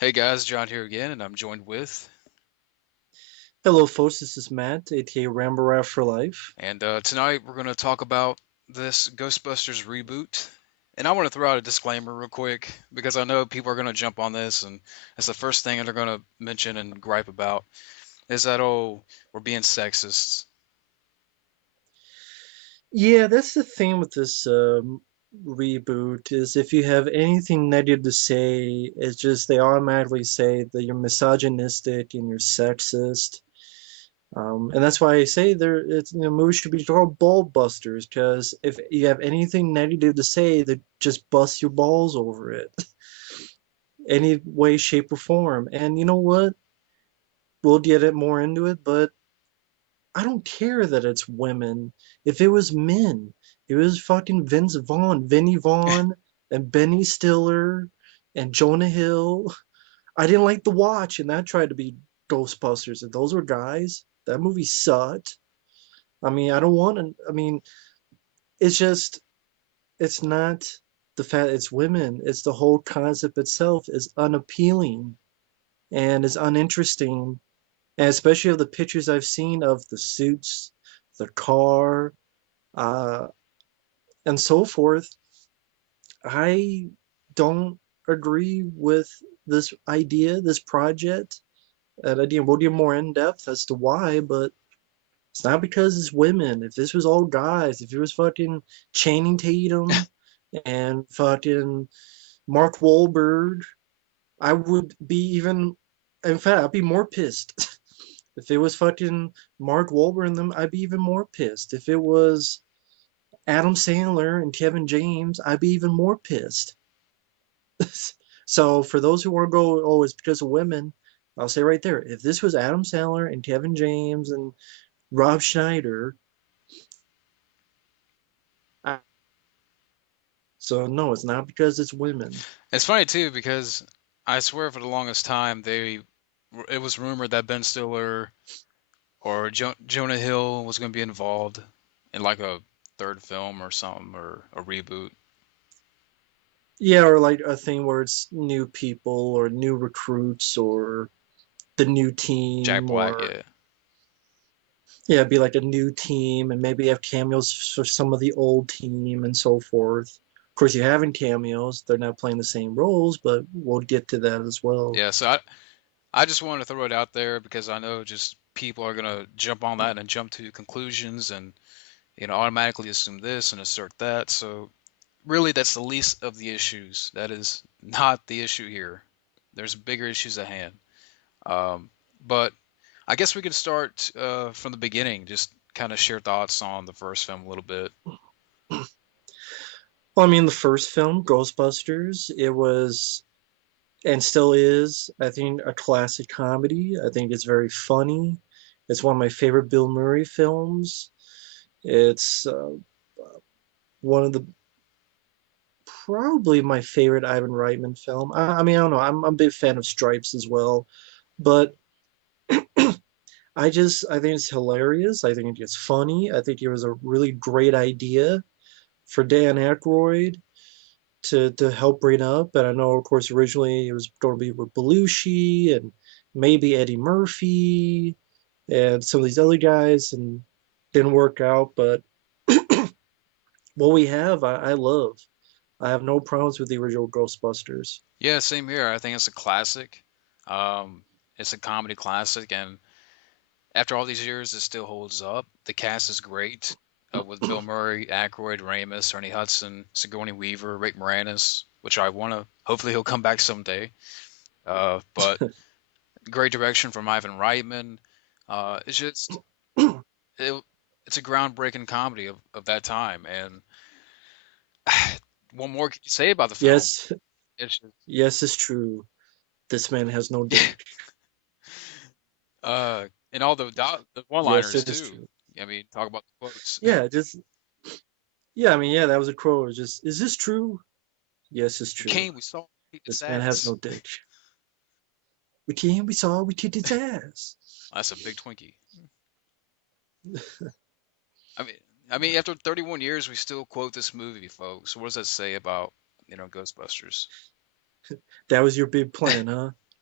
Hey guys, John here again, and I'm joined with, Hello, folks. This is Matt, aka Ramble for Life. and tonight we're going to talk about this Ghostbusters reboot. And I want to throw out a disclaimer real quick because I know people are going to jump on this, and it's the first thing they're going to mention and gripe about is that, oh, we're being sexist. Yeah, that's the thing with this reboot is if you have anything negative to say, it's just they automatically say that you're misogynistic and you're sexist. And that's why I say movies should be called ball busters because if you have anything negative to say, they just bust your balls over it, any way, shape, or form. And you know what? We'll get it more into it, but I don't care that it's women. If it was men, it was fucking Vince Vaughn, Vinnie Vaughn, and Benny Stiller, and Jonah Hill. I didn't like The Watch, and that tried to be Ghostbusters. If those were guys, that movie sucked. I mean, I don't want to. I mean, it's just, it's not the fact it's women. It's the whole concept itself is unappealing and is uninteresting, and especially of the pictures I've seen of the suits, the car, uh, and so forth. I don't agree with this idea, this project. And again, we'll get more in depth as to why, but it's not because it's women. If this was all guys, if it was fucking Channing Tatum and fucking Mark Wahlberg, I would be even, in fact, I'd be more pissed. If it was fucking Mark Wahlberg and them, I'd be even more pissed. If it was Adam Sandler and Kevin James, I'd be even more pissed. So for those who want to go, oh, it's because of women, I'll say right there, if this was Adam Sandler and Kevin James and Rob Schneider, I, so no, it's not because it's women. It's funny too because I swear for the longest time it was rumored that Ben Stiller or Jonah Hill was going to be involved in like a third film or something or a reboot. Yeah, or like a thing where it's new people or new recruits or the new Jack team Black, or yeah. yeah, it'd be like a new team and maybe have cameos for some of the old team and so forth. Of course, you're having cameos; they're not playing the same roles, but we'll get to that as well. Yeah, so I just wanted to throw it out there because I know just people are gonna jump on that and jump to conclusions and automatically assume this and assert that. So really, that's the least of the issues. That is not the issue here. There's bigger issues at hand. But I guess we could start from the beginning. Just kind of share thoughts on the first film a little bit. Well, I mean, the first film, Ghostbusters, it was and still is, I think, a classic comedy. I think it's very funny. It's one of my favorite Bill Murray films. It's one of the probably my favorite Ivan Reitman film. I mean, I don't know. I'm a big fan of Stripes as well, but I think it's hilarious. I think it's funny. I think it was a really great idea for Dan Aykroyd to help bring up. And I know, of course, originally it was going to be with Belushi and maybe Eddie Murphy and some of these other guys, and didn't work out. But what we have, I love. I have no problems with the original Ghostbusters. Yeah, same here. I think it's a classic. It's a comedy classic, and after all these years, it still holds up. The cast is great with Bill Murray, Aykroyd, Ramis, Ernie Hudson, Sigourney Weaver, Rick Moranis, which I want to. Hopefully, he'll come back someday. But great direction from Ivan Reitman. It's just it, it's a groundbreaking comedy of that time. And what more can you say about the film? Yes, It's just, yes, it's true. This man has no dick. and all the Yes, one-liners it is too. true. I mean, talk about the quotes. Yeah, just yeah. I mean, yeah, that was a quote. It was just, is this true? Yes, it's We true. came, we saw, we beat his This man has ass. no dick. We came, we saw, we kicked his ass. That's a big Twinkie. I mean, after 31 years, we still quote this movie, folks. What does that say about Ghostbusters? That was your big plan, huh?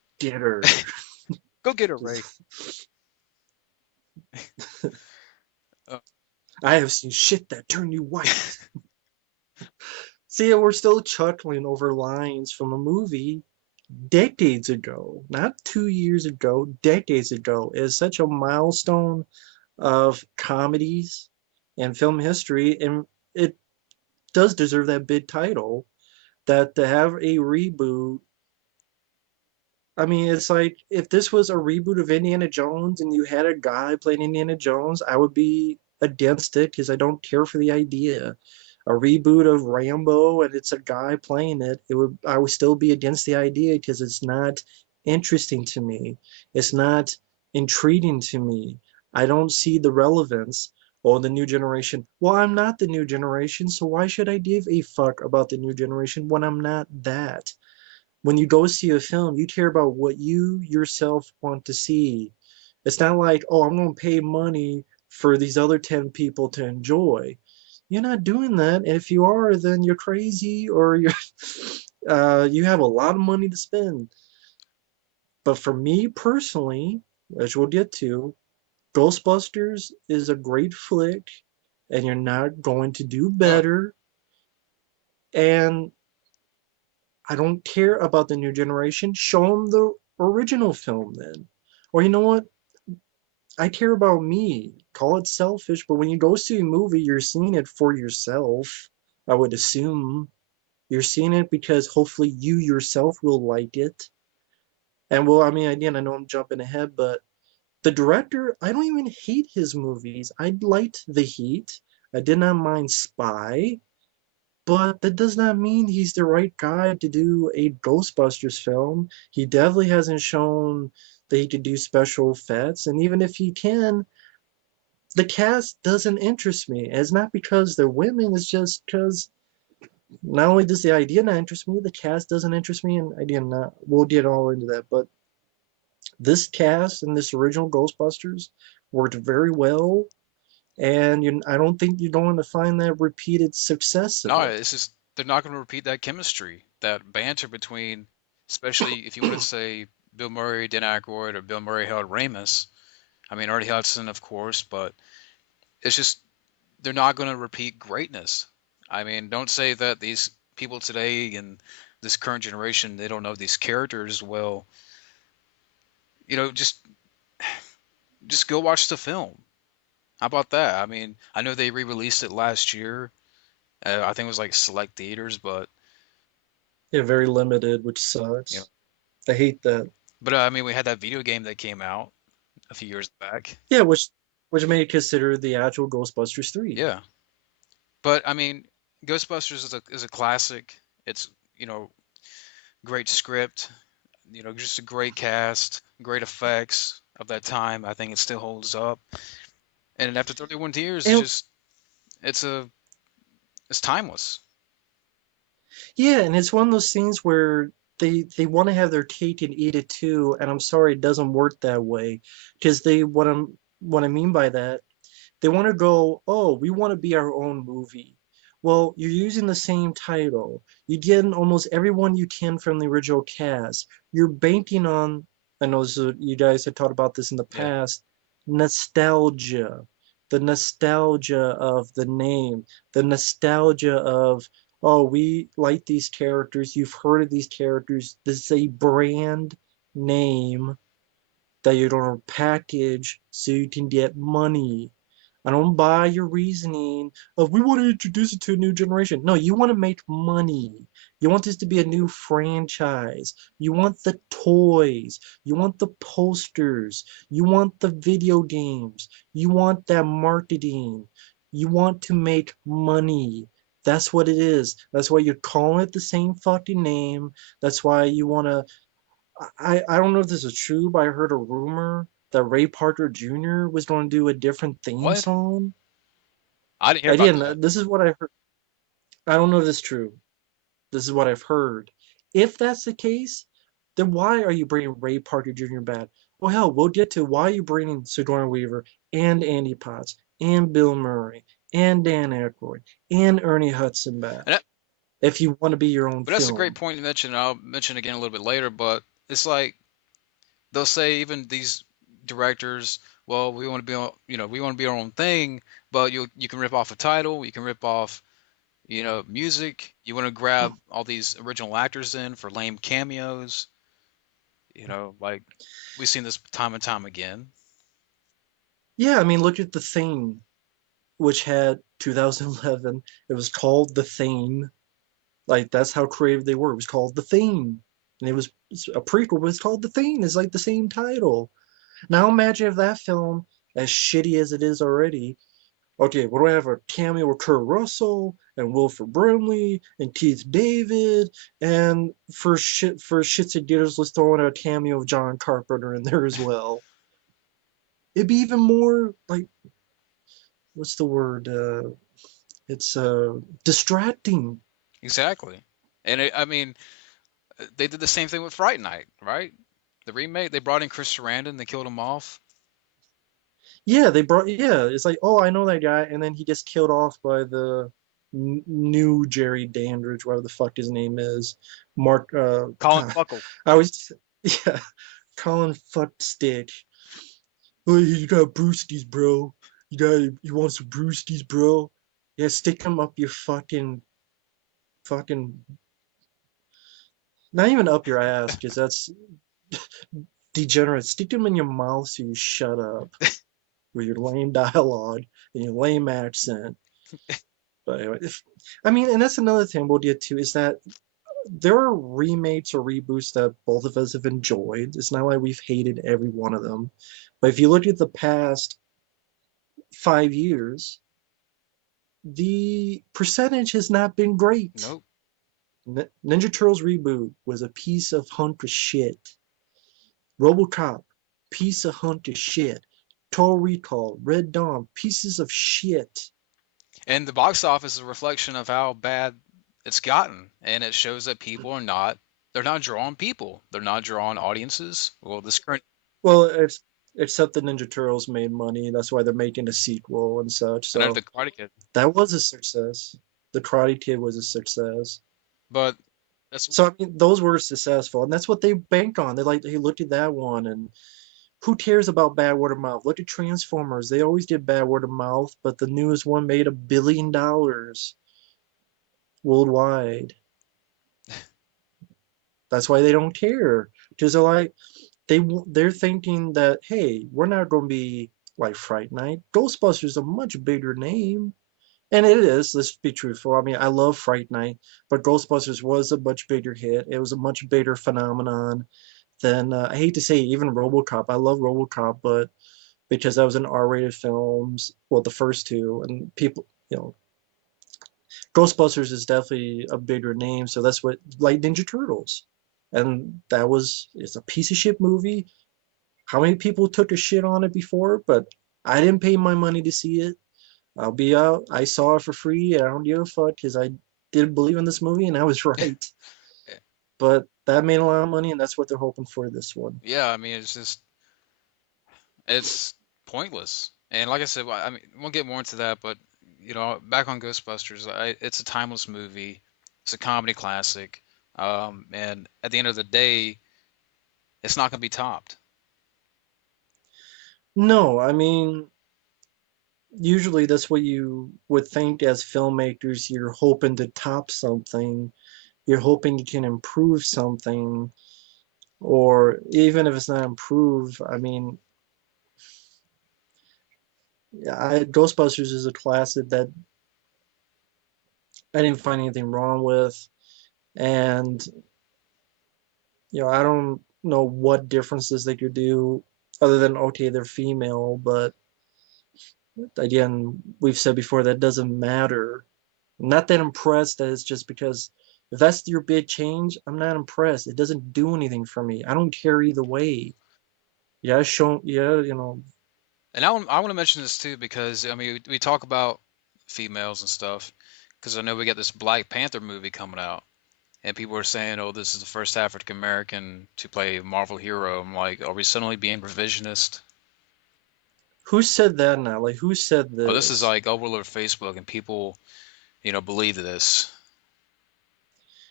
get her. Go get her, Ray. Just, Uh, I have seen shit that turn you white. See, we're still chuckling over lines from a movie decades ago, not 2 years ago, decades ago. Is such a milestone of comedies and film history, and it does deserve that big title. That to have a reboot, I mean, it's like if this was a reboot of Indiana Jones and you had a guy playing Indiana Jones, I would be against it because I don't care for the idea. A reboot of Rambo and it's a guy playing it, I would still be against the idea because it's not interesting to me. It's not intriguing to me. I don't see the relevance. Or the new generation. Well, I'm not the new generation, so why should I give a fuck about the new generation when I'm not that? When you go see a film, you care about what you yourself want to see. It's not like, oh, I'm going to pay money for these other 10 people to enjoy. You're not doing that. And if you are, then you're crazy or you have a lot of money to spend. But for me personally, as we'll get to, Ghostbusters is a great flick and you're not going to do no, better. And I don't care about the new generation. Show them the original film then. Or you know what? I care about me. Call it selfish, but when you go see a movie, you're seeing it for yourself. I would assume you're seeing it because hopefully you yourself will like it. And well, I mean, again, I know I'm jumping ahead, but the director, I don't even hate his movies. I liked The Heat. I did not mind Spy. But that does not mean he's the right guy to do a Ghostbusters film. He definitely hasn't shown that he could do special effects, and even if he can, the cast doesn't interest me. It's not because they're women, it's just because not only does the idea not interest me, the cast doesn't interest me, and again, we'll get all into that. But this cast and this original Ghostbusters worked very well, and I don't think you're going to find that repeated success of no, it. it's just they're not going to repeat that chemistry, that banter between, especially if you were to say Bill Murray, Dan Aykroyd, or Bill Murray, Harold Ramis. I mean, Artie Hudson, of course, but it's just they're not going to repeat greatness. I mean, don't say that these people today and this current generation they don't know these characters well. You know, just go watch the film. How about that? I mean, I know they re-released it last year. I think it was like select theaters, but Yeah, very limited, which you know, sucks. I hate that. but I mean, we had that video game that came out a few years back. Yeah, which made it consider the actual Ghostbusters 3. Yeah, but I mean, Ghostbusters is a classic. It's great script. Just a great cast, great effects of that time. I think it still holds up. And after 31 years, And it's a it's timeless. yeah, and it's one of those things where they want to have their cake and eat it too, and I'm sorry it doesn't work that way. Because what I mean by that, they want to go, oh, we want to be our own movie. Well, you're using the same title. You get almost everyone you can from the original cast. You're banking on, I know you guys have talked about this in the Yeah. past, nostalgia. The nostalgia of the name, the nostalgia of, oh, we like these characters. You've heard of these characters. This is a brand name that you're going to package so you can get money. I don't buy your reasoning of we want to introduce it to a new generation. No, you want to make money. You want this to be a new franchise. You want the toys. You want the posters. You want the video games. You want that marketing. You want to make money. That's what it is. That's why you're calling it the same fucking name. That's why you want to I don't know if this is true, but I heard a rumor that Ray Parker Jr. was going to do a different theme What? song. I didn't hear about Again, that. this is what I heard. I don't know if this is true. This is what I've heard. If that's the case, then why are you bringing Ray Parker Jr. back? Well, hell, we'll get to why are you bringing Sigourney Weaver and Andy Potts and Bill Murray and Dan Aykroyd and Ernie Hudson And back that, if you want to be your own but that's a great film. point you mentioned. And I'll mention again a little bit later. But it's like they'll say even these directors, well, we want to be on, we want to be our own thing, but you can rip off a title, you can rip off, music. You want to grab all these original actors in for lame cameos, like we've seen this time and time again. Yeah, I mean, look at The Thing, which had 2011. It was called The Thing. Like that's how creative they were. It was called The Thing, and it was a prequel, but it's called The Thing. It's like the same title. Now imagine if that film, as shitty as it is already, okay, what do I have? A cameo with Kurt Russell and Wilford Brimley and Keith David, and for shits and giggles, let's throw in a cameo of John Carpenter in there as well. It'd be even more like what's the word? It's distracting. Exactly. And I mean, they did the same thing with Fright Night, right? The remake, they brought in Chris Sarandon, they killed him off. Yeah, they brought. Yeah, it's like, oh, I know that guy, and then he gets killed off by the new Jerry Dandridge, whatever the fuck his name is. Mark. Colin God, Buckle. I was. Yeah, Colin Fuckstick. Oh, you got brewskis, bro. You want some brewskis, bro? Yeah, stick them up your fucking. Not even up your ass, because that's degenerate. Stick them in your mouth so you shut up with your lame dialogue and your lame accent. But anyway, I mean, and that's another thing we'll get to is that there are remakes or reboots that both of us have enjoyed. It's not like we've hated every one of them. But if you look at the past 5 years, the percentage has not been great. Nope. Ninja Turtles reboot was a piece of hunk of shit. RoboCop, piece of hunk of shit. Total Recall, Red Dawn, pieces of shit. And the box office is a reflection of how bad it's gotten, and it shows that people are not they're not drawing people. They're not drawing audiences. Well, this current Well, except the Ninja Turtles made money. That's why they're making a sequel and such. I know So the Karate Kid, that was a success. The Karate Kid was a success. but that's So I mean, those were successful, and that's what they banked on. They looked at that one, and who cares about bad word of mouth? Look at Transformers. They always did bad word of mouth, but the newest one made $1 billion worldwide. That's why they don't care because they're like they're thinking that hey, we're not going to be like Fright Night. Ghostbusters is a much bigger name. And it is, let's be truthful. I mean, I love Fright Night, but Ghostbusters was a much bigger hit. It was a much bigger phenomenon than, I hate to say, it, even Robocop. I love Robocop, but because that was an R-rated films, well, the first two, and people, Ghostbusters is definitely a bigger name, so that's what, like Ninja Turtles. And it's a piece of shit movie. How many people took a shit on it before? But I didn't pay my money to see it. I'll be out. I saw it for free. I don't give a fuck because I did believe in this movie and I was right. But that made a lot of money and that's what they're hoping for this one. yeah. I mean, it's pointless. And like I said, I mean, we'll get more into that, but back on Ghostbusters, it's a timeless movie. It's a comedy classic. And at the end of the day, it's not going to be topped. No, I mean, usually that's what you would think as filmmakers. You're hoping to top something, you're hoping you can improve something, or even if it's not improve, I mean, Ghostbusters is a classic that I didn't find anything wrong with. And I don't know what differences they could do other than okay, they're female, but again, we've said before that doesn't matter. I'm not that impressed that it's just because if that's your big change, I'm not impressed. It doesn't do anything for me. I don't care either way. Yeah, show yeah, And I want to mention this too because I mean we talk about females and stuff because I know we got this Black Panther movie coming out and people are saying, "Oh, this is the first African American to play a Marvel hero." I'm like, are we suddenly being revisionist? who said that now? Like who said Oh, this is this? like all over Facebook and people, believe this.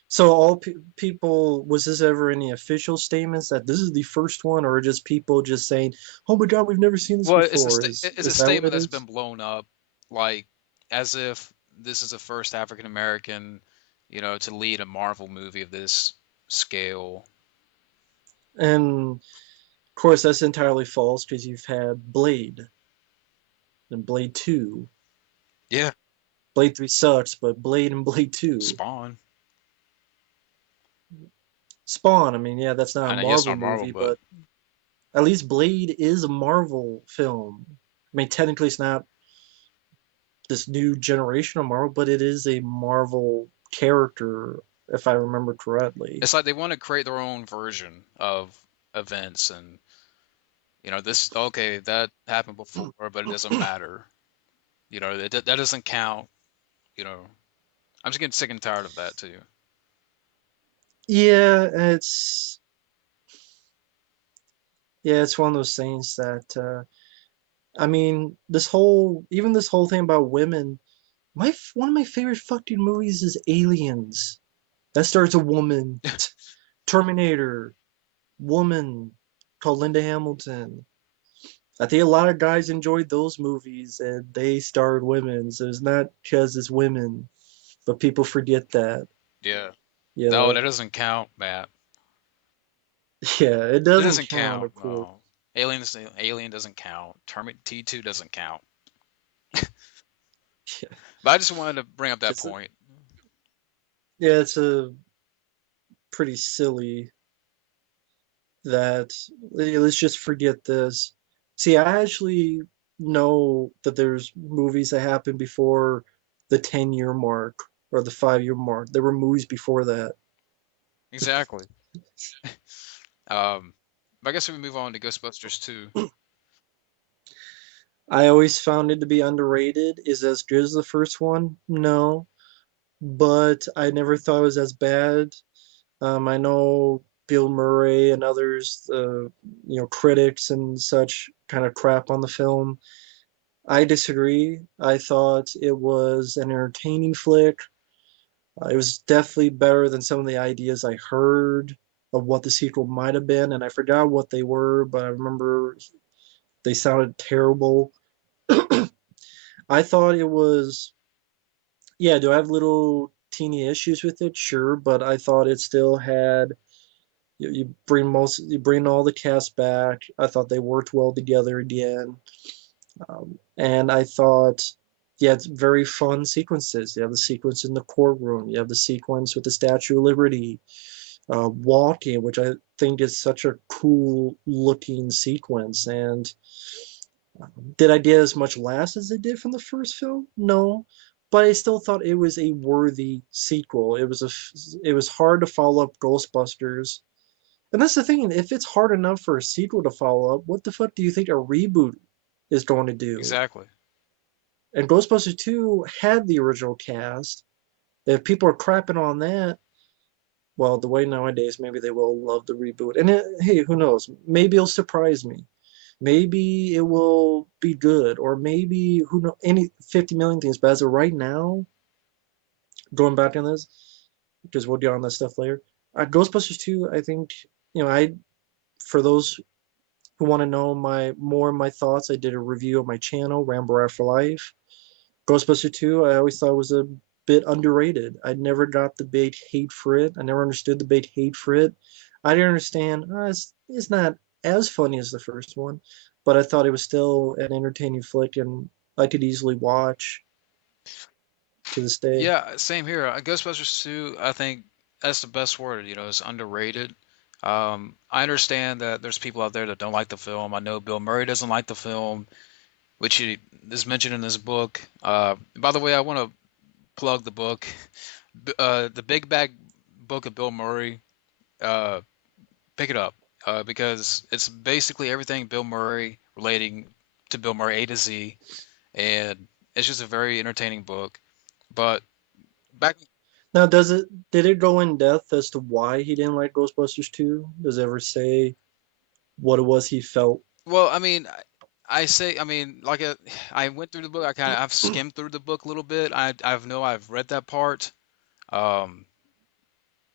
So all people, was this ever any official statements that this is the first one, or just people just saying, "Oh my God, we've never seen this Well, before"? it's a Is that what statement it that's been is? blown up, like as if this is the first African American, to lead a Marvel movie of this scale. And of course, that's entirely false because you've had Blade and Blade 2. Yeah, Blade 3 sucks, but Blade and Blade 2. Spawn. Spawn, I mean, yeah, that's not a I know, yes, Marvel not Marvel, movie, but but at least Blade is a Marvel film. I mean, technically, it's not this new generation of Marvel, but it is a Marvel character, if I remember correctly. it's like they want to create their own version of events, and this okay, that happened before, but it doesn't matter. That doesn't count. You know, I'm just getting sick and tired of that too. Yeah, it's one of those things that I mean, this whole thing about women. One of my favorite fucking movies is Aliens. That stars a woman. Terminator, woman called Linda Hamilton. I think a lot of guys enjoyed those movies and they starred women. So it's not because it's women, but people forget that. Yeah. You No, know, that doesn't count, Matt. yeah, it That doesn't doesn't count, count. of course. No. Alien doesn't count. T2 doesn't count. Yeah, But I just wanted to bring up that it's a, point. yeah, it's a pretty silly that let's just forget this. See, I actually know that there's movies that happened before the 10-year mark or the 5-year mark. There were movies before that. Exactly. Um, but I guess we move on to Ghostbusters 2. I always found it to be underrated. Is it as good as the first one? No, but I never thought it was as bad. I know Bill Murray and others, critics and such, kind of crap on the film. I disagree. I thought it was an entertaining flick. It was definitely better than some of the ideas I heard of what the sequel might have been, and I forgot what they were, but I remember they sounded terrible. I thought it was, yeah, do I have little teeny issues with it? Sure, but I thought it still had, you bring all the cast back. I thought they worked well together again. And I thought, yeah, it's very fun sequences. You have the sequence in the courtroom. You have the sequence with the Statue of Liberty walking, which I think is such a cool looking sequence. And did I get as much laughs as they did from the first film? No, but I still thought it was a worthy sequel. It was hard to follow up Ghostbusters, and that's the thing. If it's hard enough for a sequel to follow up, what the fuck do you think a reboot is going to do? Exactly. And Ghostbusters 2 had the original cast. If people are crapping on that, well, the way nowadays, maybe they will love the reboot. And hey, who knows? Maybe it'll surprise me. Maybe it will be good, or maybe who know any 50 million things. But as of right now, going back on this, because we'll get on that stuff later. Ghostbusters 2, I think, I for those who want to know my thoughts, I did a review on my channel, Rambo After Life. Ghostbusters 2, I always thought was a bit underrated. I never got the big hate for it. I never understood the big hate for it. I didn't understand. It's not as funny as the first one, but I thought it was still an entertaining flick, and I could easily watch to this day. Yeah, same here. Ghostbusters 2, I think that's the best word, it's underrated. I understand that there's people out there that don't like the film. I know Bill Murray doesn't like the film, which he is mentioned in this book. By the way, I want to plug the book, the Big Bag Book of Bill Murray. Uh, Pick it up because it's basically everything Bill Murray relating to Bill Murray A to Z, and it's just a very entertaining book. But back, Now, did it go in depth as to why he didn't like Ghostbusters 2? Does it ever say what it was he felt? well, I mean, I say, I mean, I went through the book. I've skimmed through the book a little bit. I've read that part. Um,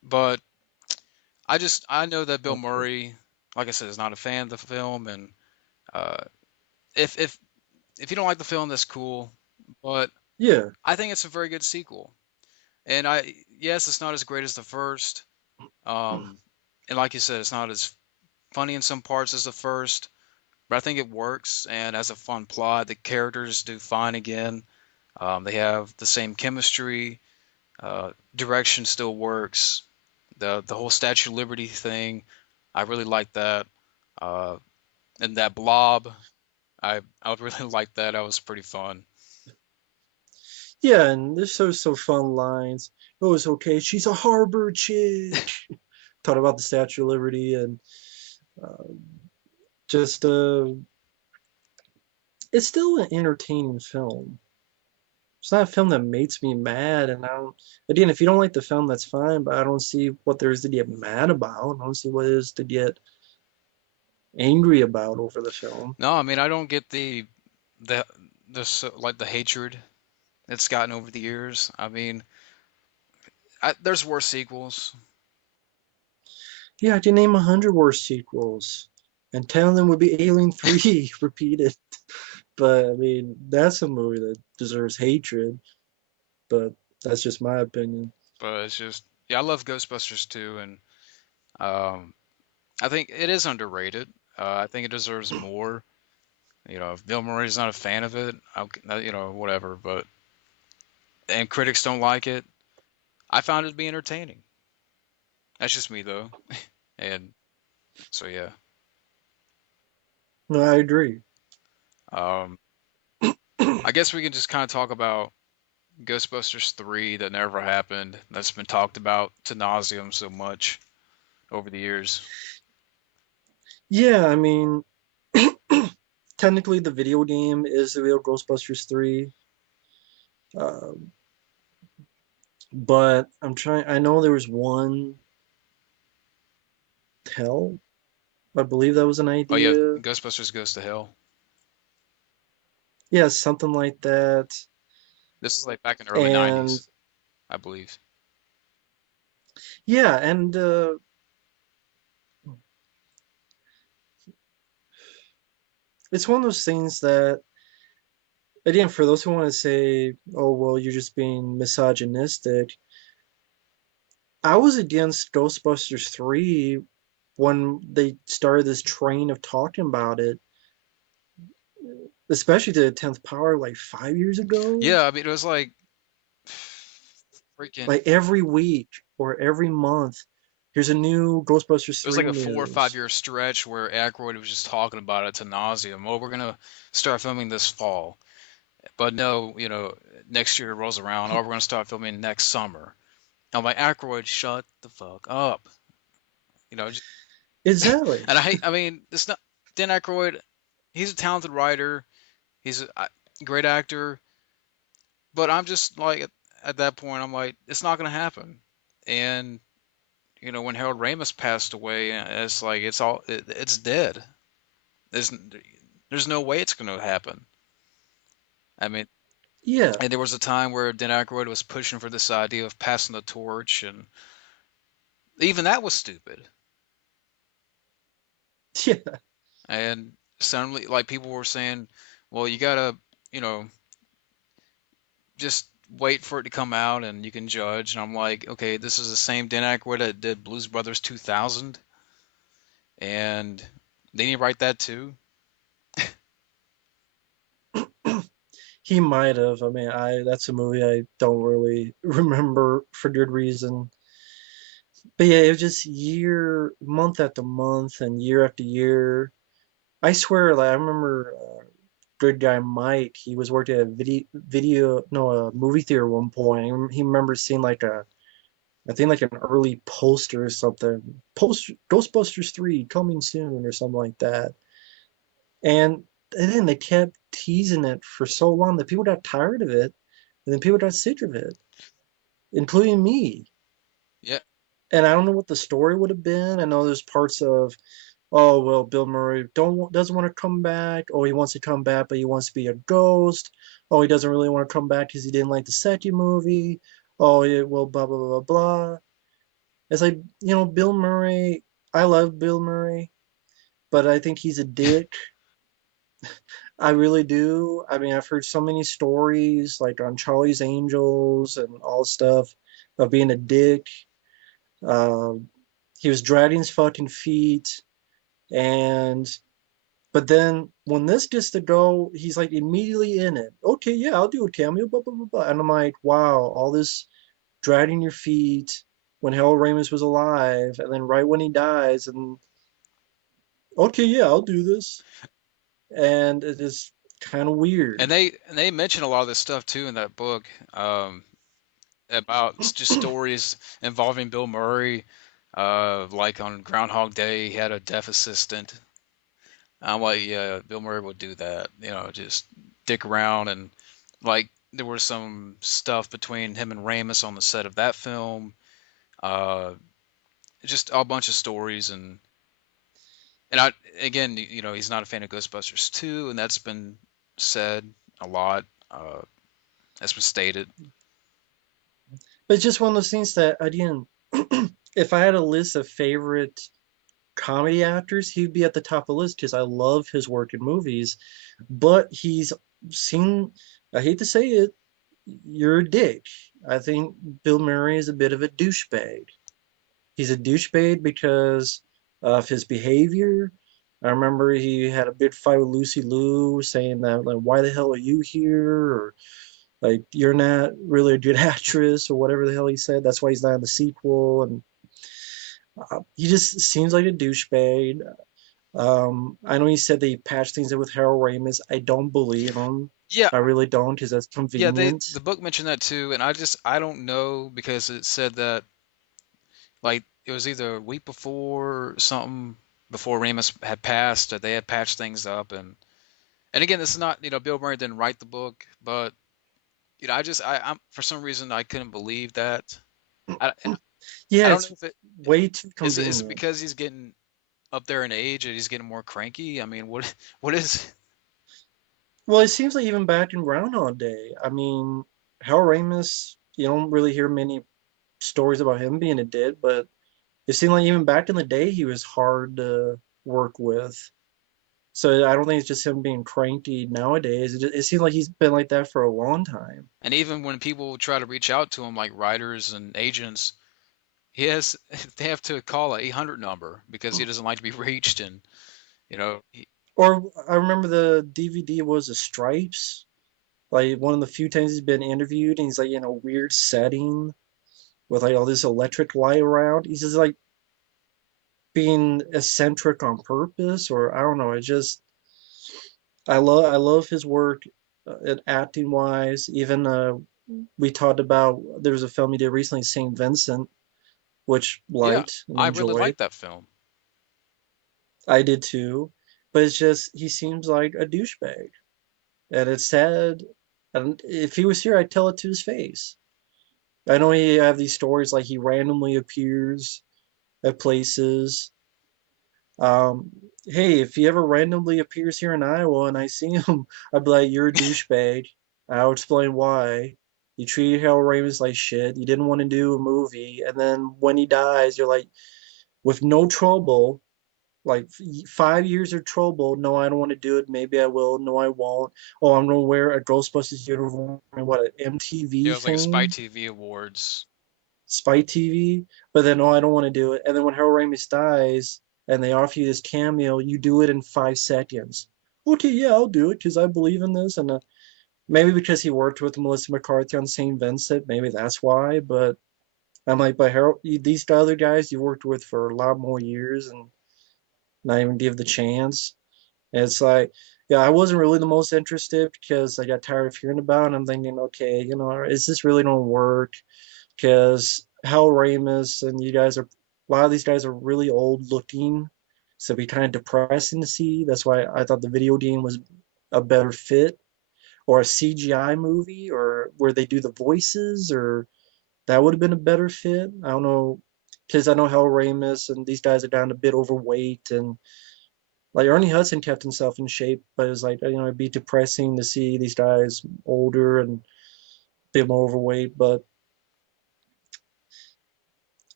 But I know that Bill Okay. Murray, like I said, is not a fan of the film, and uh, if if if you don't like the film, that's cool. But Yeah. I think it's a very good sequel. And I yes, it's not as great as the first. Um, and like you said, it's not as funny in some parts as the first, but I think it works and has a fun plot. The characters do fine again. They have the same chemistry. Direction still works. The whole Statue of Liberty thing, I really like that. Uh, and that blob, I really like that. That was pretty fun. Yeah, and there's so fun lines. Oh, it's okay. She's a harbor chick. Talking about the Statue of Liberty and uh, just it's still an entertaining film. It's not a film that makes me mad, and I don't. Again, if you don't like the film, that's fine. But I don't see what there is to get mad about. I don't see what it is to get angry about over the film. No, I mean I don't get the like the hatred it's gotten over the years. I mean, there's worse sequels, Yeah, I can name 100 worse sequels, and 10 of them would be Alien 3 repeated. But I mean, that's a movie that deserves hatred. But that's just my opinion. but it's just yeah, I love Ghostbusters too, and um, I think it is underrated. I think it deserves more. You know, if Bill Murray's not a fan of it, you know, whatever. But and critics don't like it. I found it to be entertaining. That's just me though, and so yeah. No, I agree. Um, I guess we can just kind of talk about Ghostbusters 3 that never happened. That's been talked about to nauseum so much over the years. Yeah, I mean, technically the video game is the real Ghostbusters 3. Um, but I'm trying. I know there was one Hell. I believe that was an Oh yeah, idea. Ghostbusters Goes to Hell. Yeah, something like that. This is like back in the early And 90s, I believe. yeah, and it's one of those things that, again, for those who want to say, "Oh, well, you're just being misogynistic," I was against Ghostbusters 3 when they started this train of talking about it, especially to the 10th Power like 5 years ago. Yeah, I mean it was like freaking. Like every week or every month, here's a new Ghostbusters It was like 3 a 4 or 5 news. year stretch where Aykroyd was just talking about it to nauseam. Oh, we're gonna start filming this fall, but no, you know, next year rolls around. Oh, we're gonna start filming next summer. I'm like, Aykroyd, shut the fuck up. You know, Exactly. and I hate. I mean, it's not Dan Aykroyd. He's a talented writer. He's a great actor. But I'm just like at that point, I'm like, it's not gonna happen. And you know, when Harold Ramis passed away, it's like it's dead. There's there's no way it's gonna happen. I mean, Yeah. and there was a time where Dan Aykroyd was pushing for this idea of passing the torch, and even that was stupid. Yeah. And suddenly, like people were saying, well, you gotta, you know, just wait for it to come out and you can judge. And I'm like, okay, this is the same Dan Aykroyd that did Blues Brothers 2000, and didn't he write that too? He might have. I mean, I that's a movie I don't really remember for good reason. But yeah, it was just month after month, and year after year. I swear, like I remember, good guy Mike. He was working at a no, a movie theater at one point. He remembers seeing like I think like an early poster or something. Ghostbusters 3 coming soon or something like that. And then they kept teasing it for so long that people got tired of it, and then people got sick of it, including me. Yeah, And I don't know what the story would have been. I know there's parts of, oh well, Bill Murray doesn't want to come back. Oh, he wants to come back, but he wants to be a ghost. Oh, he doesn't really want to come back because he didn't like the second movie. Oh, yeah, well, blah blah blah blah blah. It's like, Bill Murray, I love Bill Murray, but I think he's a dick. I really do. I mean, I've heard so many stories like on Charlie's Angels and all stuff of being a dick. Um, he was dragging his fucking feet, and but then when this gets to go, he's like immediately in it. Okay, yeah, I'll do a cameo, blah blah blah blah. And I'm like, wow, all this dragging your feet when Harold Ramis was alive, and then right when he dies, and okay, yeah, I'll do this, and it is kind of weird. And they mention a lot of this stuff too in that book, about just stories involving Bill Murray. Like on Groundhog Day, he had a deaf assistant. I'm like, yeah, Bill Murray would do that, just dick around. And like there was some stuff between him and Ramis on the set of that film. Uh, just a bunch of stories. And I, again, he's not a fan of Ghostbusters 2, and that's been said a lot. That's been stated. But it's just one of those things that again, if I had a list of favorite comedy actors, he'd be at the top of the list because I love his work in movies. But he's seen, I hate to say it, you're a dick. I think Bill Murray is a bit of a douchebag. He's a douchebag because of his behavior. I remember he had a big fight with Lucy Liu saying that, like, why the hell are you here? Or, like, you're not really a good actress, or whatever the hell he said. That's why he's not in the sequel. And he just seems like a douchebag. I know he said that he patched things in with Harold Ramis. I don't believe him. Yeah, I really don't, because that's yeah. convenient. The book mentioned that too, and I don't know because it said that like it was either a week before or something before Ramis had passed that they had patched things up. And again, this is not, Bill Murray didn't write the book, but I'm for some reason I couldn't believe that. And I Yeah, don't know it's if it way too is it convenient. because he's getting up there in age and he's getting more cranky. I mean, what what is? Well, it seems like even back in Groundhog Day, I mean, Harold Ramis, you don't really hear many stories about him being a dick, but it seemed like even back in the day he was hard to work with. So I don't think it's just him being cranky nowadays. It seems like he's been like that for a long time. And even when people try to reach out to him, like writers and agents, he has they have to call a 800 number because he doesn't like to be reached. And you know, he, Or I remember the DVD was the Stripes, like one of the few times he's been interviewed, and he's like in a weird setting with like all this electric light around. He's just like being eccentric on purpose, or I don't know. It just I love his work, acting wise. Even we talked about there was a film he did recently, Saint Vincent, which yeah, liked and I really enjoyed. like that film. I did too, but it's just he seems like a douchebag, and it's sad. And if he was here, I'd tell it to his face. I know he have these stories like he randomly appears at places. Hey, if he ever randomly appears here in Iowa and I see him, I'd be like, "You're a douchebag." I'll explain why. You treated Harold Ramis like shit. You didn't want to do a movie, and then when he dies, you're like, with no trouble, like 5 years of trouble. No, I don't want to do it. Maybe I will. No, I won't. Oh, I'm gonna wear a Ghostbusters uniform. What, an Yeah, MTV it was like a Spy thing? TV Awards. Spy TV, but then no, I don't want to do it. And then when Harold Ramis dies and they offer you this cameo, you do it in 5 seconds. Okay, yeah, I'll do it because I believe in this, and maybe because he worked with Melissa McCarthy on Saint Vincent, maybe that's why. But I'm like, but Harold, these other guys you worked with for a lot more years and not even give the chance. And it's like, yeah, I wasn't really the most interested because I got tired of hearing about it. And I'm thinking, okay, is this really gonna work? Because Hal Ramis and you guys are a lot of these guys are really old looking, so it'd be kind of depressing to see. That's why I thought the video game was a better fit, or a CGI movie, or where they do the voices, or that would have been a better fit. I don't know, because I know Hal Ramis and these guys are down a bit overweight, and like Ernie Hudson kept himself in shape, but it's like it'd be depressing to see these guys older and a bit more overweight. But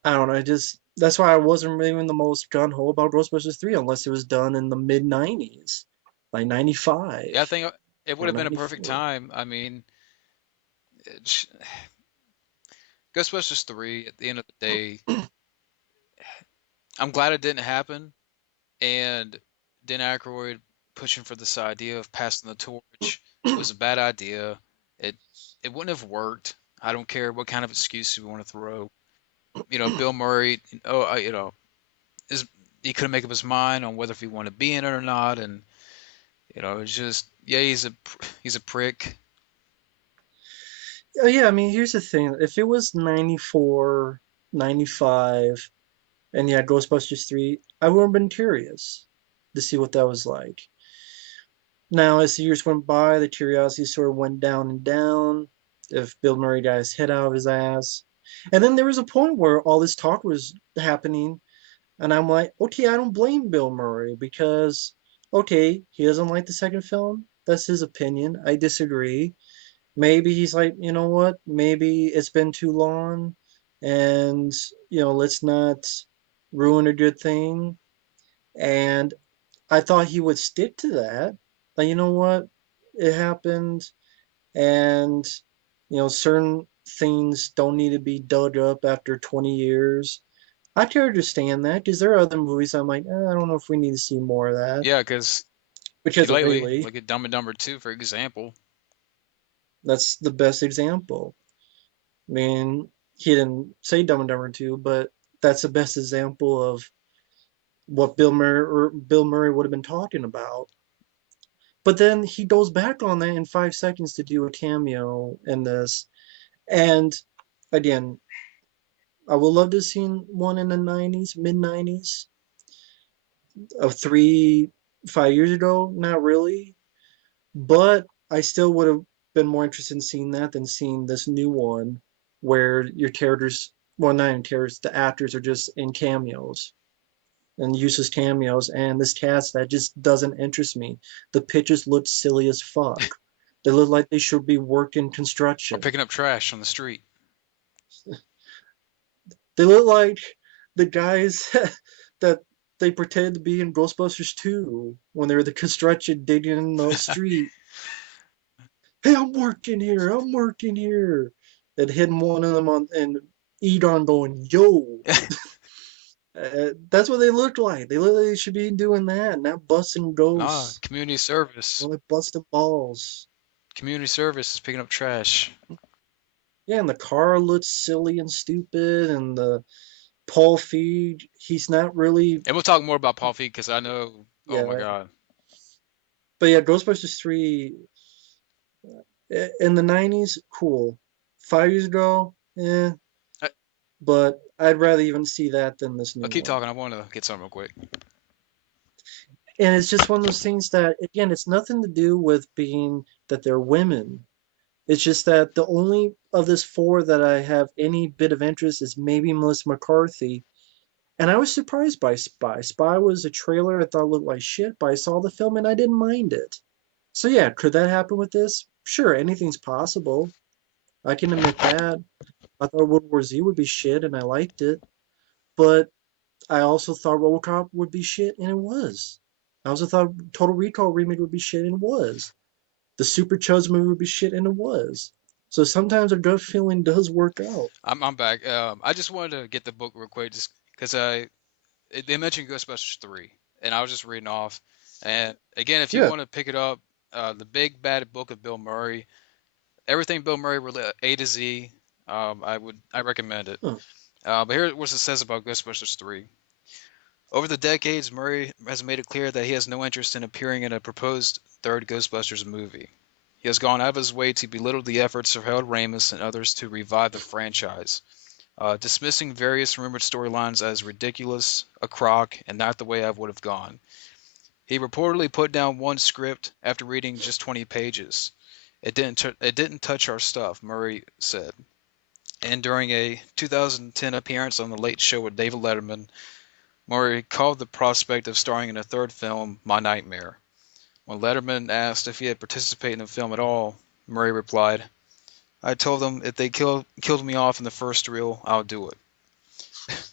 I don't know. I just that's why I wasn't really the most gun ho about Ghostbusters 3 unless it was done in the mid '90s, like Yeah, I '95 think it would or have been a perfect '94. time. I mean, it, Ghostbusters 3, at the end of the day, I'm glad it didn't happen. And Dan Aykroyd pushing for this idea of passing the torch was a bad idea. It it wouldn't have worked. I don't care what kind of excuse you want to throw. Bill Murray, is he couldn't make up his mind on whether if he wanted to be in it or not, and it's just yeah, he's a prick. Oh, yeah, I mean, here's the thing. If it was '94, '95, and yeah, Ghostbusters 3, I would have been curious to see what that was like. Now, as the years went by, the curiosity sort of went down and down. If Bill Murray got his head out of his ass. And then there was a point where all this talk was happening, and I'm like, okay, I don't blame Bill Murray because, okay, he doesn't like the second film. That's his opinion. I disagree. Maybe he's like, you know what? Maybe it's been too long, and, let's not ruin a good thing. And I thought he would stick to that. Like, you know what? It happened, and, certain things don't need to be dug up after 20 years. I can understand that because there are other movies I'm like, I don't know if we need to see more of that. Yeah, because Because lately, lately, look at Dumb and Dumber 2, for example. that's the best example. I mean, he didn't say Dumb and Dumber 2, but that's the best example of what Bill Murray would have been talking about. But then he goes back on that in 5 seconds to do a cameo in this. And again, I would love to have seen one in the '90s, mid '90s, of 5 years ago. Not really, but I still would have been more interested in seeing that than seeing this new one, where your characters, well, not in characters, the actors are just in cameos and useless cameos. And this cast that just doesn't interest me. The pictures look silly as fuck. They look like they should be working Or construction. picking up trash on the street. They look like the guys that they pretend to be in Ghostbusters 2 when they're the construction digging in the street. Hey, I'm working here. I'm working here. And hitting one of them on and Egon going, yo. That's what they look like. They look like they should be doing that, not busting Nah, ghosts. community service. Only busting balls. Community service is picking up trash. Yeah, and the car looks silly and stupid, and the Paul Feig, he's not really, And we'll talk more about Paul Feig because I know. Oh my yeah. God. But yeah, Ghostbusters 3 in the '90s, cool. 5 years ago, eh. I, But I'd rather even see that than this I'll new keep one. talking. I want to get something real quick. And it's just one of those things that, again, it's nothing to do with being that they're women. It's just that the only of this four that I have any bit of interest is maybe Melissa McCarthy. And I was surprised by Spy. Spy was a trailer I thought looked like shit, but I saw the film and I didn't mind it. So yeah, could that happen with this? Sure, anything's possible. I can admit that. I thought World War Z would be shit and I liked it. But I also thought RoboCop would be shit and it was. I also thought Total Recall remake would be shit and it was. The Super Chuds movie would be shit and it was. So sometimes a gut feeling does work out. I'm back. I just wanted to get the book real quick just because they mentioned Ghostbusters 3, and I was just reading off. And again, if you Yeah. want to pick it up, the Big Bad Book of Bill Murray, everything Bill Murray A to Z, I recommend it. Huh. But here's what it says about Ghostbusters 3. Over the decades, Murray has made it clear that he has no interest in appearing in a proposed third Ghostbusters movie. He has gone out of his way to belittle the efforts of Harold Ramis and others to revive the franchise, dismissing various rumored storylines as ridiculous, a crock, and not the way I would have gone. He reportedly put down one script after reading just 20 pages. It didn't touch our stuff, Murray said. And during a 2010 appearance on The Late Show with David Letterman, Murray called the prospect of starring in a third film my nightmare. When Letterman asked if he had participated in the film at all, Murray replied, I told them if they killed me off in the first reel, I'll do it.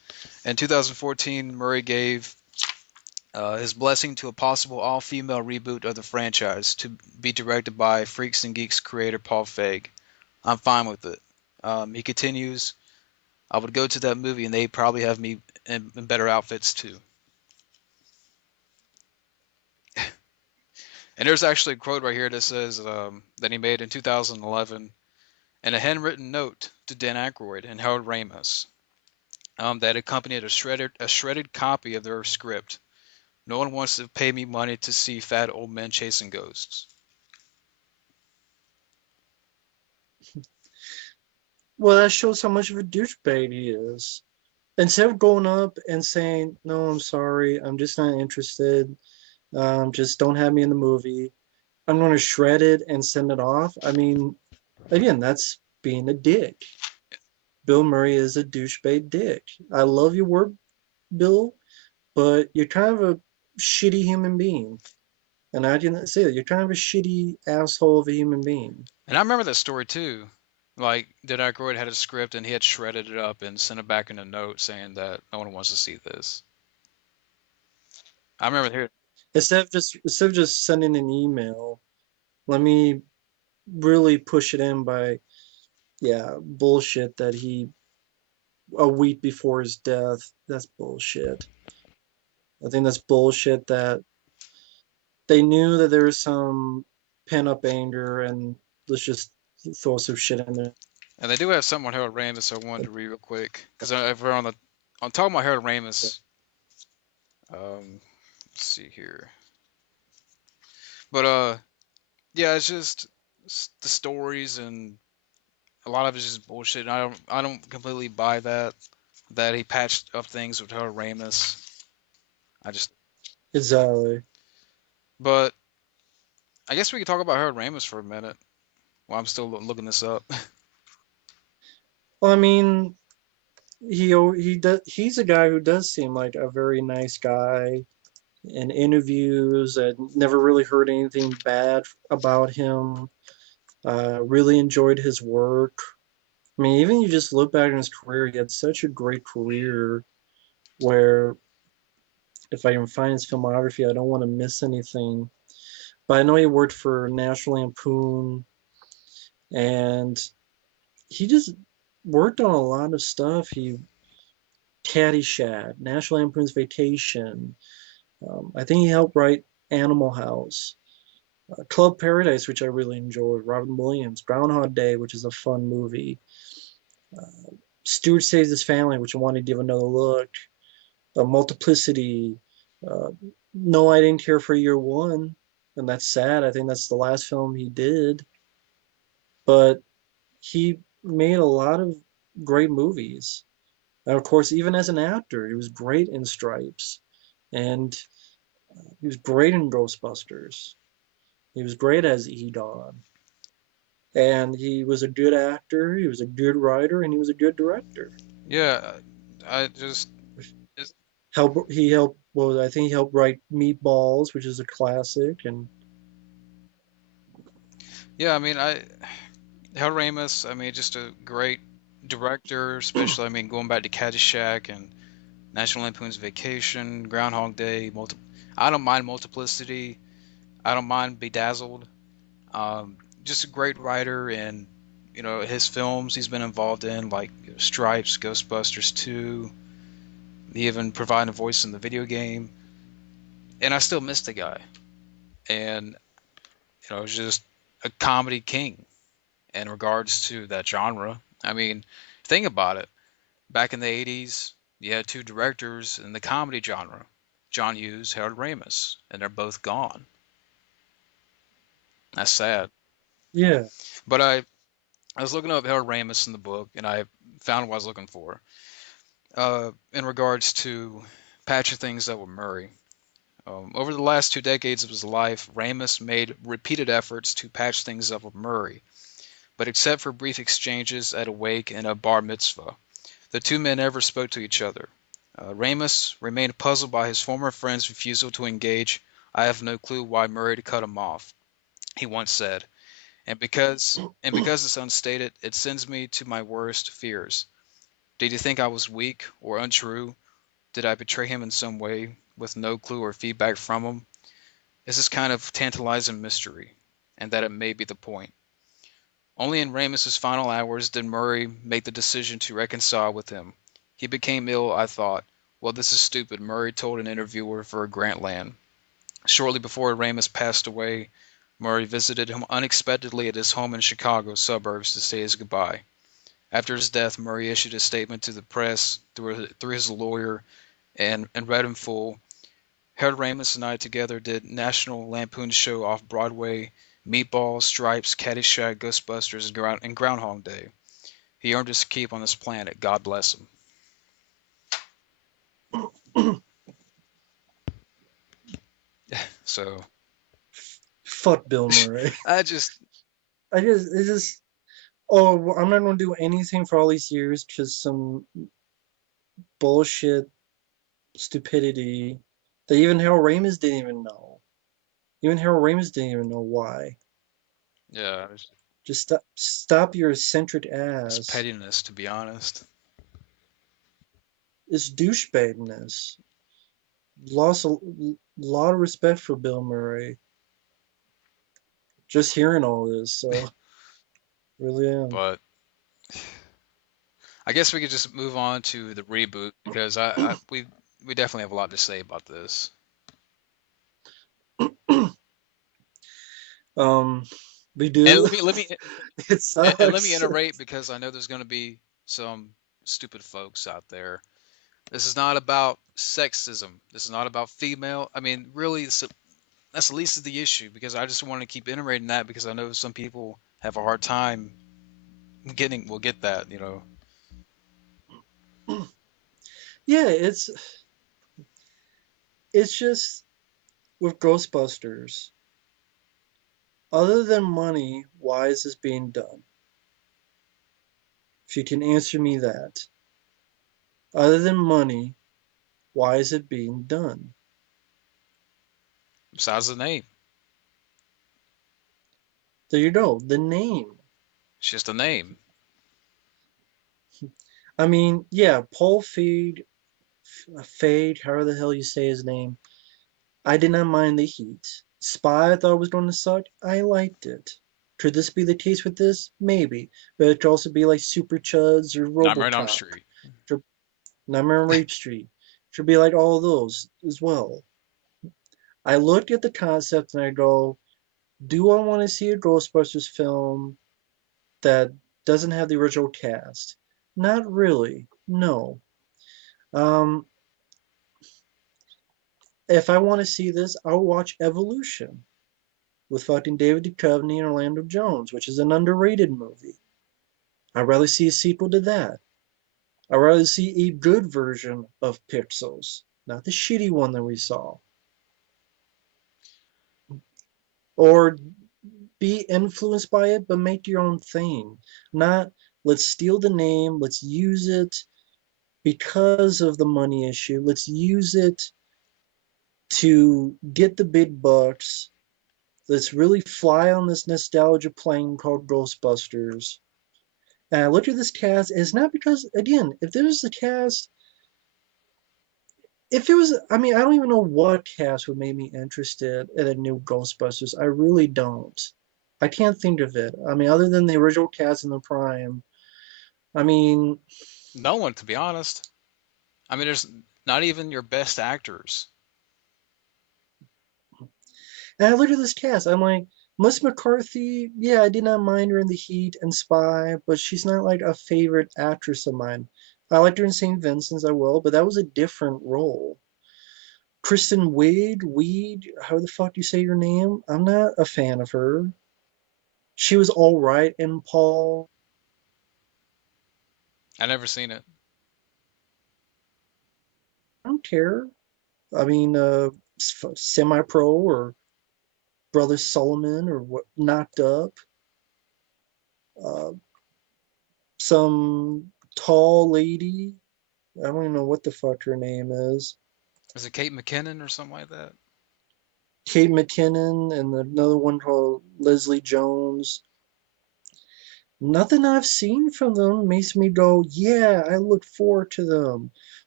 In 2014, Murray gave his blessing to a possible all-female reboot of the franchise to be directed by Freaks and Geeks creator Paul Feig. I'm fine with it. He continues, I would go to that movie and they probably have me in better outfits too. And there's actually a quote right here that says that he made in 2011 in a handwritten note to Dan Aykroyd and Harold Ramis that accompanied a shredded copy of their script. No one wants to pay me money to see fat old men chasing ghosts. Well, that shows how much of a douchebag he is. Instead of going up and saying, "No, I'm sorry, I'm just not interested. Just don't have me in the movie," I'm going to shred it and send it off. I mean, again, that's being a dick. Bill Murray is a douchebag dick. I love your work, Bill, but you're kind of a shitty human being. And I didn't say that. You're kind of a shitty asshole of a human being. And I remember that story too. Like, Dan Aykroyd had a script and he had shredded it up and sent it back in a note saying that no one wants to see this. I remember here. Instead of just sending an email, let me really push it in by, yeah, bullshit that he a week before his death. That's bullshit. I think that's bullshit that they knew that there was some pent up anger and let's just throw some shit in there. And they do have something on Harold Ramis I wanted to read real quick. Because if we're on talking about Harold Ramis, let's see here. But yeah, it's just the stories and a lot of it's just bullshit. And I don't completely buy that he patched up things with Harold Ramis. I just, Exactly. but I guess we could talk about Harold Ramis for a minute while I'm still looking this up. Well, I mean, he's a guy who does seem like a very nice guy in interviews. I never really heard anything bad about him. Really enjoyed his work. I mean, even you just look back in his career, he had such a great career where if I can find his filmography, I don't want to miss anything. But I know he worked for National Lampoon and he just worked on a lot of stuff. He Caddyshack, National Lampoon's Vacation. I think he helped write Animal House, Club Paradise, which I really enjoyed. Robin Williams, Groundhog Day, which is a fun movie. Stuart Saves His Family, which I want to give another look. Multiplicity. Uh, no, I didn't care for Year One, and that's sad. I think that's the last film he did. But he made a lot of great movies. And of course, even as an actor, he was great in Stripes, and he was great in Ghostbusters. He was great as Egon, and he was a good actor. He was a good writer, and he was a good director. Yeah, I just, it's, He helped. Well, I think he helped write Meatballs, which is a classic, and yeah. I mean, Harold Ramis. I mean, just a great director, especially. I mean, going back to Caddyshack and National Lampoon's Vacation, Groundhog Day. I don't mind Multiplicity. I don't mind Bedazzled. Um, just a great writer, and his films he's been involved in, like Stripes, Ghostbusters 2. He even provided a voice in the video game, and I still miss the guy. And it's just a comedy king in regards to that genre. I mean, think about it. Back in the 80s, you had two directors in the comedy genre, John Hughes, Harold Ramis, and they're both gone. That's sad. yeah, But I was looking up Harold Ramis in the book, and I found what I was looking for. In regards to patching things up with Murray. Over the last 2 decades of his life, Ramis made repeated efforts to patch things up with Murray, but except for brief exchanges at a wake and a bar mitzvah, the two men never spoke to each other. Ramis remained puzzled by his former friend's refusal to engage. I have no clue why Murray had cut him off, he once said, and because it's unstated, it sends me to my worst fears. Did he think I was weak or untrue, Did I betray him in some way with no clue or feedback from him? Is this kind of tantalizing mystery, and that it may be the point. Only in Ramus's final hours did Murray make the decision to reconcile with him. He became ill, I thought. Well, this is stupid, Murray told an interviewer for Grantland. Shortly before Ramus passed away, Murray visited him unexpectedly at his home in Chicago suburbs to say his goodbye. After his death, Murray issued a statement to the press through his lawyer and read in full. Harold Ramis and I together did National Lampoon's show off Broadway, Meatballs, Stripes, Caddyshack, Ghostbusters, and Groundhog Day. He earned his keep on this planet. God bless him. So Fuck Bill Murray. I just It's just, oh, I'm not gonna do anything for all these years because some bullshit stupidity that even Harold Ramis didn't even know. Even Harold Ramis didn't even know why. yeah, Just stop your eccentric it's ass. pettiness to be honest. It's douchebagness. Lost a lot of respect for Bill Murray. Just hearing all this, so really am. But I guess we could just move on to the reboot because we definitely have a lot to say about this. um, we And do. It let me sucks. iterate because I know there's going to be some stupid folks out there. This is not about sexism. This is not about female. I mean, really, that's the least of the issue because I just want to keep iterating that because I know some people have a hard time getting. Will get that, you know. Yeah, it's just with Ghostbusters. Other than money, why is this being done? If you can answer me that. Other than money, why is it being done? Besides the name, There you go, the name. it's just a name. I mean, yeah, Paul Feig, however the hell you say his name, I did not mind the heat. Spy, I thought was going to suck. I liked it. Could this be the case with this? Maybe. But it could also be like Super Chuds or Nightmare on Elm Robocop. Street. Could, Nightmare on Rape Street. Should be like all of those as well. I looked at the concept and I go, do I want to see a Ghostbusters film that doesn't have the original cast? Not really. No. Um, if I want to see this, I'll watch Evolution with fucking David Duchovny and Orlando Jones, which is an underrated movie. I'd rather see a sequel to that. I'd rather see a good version of Pixels, not the shitty one that we saw. Or be influenced by it, but make your own thing. Not let's steal the name, let's use it because of the money issue, let's use it to get the big bucks. Let's really fly on this nostalgia plane called Ghostbusters. And I look at this cast, and it's not because, again, if there's the cast, if it was, I mean, I don't even know what cast would make me interested in a new Ghostbusters. I really don't. I can't think of it. I mean, other than the original cast in the Prime. I mean, No one, to be honest. I mean, there's not even your best actors. and I look at this cast, I'm like, Melissa McCarthy, yeah, I did not mind her in The Heat and Spy, but she's not like a favorite actress of mine. I liked her in St. Vincent's, I will, but that was a different role. Kristen Weed, how the fuck do you say your name? I'm not a fan of her. She was all right in Paul. I never seen it. I don't care. I mean, Semi Pro or Brother Solomon or what, Knocked Up. Uh, some tall lady. I don't even know what the fuck her name is. Is it Kate McKinnon or something like that? Kate McKinnon and another one called Leslie Jones. Nothing I've seen from them makes me go, yeah, I look forward to them.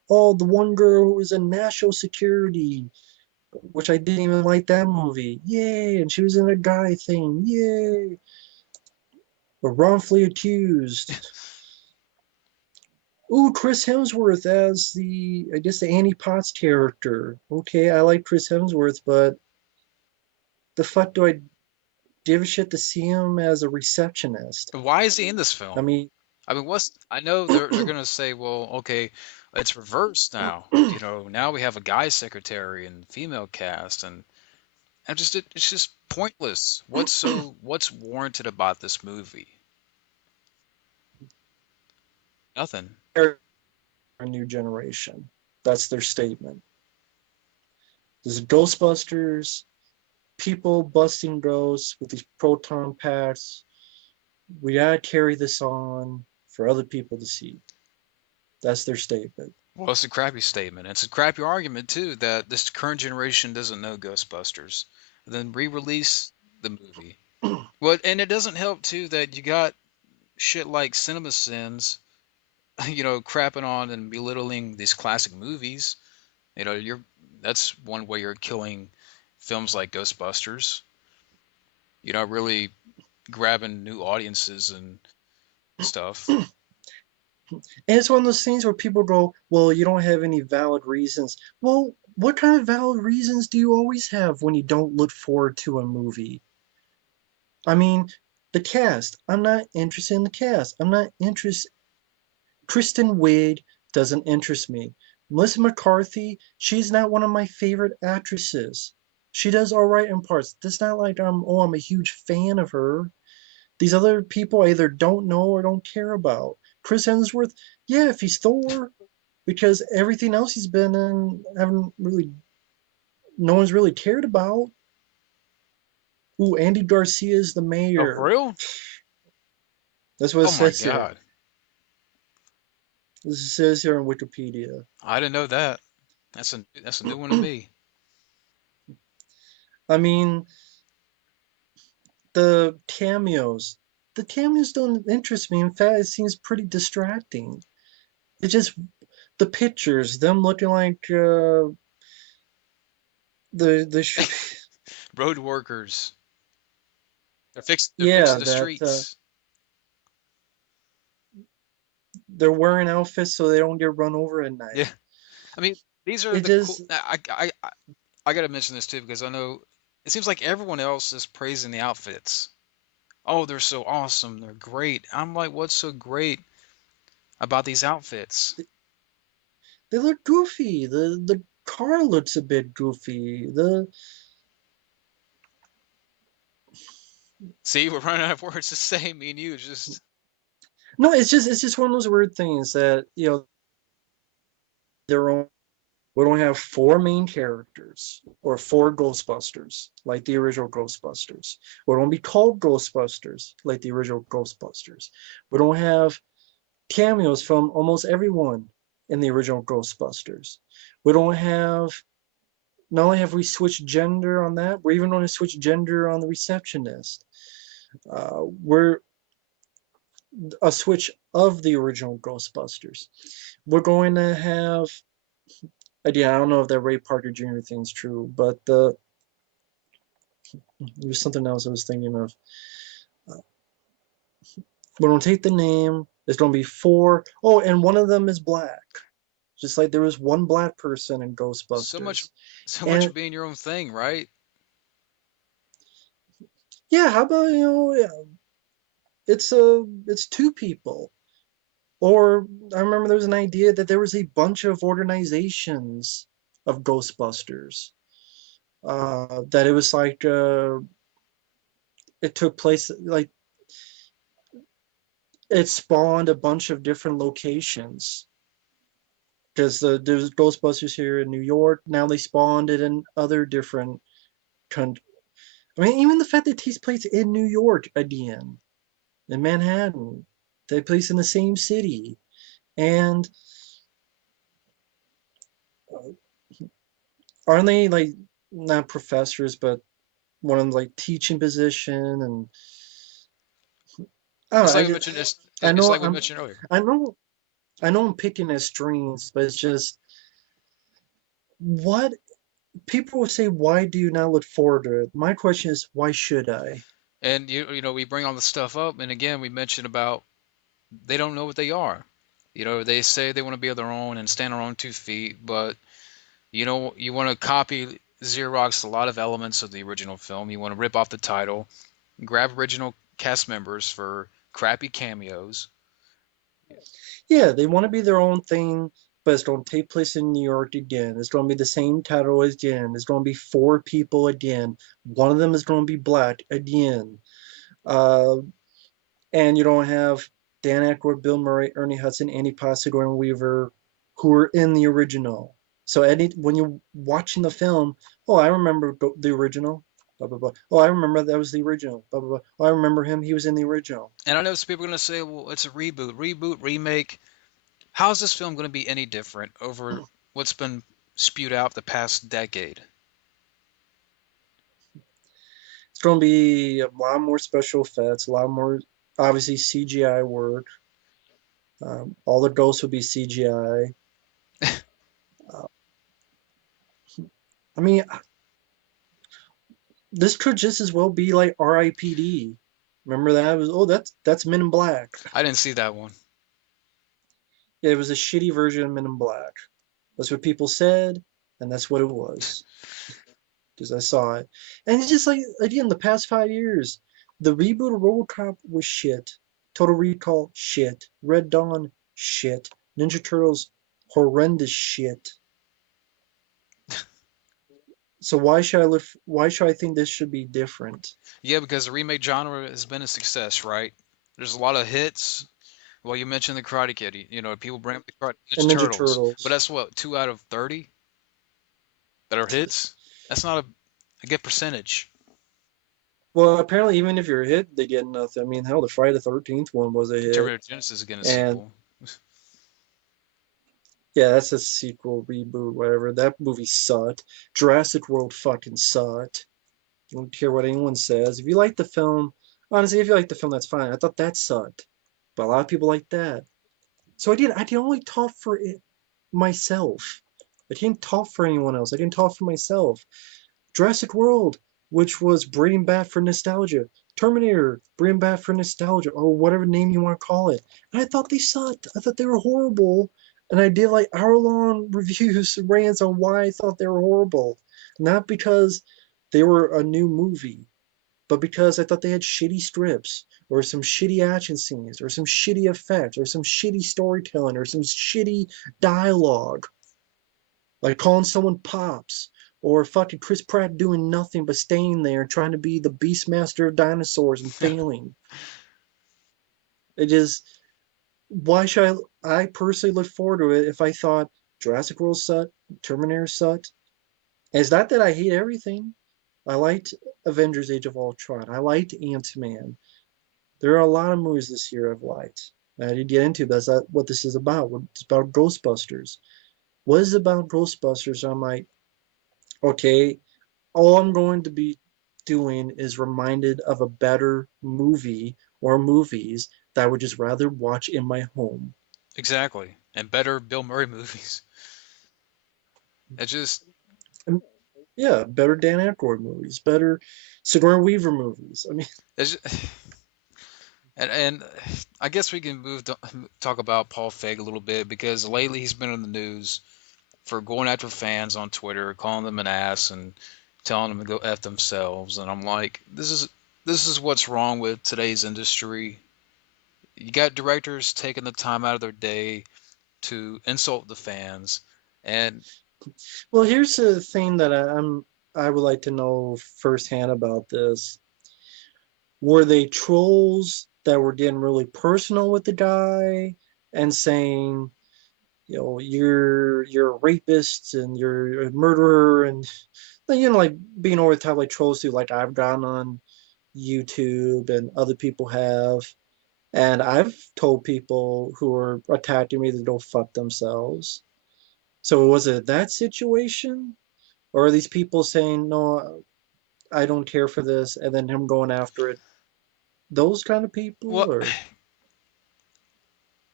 oh, the one girl who was in National Security, which I didn't even like that movie. Yay! And she was in a guy thing. Yay! But wrongfully accused. Ooh, Chris Hemsworth as I guess the Annie Potts character. Okay, I like Chris Hemsworth, but the fuck do I give a shit to see him as a receptionist? Why is he in this I film? mean, I mean, I know they're gonna say, well, okay, it's reversed now. You know, now we have a guy secretary and female cast, and it's just pointless. What's warranted about this movie? Nothing. they're a new generation. That's their statement. This is Ghostbusters, people busting ghosts with these proton packs. We gotta carry this on for other people to see. That's their statement. Well, it's a crappy statement. It's a crappy argument too that this current generation doesn't know Ghostbusters. And then re-release the movie. Well, and it doesn't help too that you got shit like Cinema Sins, crapping on and belittling these classic movies. You know, that's one way you're killing films like Ghostbusters. You're not really grabbing new audiences and stuff. And it's one of those things where people go, well, you don't have any valid reasons. Well, what kind of valid reasons do you always have when you don't look forward to a movie? I mean, the cast. I'm not interested in the cast. I'm not interested. Kristen Wiig doesn't interest me. Melissa McCarthy, she's not one of my favorite actresses. She does all right in parts. It's not like I'm a huge fan of her. These other people I either don't know or don't care about. Chris Hemsworth, yeah, if he's Thor, because everything else he's been in, haven't really, no one's really cared about. Ooh, Andy Garcia is the Oh, for mayor. real? That's what it Oh my says here. God. This says here on Wikipedia. I didn't know that. That's a new one to me. I mean, the cameos. The cameos don't interest me. In fact, it seems pretty distracting. It's just the pictures, them looking like the Road workers. They're yeah, fixing the that streets. they're wearing outfits so they don't get run over at Yeah. night. I mean, these are It the cool. just I gotta mention this too because I know it seems like everyone else is praising the outfits. Oh, they're so awesome. They're great. I'm like, what's so great about these outfits? they look goofy. The car looks a bit goofy. The See, we're running out of words to say. Me and you just. no, it's just one of those weird things that their own. We don't have four main characters or four Ghostbusters like the original Ghostbusters. We don't be called Ghostbusters like the original Ghostbusters. We don't have cameos from almost everyone in the original Ghostbusters. We don't have not only have we switched gender on that, we're even going to switch gender on the receptionist. We're a switch of the original Ghostbusters. We're going to have again, I don't know if that Ray Parker Jr. thing's true, but there's something else I was thinking of. Uh, we're gonna take the name. There's gonna be four. Oh, and one of them is black, just like there was one black person in So much, Ghostbusters. so much And for being your own thing, right? yeah, how about yeah, it's two people. Or I remember there was an idea that there was a bunch of organizations of Ghostbusters. That it was like it took place like it spawned a bunch of different locations because there's Ghostbusters here in New York. Now they spawned it in other different countries. I mean, even the fact that it takes place in New York again, in Manhattan, they place in the same city, and uh, aren't they like not professors, but one of them like teaching position, and I It's don't like we know. mentioned. I It's know like we mentioned earlier. I know I know I'm picking at strings, but it's just what people will say. Why do you not look forward to it? My question is, why should I? And we bring all the stuff up, and again, we mentioned about they don't know what they are. They say they want to be on their own and stand on their own 2 feet, but you want to copy Xerox a lot of elements of the original film. You want to rip off the title, grab original cast members for crappy cameos. Yeah, they want to be their own thing, but it's going to take place in New York again. It's going to be the same title again. It's going to be four people again. One of them is going to be black again. Uh, and you don't have Dan Aykroyd, Bill Murray, Ernie Hudson, Andy Paz, Sigourney Weaver, who were in the original. So when you're watching the film, oh, I remember the original. Blah, blah, blah. Oh, I remember that was the original. Blah, blah, blah. Oh, I remember him. He was in the original. And I know some people are going to say, well, it's a reboot, remake. How is this film going to be any different over what's been spewed out the past decade? It's going to be a lot more special effects, a lot more obviously CGI work. All the ghosts will be CGI. I mean, this could just as well be like R.I.P.D. Remember that? It was that's Men in Black. I didn't see that one. Yeah, it was a shitty version of Men in Black. That's what people said, and that's what it was. Because I saw it, and it's just like again the past 5 years, the reboot of RoboCop was shit. Total Recall shit. Red Dawn shit. Ninja Turtles horrendous shit. So why should I think this should be different? Yeah, because the remake genre has been a success, right? There's a lot of hits. Well, you mentioned the Karate Kid. People bring up the And Ninja Ninja Turtles, but Turtles. that's what 2 out of 30 that are hits. That's not a good percentage. Well, apparently, even if you're a hit, they get nothing. I mean, hell, the Friday the 13th one was a hit, Terminator Genesis is getting a and sequel. yeah, that's a sequel, reboot, whatever. That movie sucked. Jurassic World fucking sucked. I don't care what anyone says. If you like the film, honestly, if you like the film, that's fine. I thought that sucked, but a lot of people like that. So I did only talk for it myself. I didn't talk for anyone else. I didn't talk for myself. Jurassic World, which was bringing back for nostalgia. Terminator, bringing back for nostalgia, or whatever name you want to call it. And I thought they sucked. I thought they were horrible. And I did like hour-long reviews, rants on why I thought they were horrible. Not because they were a new movie, but because I thought they had shitty strips, or some shitty action scenes, or some shitty effects, or some shitty storytelling, or some shitty dialogue. Like calling someone Pops, or fucking Chris Pratt doing nothing but staying there trying to be the Beastmaster of dinosaurs and failing. It is why should I personally look forward to it if I thought Jurassic World sucked, Terminator sucked? It's not that I hate everything. I liked Avengers Age of Ultron. I liked Ant-Man. There are a lot of movies this year I've liked. I did get into, but that's not what this is about. It's about Ghostbusters. What is it about Ghostbusters? I'm like, okay, all I'm going to be doing is reminded of a better movie or movies that I would just rather watch in my home. Exactly, and better Bill Murray movies. It just, And yeah, better Dan Aykroyd movies, better Sigourney Weaver movies. I mean, it's just, and I guess we can move to talk about Paul Feig a little bit because lately he's been in the news for going after fans on Twitter, calling them an ass and telling them to go f themselves. And I'm like, this is what's wrong with today's industry. You got directors taking the time out of their day to insult the fans, and well, here's the thing that I would like to know firsthand about this. Were they trolls that were getting really personal with the guy and saying, you're a rapist and you're a murderer and like being over the top like trolls do, like I've gone on YouTube and other people have, and I've told people who are attacking me to go fuck themselves. So was it that situation, or are these people saying no, I don't care for this, and then him going after it? Those kind of people, well, or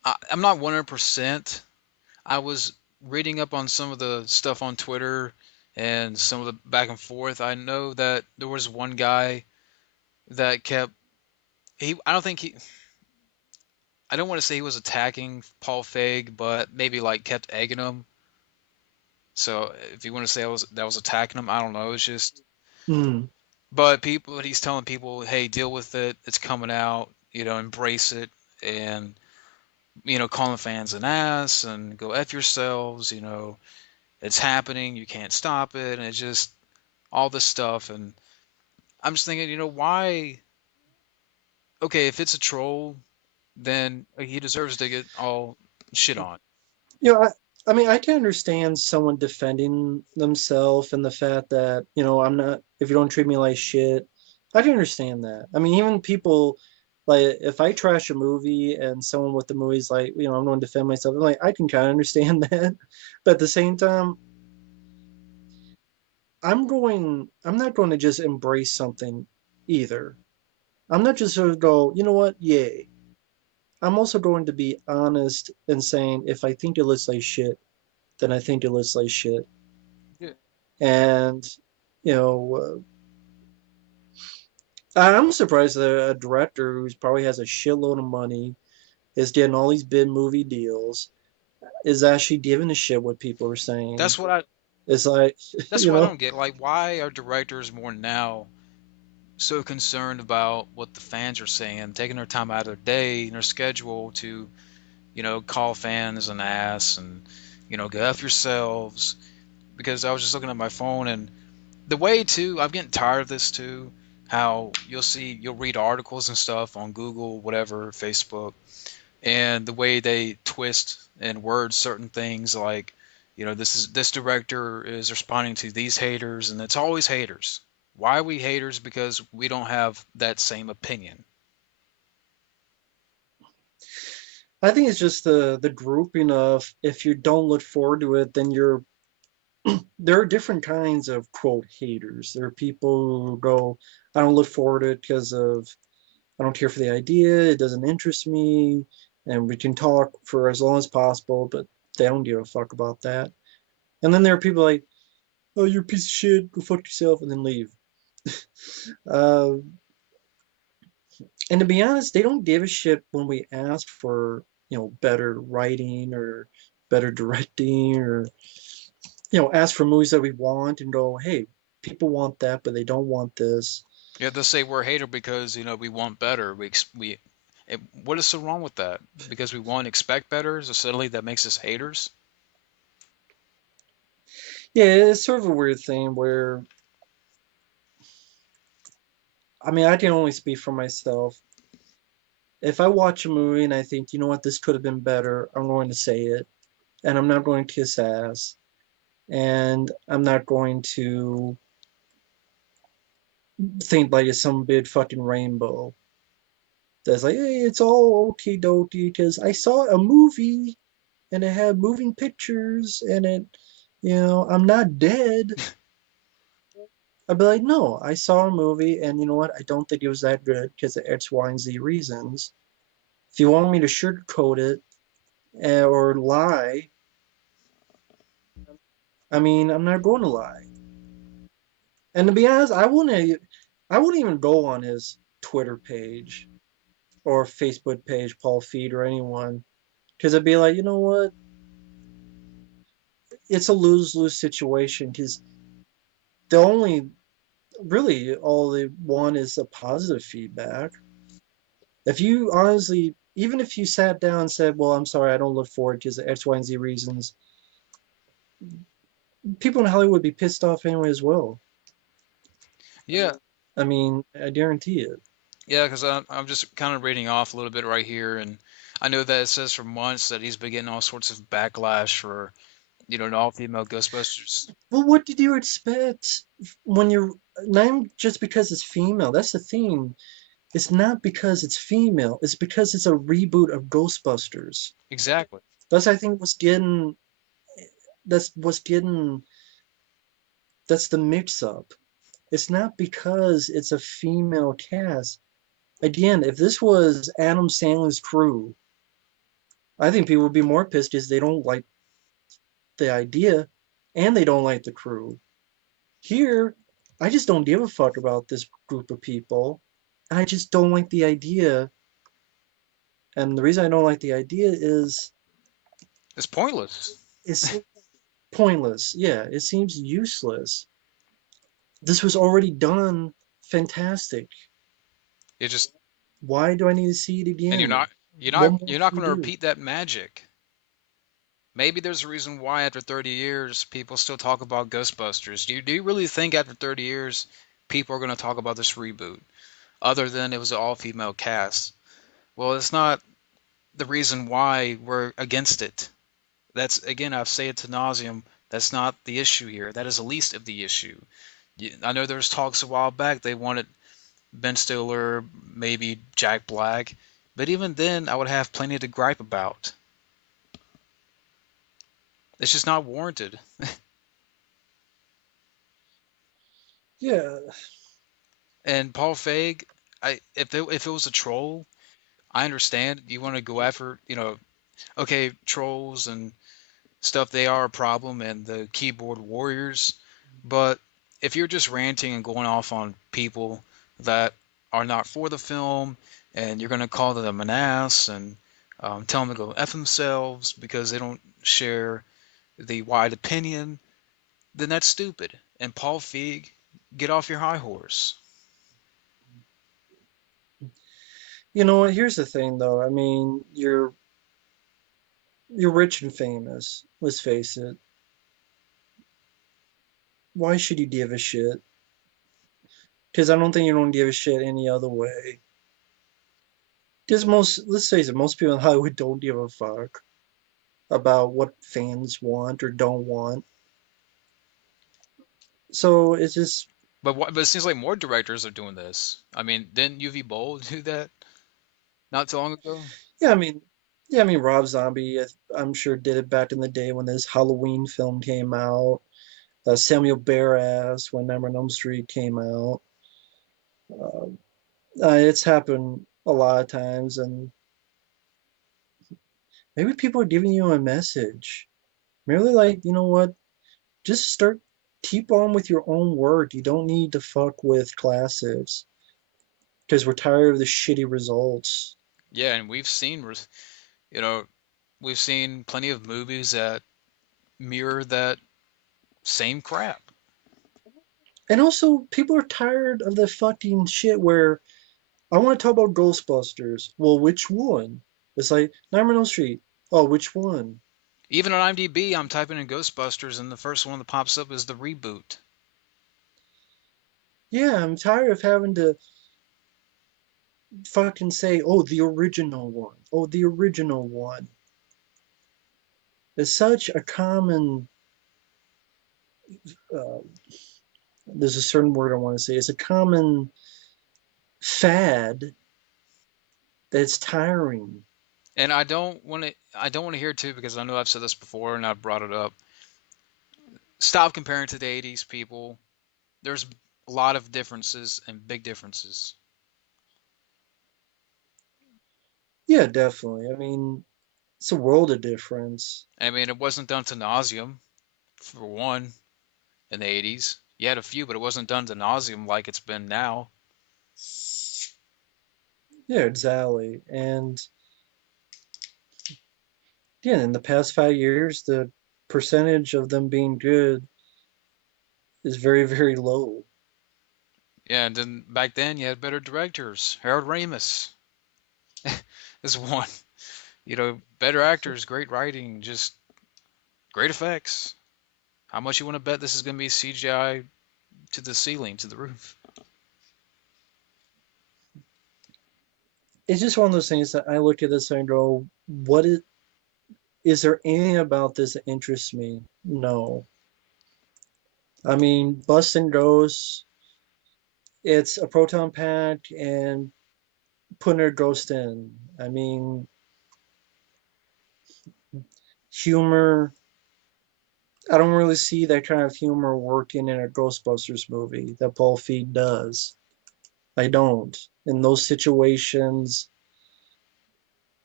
I'm not 100%. I was reading up on some of the stuff on Twitter and some of the back and forth. I know that there was one guy that kept he I don't think he I don't want to say he was attacking Paul Feig, but maybe like kept egging him. So if you want to say that was attacking him, I don't know. It's just Hmm. but he's telling people, hey, deal with it. It's coming out. Embrace it and calling fans an ass and go f yourselves. It's happening. You can't stop it, and it's just all this stuff. And I'm just thinking, why? Okay, if it's a troll, then he deserves to get all shit on. You know, I mean, I can understand someone defending themselves and the fact that, I'm not, if you don't treat me like shit, I can understand that. I mean, even people, like, if I trash a movie and someone with the movie's like, I'm going to defend myself, I'm like, I can kind of understand that. But at the same time, I'm not going to just embrace something either. I'm not just going to go, you know what, yay. I'm also going to be honest and saying if I think it looks like shit, then I think it looks like shit. Yeah. And you know, I'm surprised that a director who probably has a shitload of money is getting all these big movie deals is actually giving a shit what people are saying. That's what I It's like, that's you what I know, don't get. Like, why are directors more now so concerned about what the fans are saying, taking their time out of their day and their schedule to, call fans an ass and, go F yourselves. Because I was just looking at my phone and the way too, I'm getting tired of this too, how you'll read articles and stuff on Google, whatever, Facebook, and the way they twist and word certain things like, this director is responding to these haters, and it's always haters. Why are we haters? Because we don't have that same opinion. I think it's just the grouping of if you don't look forward to it, then there are different kinds of quote haters. There are people who go, I don't look forward to it because of I don't care for the idea, it doesn't interest me, and we can talk for as long as possible, but they don't give a fuck about that. And then there are people like, oh, you're a piece of shit, go fuck yourself, and then leave. Uh, and to be honest, they don't give a shit when we ask for, better writing or better directing or, ask for movies that we want and go, hey, people want that, but they don't want this. Yeah, they'll say we're a hater because we want better. What is so wrong with that? Because we want expect better, so suddenly that makes us haters. Yeah, it's sort of a weird thing where, I mean, I can only speak for myself. If I watch a movie and I think, you know what, this could have been better, I'm going to say it. And I'm not going to kiss ass. And I'm not going to think like it's some big fucking rainbow. That's like, hey, it's all okie dokie because I saw a movie and it had moving pictures and I'm not dead. I'd be like, no, I saw a movie and you know what? I don't think it was that good because of X, Y, and Z reasons. If you want me to sugarcoat it or lie, I mean, I'm not going to lie. And to be honest, I wouldn't even go on his Twitter page or Facebook page, Paul Feig or anyone, because I'd be like, you know what? It's a lose-lose situation because the only really all they want is a positive feedback. If you honestly, even if you sat down and said, "Well, I'm sorry, I don't look forward because of X, Y, and Z reasons," people in Hollywood would be pissed off anyway as well. Yeah, I mean, I guarantee it. yeah, because I'm just kind of reading off a little bit right here, and I know that it says for months that he's been getting all sorts of backlash for, an all-female Ghostbusters. Well, what did you expect when you're not just because it's female? That's the theme. It's not because it's female. It's because it's a reboot of Ghostbusters. Exactly. That's I think what's getting. That's what's getting. That's the mix-up. It's not because it's a female cast. Again, if this was Adam Sandler's crew, I think people would be more pissed because they don't like the idea and they don't like the crew. Here, I just don't give a fuck about this group of people. I just don't like the idea. And the reason I don't like the idea is It's pointless. it seems pointless. Yeah, it seems useless. This was already done fantastic. You just Why do I need to see it and again? What more you're can not we going to do? repeat that magic. Maybe there's a reason why after 30 years people still talk about Ghostbusters. Do you really think after 30 years people are going to talk about this reboot other than it was an all-female cast? Well, it's not the reason why we're against it. That's again, I've said it to nauseum. That's not the issue here. That is the least of the issue. I know there was talks a while back they wanted Ben Stiller, maybe Jack Black, but even then I would have plenty to gripe about. It's just not warranted. Yeah, And Paul Feig, if it was a troll, I understand you want to go after, okay, trolls and stuff, they are a problem, and the keyboard warriors. But if you're just ranting and going off on people that are not for the film, and you're going to call them an ass and tell them to go F themselves because they don't share the wide opinion, then that's stupid. And Paul Feig, get off your high horse. you know what? Here's the thing, though. I mean, you're rich and famous. Let's face it. Why should you give a shit? Because I don't think you don't give a shit any other way. Because let's face it, most people in Hollywood don't give a fuck about what fans want or don't want. So it's just, But it seems like more directors are doing this. I mean, didn't UV Bowl do that not too long ago? yeah, I mean, yeah, I mean, Rob Zombie, I'm sure did it back in the day when this Halloween film came out. Samuel Baras when Nightmare on Elm Street came out. Uh, it's happened a lot of times, and maybe people are giving you a message. Maybe like, you know what? Just start, keep on with your own work. You don't need to fuck with classics because we're tired of the shitty results. Yeah, and you know, we've seen plenty of movies that mirror that same crap. And also, people are tired of the fucking shit where I want to talk about Ghostbusters. Well, which one? It's like Nightmare on Elm Street. Oh, which one? Even on IMDb, I'm typing in Ghostbusters, and the first one that pops up is the reboot. Yeah, I'm tired of having to fucking say, oh, the original one. Oh, the original one. It's such a common. Uh, there's a certain word I want to say. It's a common fad that's tiring. And I don't want to hear it too because I know I've said this before and I've brought it up. Stop comparing to the 80s, people. There's a lot of differences and big differences. Yeah, definitely. I mean, it's a world of difference. I mean, it wasn't done to nauseum, for one, in the 80s. You had a few, but it wasn't done to nauseum like it's been now. Yeah, exactly. And yeah, in the past 5 years, the percentage of them being good is very, very low. Yeah, and then back then you had better directors. Harold Ramis is one. Better actors, great writing, just great effects. How much you want to bet this is going to be CGI to the ceiling, to the roof? It's just one of those things that I look at this and I go, is there anything about this that interests me? No. I mean, Bust and Ghost, it's a proton pack and putting a ghost in. I mean, humor, I don't really see that kind of humor working in a Ghostbusters movie that Paul Feig does. I don't. In those situations,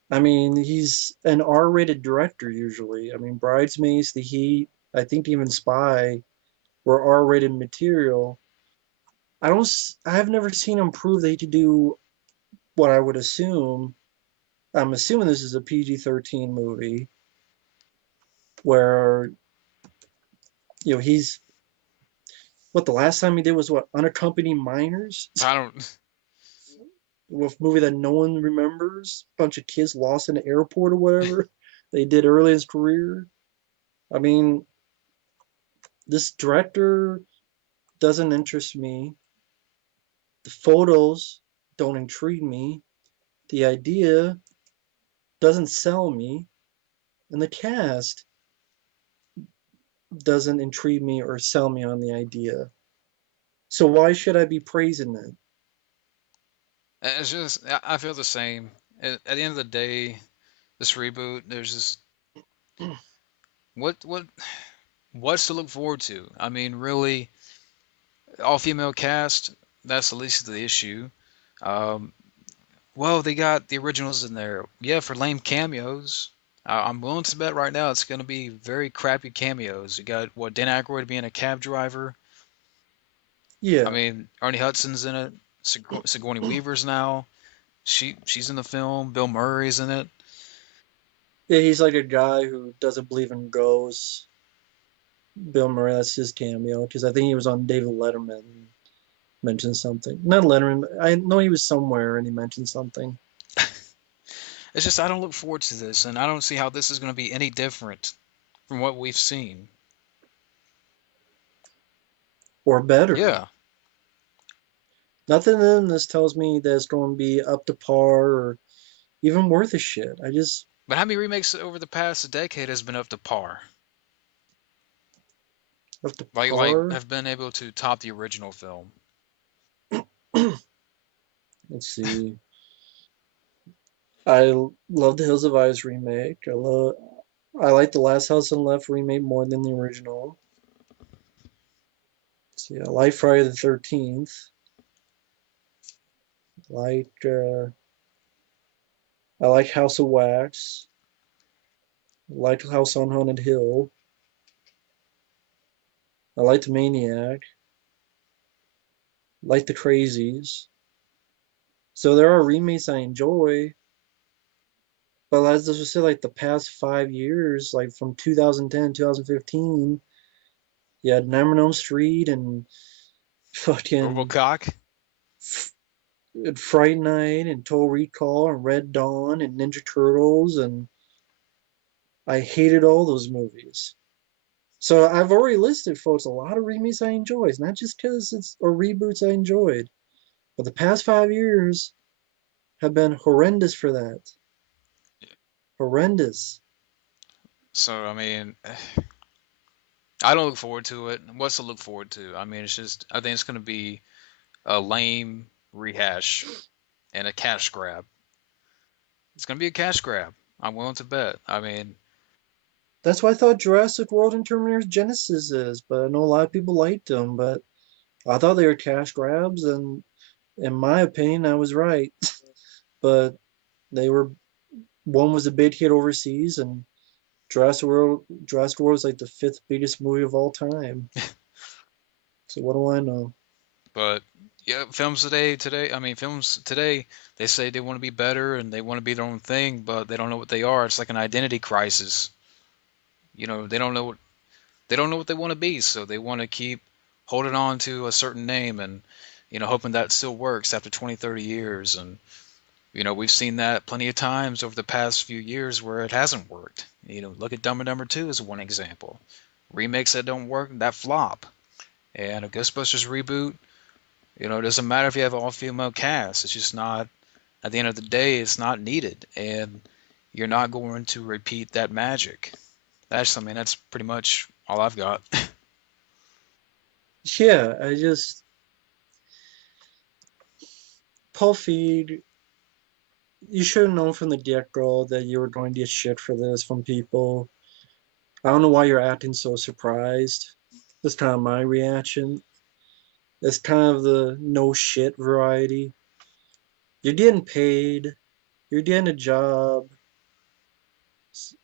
I mean, he's an R-rated director usually. I mean, Bridesmaids, The Heat, I think even Spy were R-rated material. I have never seen him prove that he could do what I would assume. I'm assuming this is a PG-13 movie where he's what the last time he did was what Unaccompanied Minors, I don't. with movie that no one remembers, bunch of kids lost in the airport or whatever they did early in his career. I mean, this director doesn't interest me. The photos don't intrigue me. The idea doesn't sell me, and the cast doesn't intrigue me or sell me on the idea. So why should I be praising it? It's just I feel the same. At the end of the day, this reboot, there's just what what's to look forward to. I mean, really, all female cast. That's the least of the issue. Um, well, they got the originals in there. Yeah, for lame cameos. I'm willing to bet right now it's going to be very crappy cameos. You got what Dan Aykroyd being a cab driver. I Yeah, mean, Arnie Hudson's in it. Sigourney Weaver's now. She's in the film. Bill Murray's in it. yeah, he's like a guy who doesn't believe in ghosts. Bill Murray, that's his cameo because I think he was on David Letterman. Mentioned something, not Letterman. I know he was somewhere and he mentioned something, It's just I don't look forward to this, and I don't see how this is going to be any different from what we've seen. or better. Yeah, Nothing in this tells me that it's going to be up to par or even worth a shit. I just but how many remakes over the past decade has been up to par? up to Like par. have been able to top the original film. Let's see. I love the Hills of Ice remake. I like the Last House on Left remake more than the original. See, I like Friday the 13th. Like I like House of Wax. I like House on Haunted Hill. I like the Maniac. I like the Crazies. So there are remakes I enjoy, but as I just said, like the past 5 years, like from 2010, 2015, you had Nightmare on Elm Street and fucking RoboCock. Fright Night and Total Recall and Red Dawn and Ninja Turtles, and I hated all those movies. So I've already listed, folks, a lot of remakes I enjoy. It's not just because it's or reboots I enjoyed, but the past 5 years have been horrendous for that. Horrendous. So I mean, I don't look forward to it. What's to look forward to? I mean, it's just I think it's going to be a lame rehash and a cash grab. It's going to be a cash grab. I'm willing to bet. I mean, That's why I thought Jurassic World and Terminator Genesis is, but I know a lot of people liked them, but I thought they were cash grabs, and in my opinion, I was right. But they were one was a big hit overseas, and Jurassic World is like the fifth biggest movie of all time. So what do I know? but yeah, films today, they say they want to be better and they want to be their own thing, but they don't know what they are. It's like an identity crisis. They don't know what they want to be, so they want to keep holding on to a certain name and hoping that still works after 20, 30 years. And we've seen that plenty of times over the past few years where it hasn't worked. Look at Dumb and Dumber 2 as one example. Remakes that don't work, that flop. And a Ghostbusters reboot, it doesn't matter if you have an all-female cast. It's just not, at the end of the day, it's not needed. And you're not going to repeat that magic. That's pretty much all I've got. Yeah, I just Paul Feig. You should have known from the get go that you were going to get shit for this from people. I don't know why you're acting so surprised. That's kind of my reaction. It's kind of the no shit variety. You're getting paid. You're getting a job.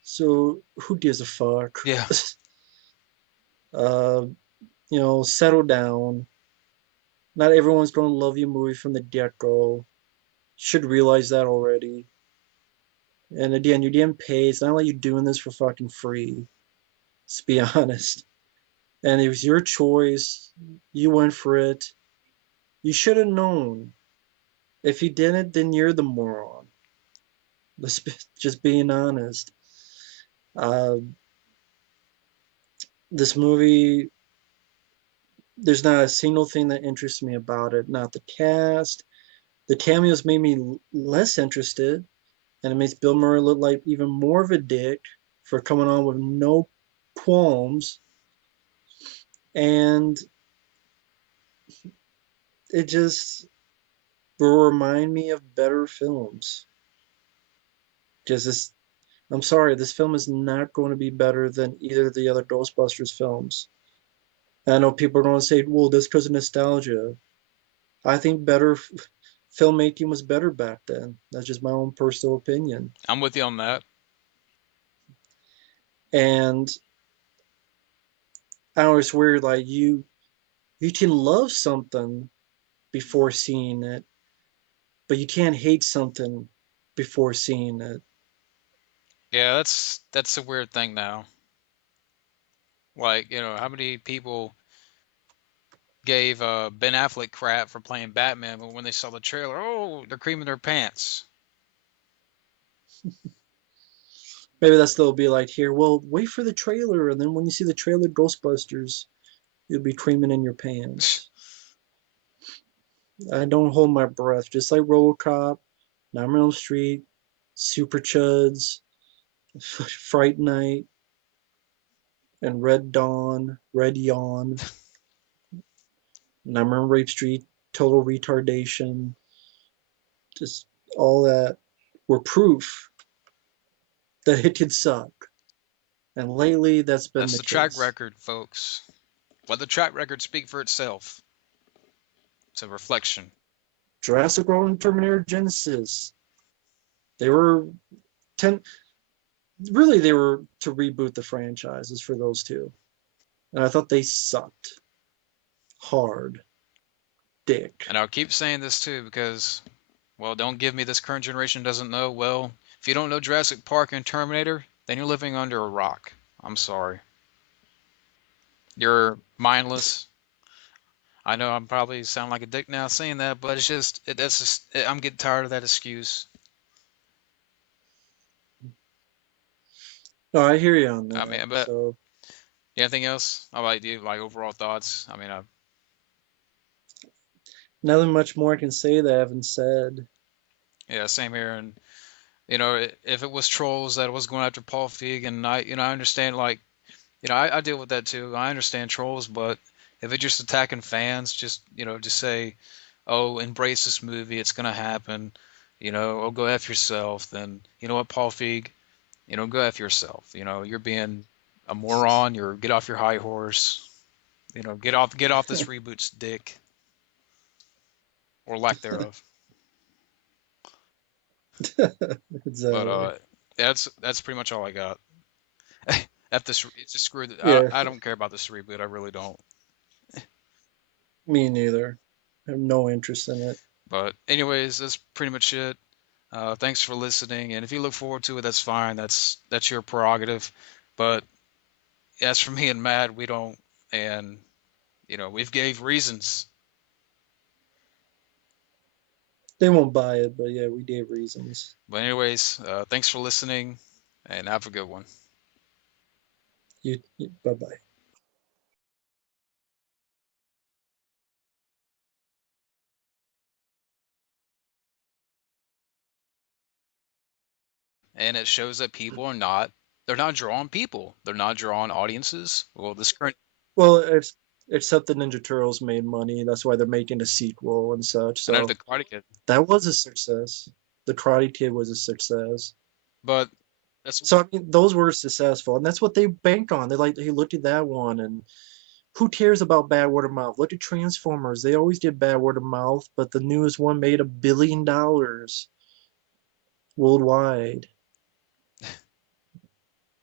So who gives a fuck? Yeah, uh, settle down. Not everyone's going to love your movie from the get go. Should realize that already. And again, you didn't pay. It's not like you're doing this for fucking free. Let's be honest. And it was your choice. You went for it. You should have known. If you didn't, then you're the moron. Let's be, just being honest. Uh, this movie, there's not a single thing that interests me about it. Not the cast. The cameos made me less interested, and it makes Bill Murray look like even more of a dick for coming on with no qualms. And it just will remind me of better films. Because this, I'm sorry, this film is not going to be better than either of the other Ghostbusters films. And I know people are going to say, well, this because of nostalgia. I think better filmmaking was better back then. That's just my own personal opinion. I'm with you on that. And I always weird, like you can love something before seeing it, but you can't hate something before seeing it. Yeah, that's a weird thing now. Like, how many people gave Ben Affleck crap for playing Batman, but when they saw the trailer, oh, they're creaming their pants. Maybe that's they'll be like here. Well, wait for the trailer, and then when you see the trailer, Ghostbusters, you'll be creaming in your pants. I don't hold my breath, just like RoboCop, Nightmare on Elm Street, Super Chuds, Fright Night, and Red Dawn, Red Yawn, Nightmare on Rape Street, Total Retardation, just all that were proof that it could suck. And lately, that's been That's the the track case. record, folks. Let the track record speak for itself. It's a reflection. Jurassic World and Terminator Genesis, they were 10, really, they were to reboot the franchises for those two. And I thought they sucked hard. Dick. And I'll keep saying this too because, well, don't give me this current generation doesn't know. Well, if you don't know Jurassic Park and Terminator, then you're living under a rock. I'm sorry. You're mindless. I know I'm probably sound like a dick now saying that, but it's just that's just I'm getting tired of that excuse. No, I hear you on I that. mean, but So anything else? How about you? Like overall thoughts? I mean, nothing much more I can say that I haven't said. yeah, same here. And if it was trolls that was going after Paul Feig, and I understand like, I deal with that too. I understand trolls, but if it's just attacking fans, just say, oh, embrace this movie, it's gonna happen, oh, go F yourself, then you know what, Paul Feig, go F yourself. You're being a moron, get off your high horse, get off this reboot's dick, or lack thereof. But Exactly. that's pretty much all I got. F this, just screw it. I, Yeah, I don't care about this reboot. I really don't. me neither. I have no interest in it. But anyways, that's pretty much it. Thanks for listening, and if you look forward to it, that's fine. That's your prerogative. But as for me and Matt, we don't, and we've gave reasons. They won't buy it, but yeah, we gave reasons. But anyways, thanks for listening, and have a good one. Bye bye. And it shows that people are not. They're not drawing people. They're not drawing audiences. Well, this current Well, except the Ninja Turtles made money. That's why they're making a sequel and such. I know So the Karate Kid, that was a success. The Karate Kid was a success. but that's So I mean, those were successful, and that's what they bank on. They like, hey, look at that one, and who cares about bad word of mouth? Look at Transformers. They always did bad word of mouth, but the newest one made $1 billion worldwide.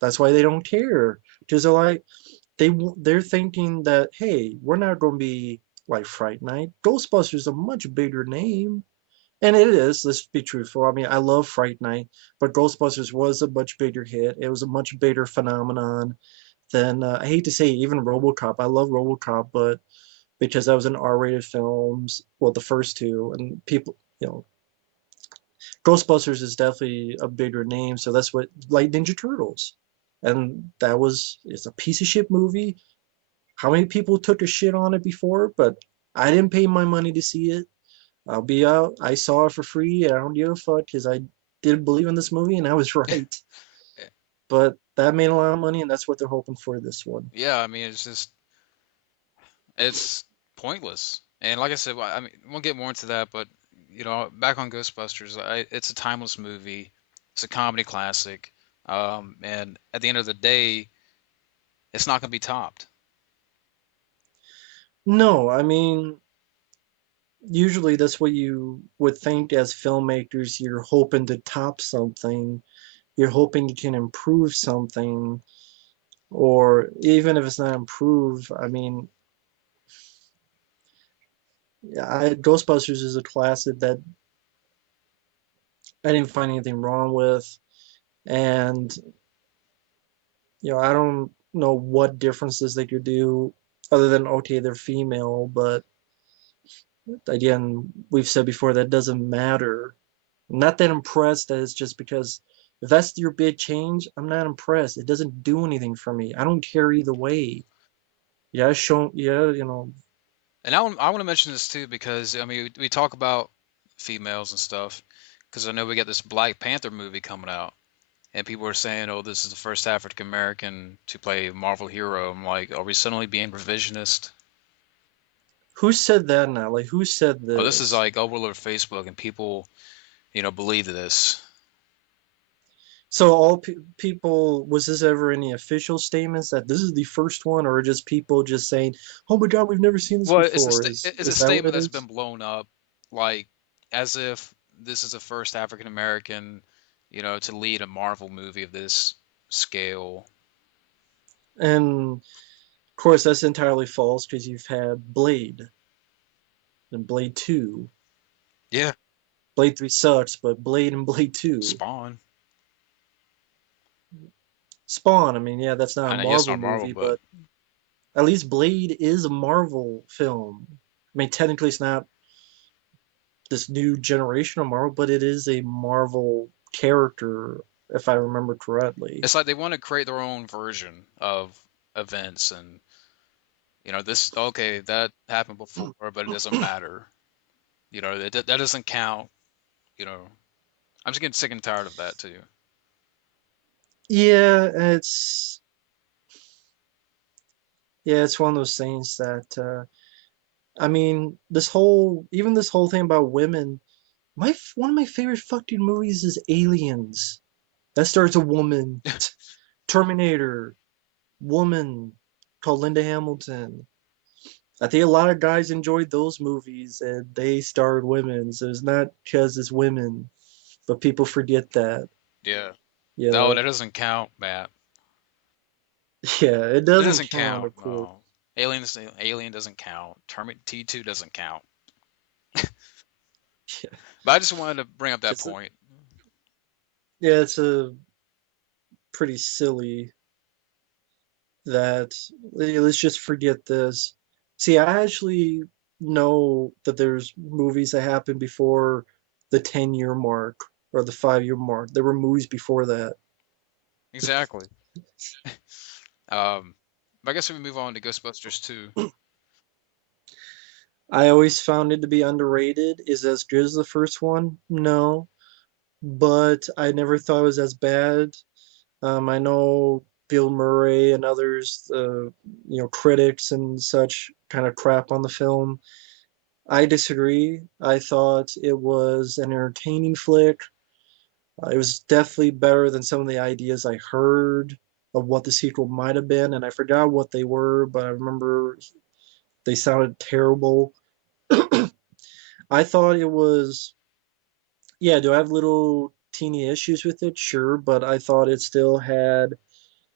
That's why they don't care. Because they're like, they're thinking that, hey, we're not going to be like Fright Night. Ghostbusters is a much bigger name. And it is, let's be truthful. I mean, I love Fright Night, but Ghostbusters was a much bigger hit. It was a much bigger phenomenon than, I hate to say, even RoboCop. I love RoboCop, but because that was an R-rated film, well, the first two, and people, Ghostbusters is definitely a bigger name, so that's what, like Ninja Turtles. And it's a piece of shit movie. How many people took a shit on it before? But I didn't pay my money to see it. I'll be out. I saw it for free. And I don't give a fuck because I did believe in this movie and I was right. But that made a lot of money, and that's what they're hoping for this one. Yeah, I mean, it's pointless. And like I said, I mean, we'll get more into that, but back on Ghostbusters, it's a timeless movie. It's a comedy classic. And at the end of the day, it's not going to be topped. No, I mean, usually that's what you would think as filmmakers. You're hoping to top something. You're hoping you can improve something, or even if it's not improve, I mean, Ghostbusters is a classic that I didn't find anything wrong with, and I don't know what differences they could do other than okay, they're female, but again, we've said before that doesn't matter. I'm not that impressed that it's just because if that's your big change, I'm not impressed. It doesn't do anything for me. I don't care either way. Yeah, show yeah, And I want to mention this too because I mean we talk about females and stuff because I know we got this Black Panther movie coming out and people are saying, "Oh, this is the first African American to play a Marvel hero." I'm like, "Are we suddenly being revisionist?" who said that now? Like who said Oh, this is this? like all over Facebook and people, believe this. So all people, was this ever any official statements that this is the first one, or just people just saying, "Oh my God, we've never seen this Well, before"? it's a Is that what statement it that's is? been blown up, like as if this is the first African American, to lead a Marvel movie of this scale. And of course, that's entirely false because you've had Blade and Blade 2. Yeah, Blade 3 sucks, but Blade and Blade 2. Spawn. Spawn, I mean, yeah, that's not a I guess Marvel not Marvel, movie, but but at least Blade is a Marvel film. I mean, technically, it's not this new generation of Marvel, but it is a Marvel character, if I remember correctly. it's like they want to create their own version of events, and this okay that happened before, but it doesn't matter. That doesn't count. You know, I'm just getting sick and tired of that too. Yeah, it's one of those things that I mean, this whole thing about women. One of my favorite fucking movies is Aliens. That stars a woman. Terminator, woman called Linda Hamilton. I think a lot of guys enjoyed those movies and they starred women. So it's not because it's women, but people forget that. Yeah. You No, know, that doesn't count, Matt. yeah, it It doesn't doesn't count, count. of course. No. Alien doesn't count. T2 doesn't count. Yeah, But I just wanted to bring up that it's point. yeah, it's a pretty silly that let's just forget this. See, I actually know that there's movies that happened before the 10-year mark or the 5-year mark. There were movies before that. Exactly. Um, but I guess we move on to Ghostbusters 2. I always found it to be underrated. Is it as good as the first one? No, but I never thought it was as bad. I know Bill Murray and others, critics and such, kind of crap on the film. I disagree. I thought it was an entertaining flick. It was definitely better than some of the ideas I heard of what the sequel might have been, and I forgot what they were, but I remember they sounded terrible. I thought it was, yeah, do I have little teeny issues with it? Sure, but I thought it still had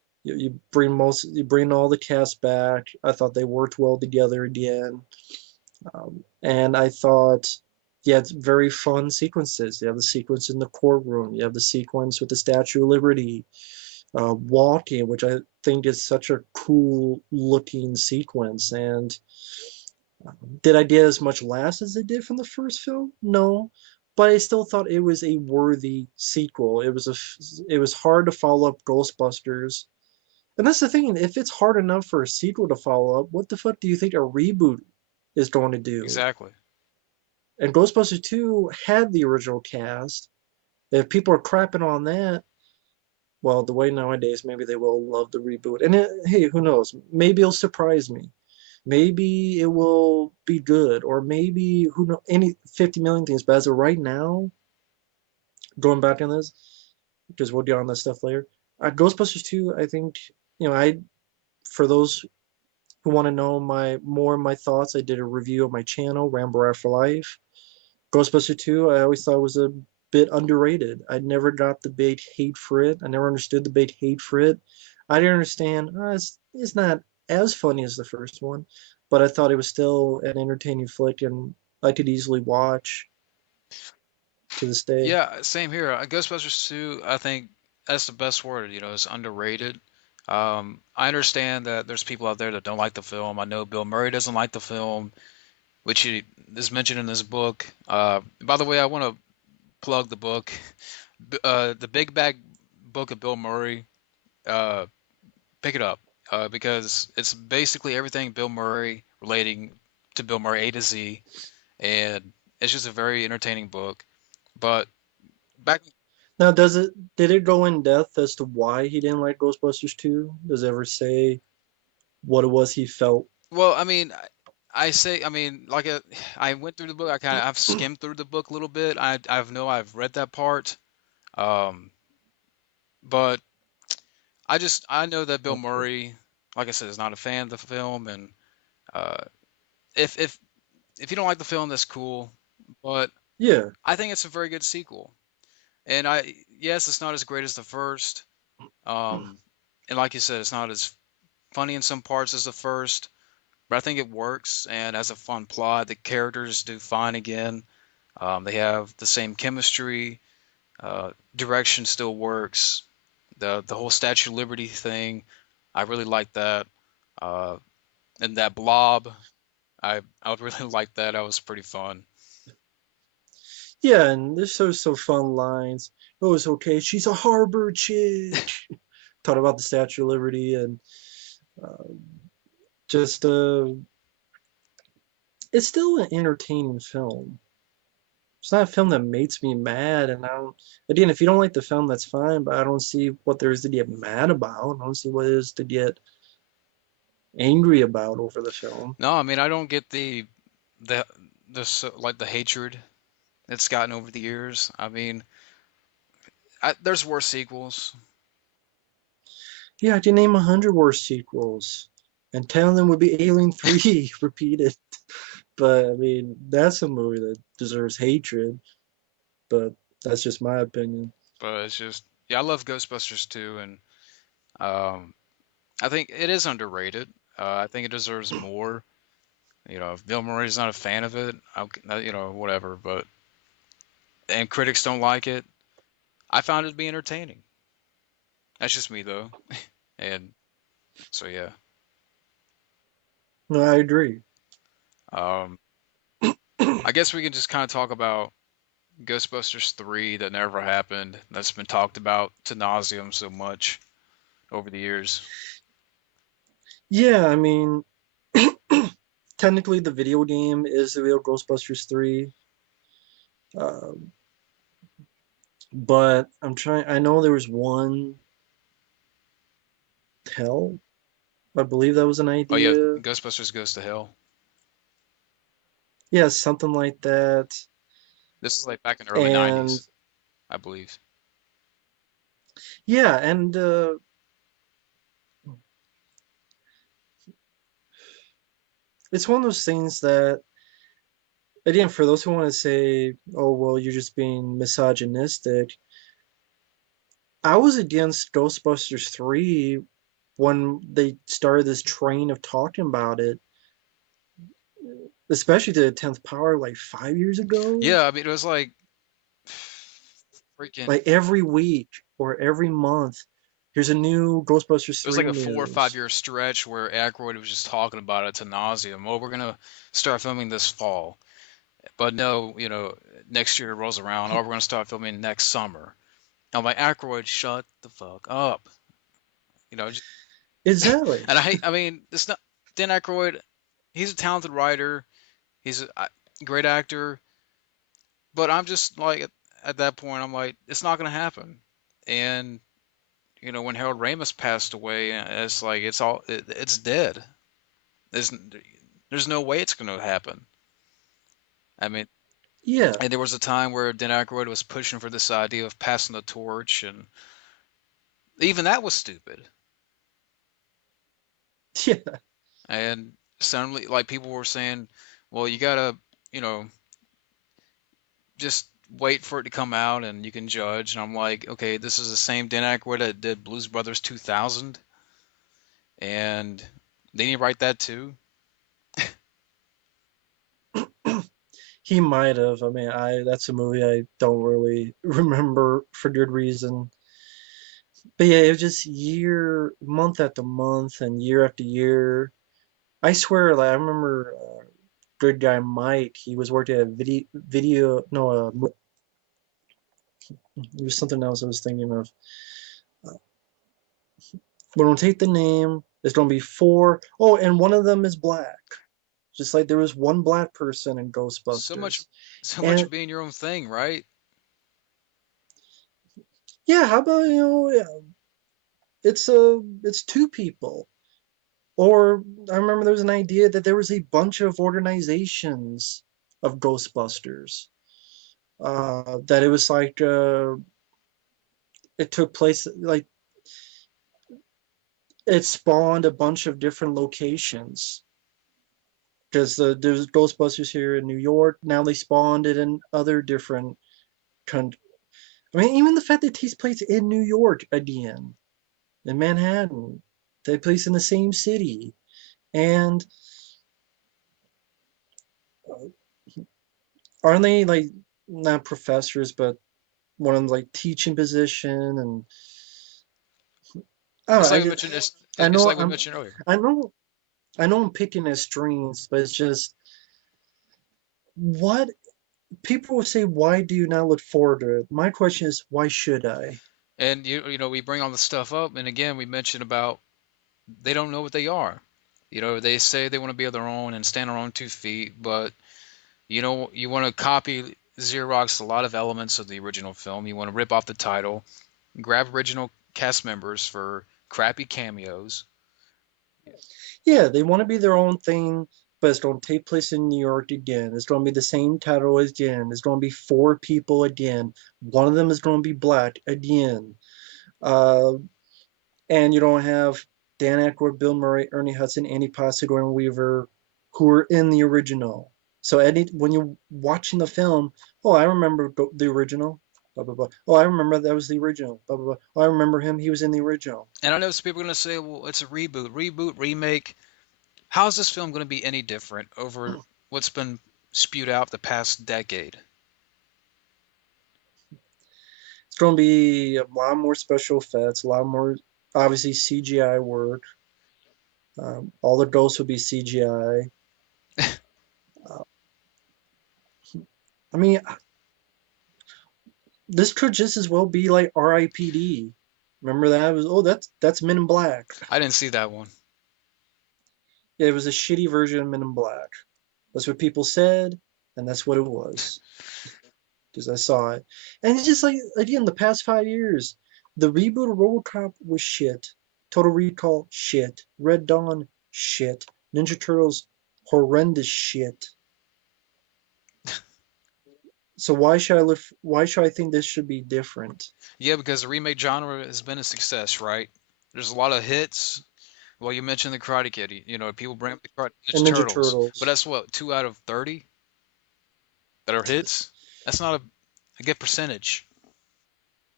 You bring all the cast back. I thought they worked well together again. And I thought, yeah, it's very fun sequences. You have the sequence in the courtroom. You have the sequence with the Statue of Liberty walking, which I think is such a cool looking sequence. And did I get as much laughs as they did from the first film? No, but I still thought it was a worthy sequel. It was hard to follow up Ghostbusters, and that's the thing. If it's hard enough for a sequel to follow up, what the fuck do you think a reboot is going to do? Exactly. And Ghostbusters 2 had the original cast. If people are crapping on that, well, the way nowadays, maybe they will love the reboot. And hey, who knows? Maybe it'll surprise me. Maybe it will be good, or maybe who know any 50 million things. But as of right now, going back on this, because we'll get on that stuff later. Ghostbusters 2, I think, I for those who want to know my thoughts, I did a review of my channel, Rambo After Life. Ghostbusters 2, I always thought was a bit underrated. I never got the big hate for it. I never understood the big hate for it. I didn't understand. It's not as funny as the first one, but I thought it was still an entertaining flick, and I could easily watch to this day. Yeah, same here. Ghostbusters 2, I think that's the best word, it's underrated. I understand that there's people out there that don't like the film. I know Bill Murray doesn't like the film, which he is mentioned in this book. By the way, I want to plug the book, the Big Bag Book of Bill Murray. Uh, Pick it up, because it's basically everything Bill Murray relating to Bill Murray A to Z, and it's just a very entertaining book. But back, Now, did it go in depth as to why he didn't like Ghostbusters 2? Does it ever say what it was he felt? well, I mean, I say, I mean, like I went through the book. I've skimmed through the book a little bit. I've read that part. Um, but I know that Bill Okay. Murray, like I said, is not a fan of the film, and uh, if if if you don't like the film, that's cool. But Yeah. I think it's a very good sequel. And yes, it's not as great as the first. Um, and like you said, it's not as funny in some parts as the first, but I think it works and has a fun plot. The characters do fine again. They have the same chemistry. Direction still works. The whole Statue of Liberty thing, I really like that. Uh, and that blob, I really like that. That was pretty fun. Yeah, and there's so fun lines. Oh, it's okay. She's a harbor chick. Talk about the Statue of Liberty and uh, just it's still an entertaining film. It's not a film that makes me mad, and I don't. Again, if you don't like the film, that's fine. But I don't see what there is to get mad about. I don't see what it is to get angry about over the film. No, I mean I don't get the like the hatred it's gotten over the years. I mean, there's worse sequels. Yeah, I can name 100 worse sequels, and 10 of them would be Alien 3 repeated. But I mean, that's a movie that deserves hatred. But that's just my opinion. But it's just, yeah, I love Ghostbusters too, and um, I think it is underrated. I think it deserves more. If Bill Murray's not a fan of it, whatever. But and critics don't like it. I found it to be entertaining. That's just me though, and so yeah. No, I agree. Um, I guess we can just kind of talk about Ghostbusters 3 that never happened. That's been talked about to nauseum so much over the years. Yeah, I mean, technically the video game is the real Ghostbusters 3. Um, but I know there was one Hell. I believe that was an Oh yeah, idea. Ghostbusters Goes to Hell. Yeah, something like that. This is like back in the early And 90s, I believe. yeah, and it's one of those things that, again, for those who want to say, oh, well, you're just being misogynistic, I was against Ghostbusters 3 when they started this train of talking about it, especially to the 10th Power like 5 years ago. Yeah, I mean, it was like freaking. Like every week or every month, here's a new Ghostbusters It was like 3 a 4 or 5 news. year stretch where Aykroyd was just talking about it to nauseam. Oh, we're gonna start filming this fall, but no, next year rolls around. Oh, we're gonna start filming next summer. I'm like, Aykroyd, shut the fuck up. Just, Exactly. and I hate. I mean, it's not Dan Aykroyd. He's a talented writer. He's a great actor. But I'm just like at that point, I'm like, it's not gonna happen. And when Harold Ramis passed away, it's like it's dead. There's there's no way it's gonna happen. I mean, Yeah. and there was a time where Dan Aykroyd was pushing for this idea of passing the torch, and even that was stupid. Yeah. And suddenly, like people were saying, well, you gotta, you know, just wait for it to come out and you can judge. And I'm like, okay, this is the same Dan Aykroyd that did Blues Brothers 2000, and didn't he write that too? He might have. I mean, I that's a movie I don't really remember for good reason. But yeah, it was just month after month, and year after year. I swear, like I remember, good guy Mike. He was working at a no, it was something else I was thinking of. We're gonna take the name. There's gonna be four. Oh, and one of them is black. Just like there was one black person in So much, Ghostbusters. so much for And being your own thing, right? yeah, how about yeah, it's two people. Or I remember there was an idea that there was a bunch of organizations of Ghostbusters. That it was like it took place like it spawned a bunch of different locations because there's Ghostbusters here in New York. Now they spawned it in other different countries. I mean, even the fact that it takes place in New York again, in Manhattan, they place in the same city, and aren't they like not professors, but one of them like teaching position? And I don't It's know, like we mentioned. I It's know like we I'm mentioned earlier. I know I know I'm picking at strings, but it's just what people would say. Why do you not look forward to it? My question is, why should I? And we bring all this stuff up, and again, we mentioned about they don't know what they are. They say they want to be on their own and stand on their own 2 feet, but you want to copy Xerox a lot of elements of the original film. You want to rip off the title, grab original cast members for crappy cameos. Yeah, they want to be their own thing, but it's going to take place in New York again. It's going to be the same title again. It's going to be four people again. One of them is going to be black again. Uh, and you don't have Dan Aykroyd, Bill Murray, Ernie Hudson, Andy Paz, Sigourney Weaver, who were in the original. So when you're watching the film, oh, I remember the original. Blah blah blah. Oh, I remember that was the original. Blah blah blah. Oh, I remember him. He was in the original. And I know some people are going to say, well, it's a reboot, remake. How is this film going to be any different over what's been spewed out the past decade? It's going to be a lot more special effects, a lot more obviously CGI work. All the ghosts will be CGI. Uh, I mean, this could just as well be like R.I.P.D. Remember that? It was that's Men in Black. I didn't see that one. Yeah, it was a shitty version of Men in Black. That's what people said, and that's what it was. Because I saw it, and it's just like again the past 5 years, the reboot of RoboCop was shit. Total Recall shit. Red Dawn shit. Ninja Turtles horrendous shit. So why should I think this should be different? Yeah, because the remake genre has been a success, right? There's a lot of hits. Well, you mentioned the Karate Kid. People bring up the Ninja And Ninja Turtles, but Turtles. that's what 2 out of 30 that are hits. That's not a good percentage.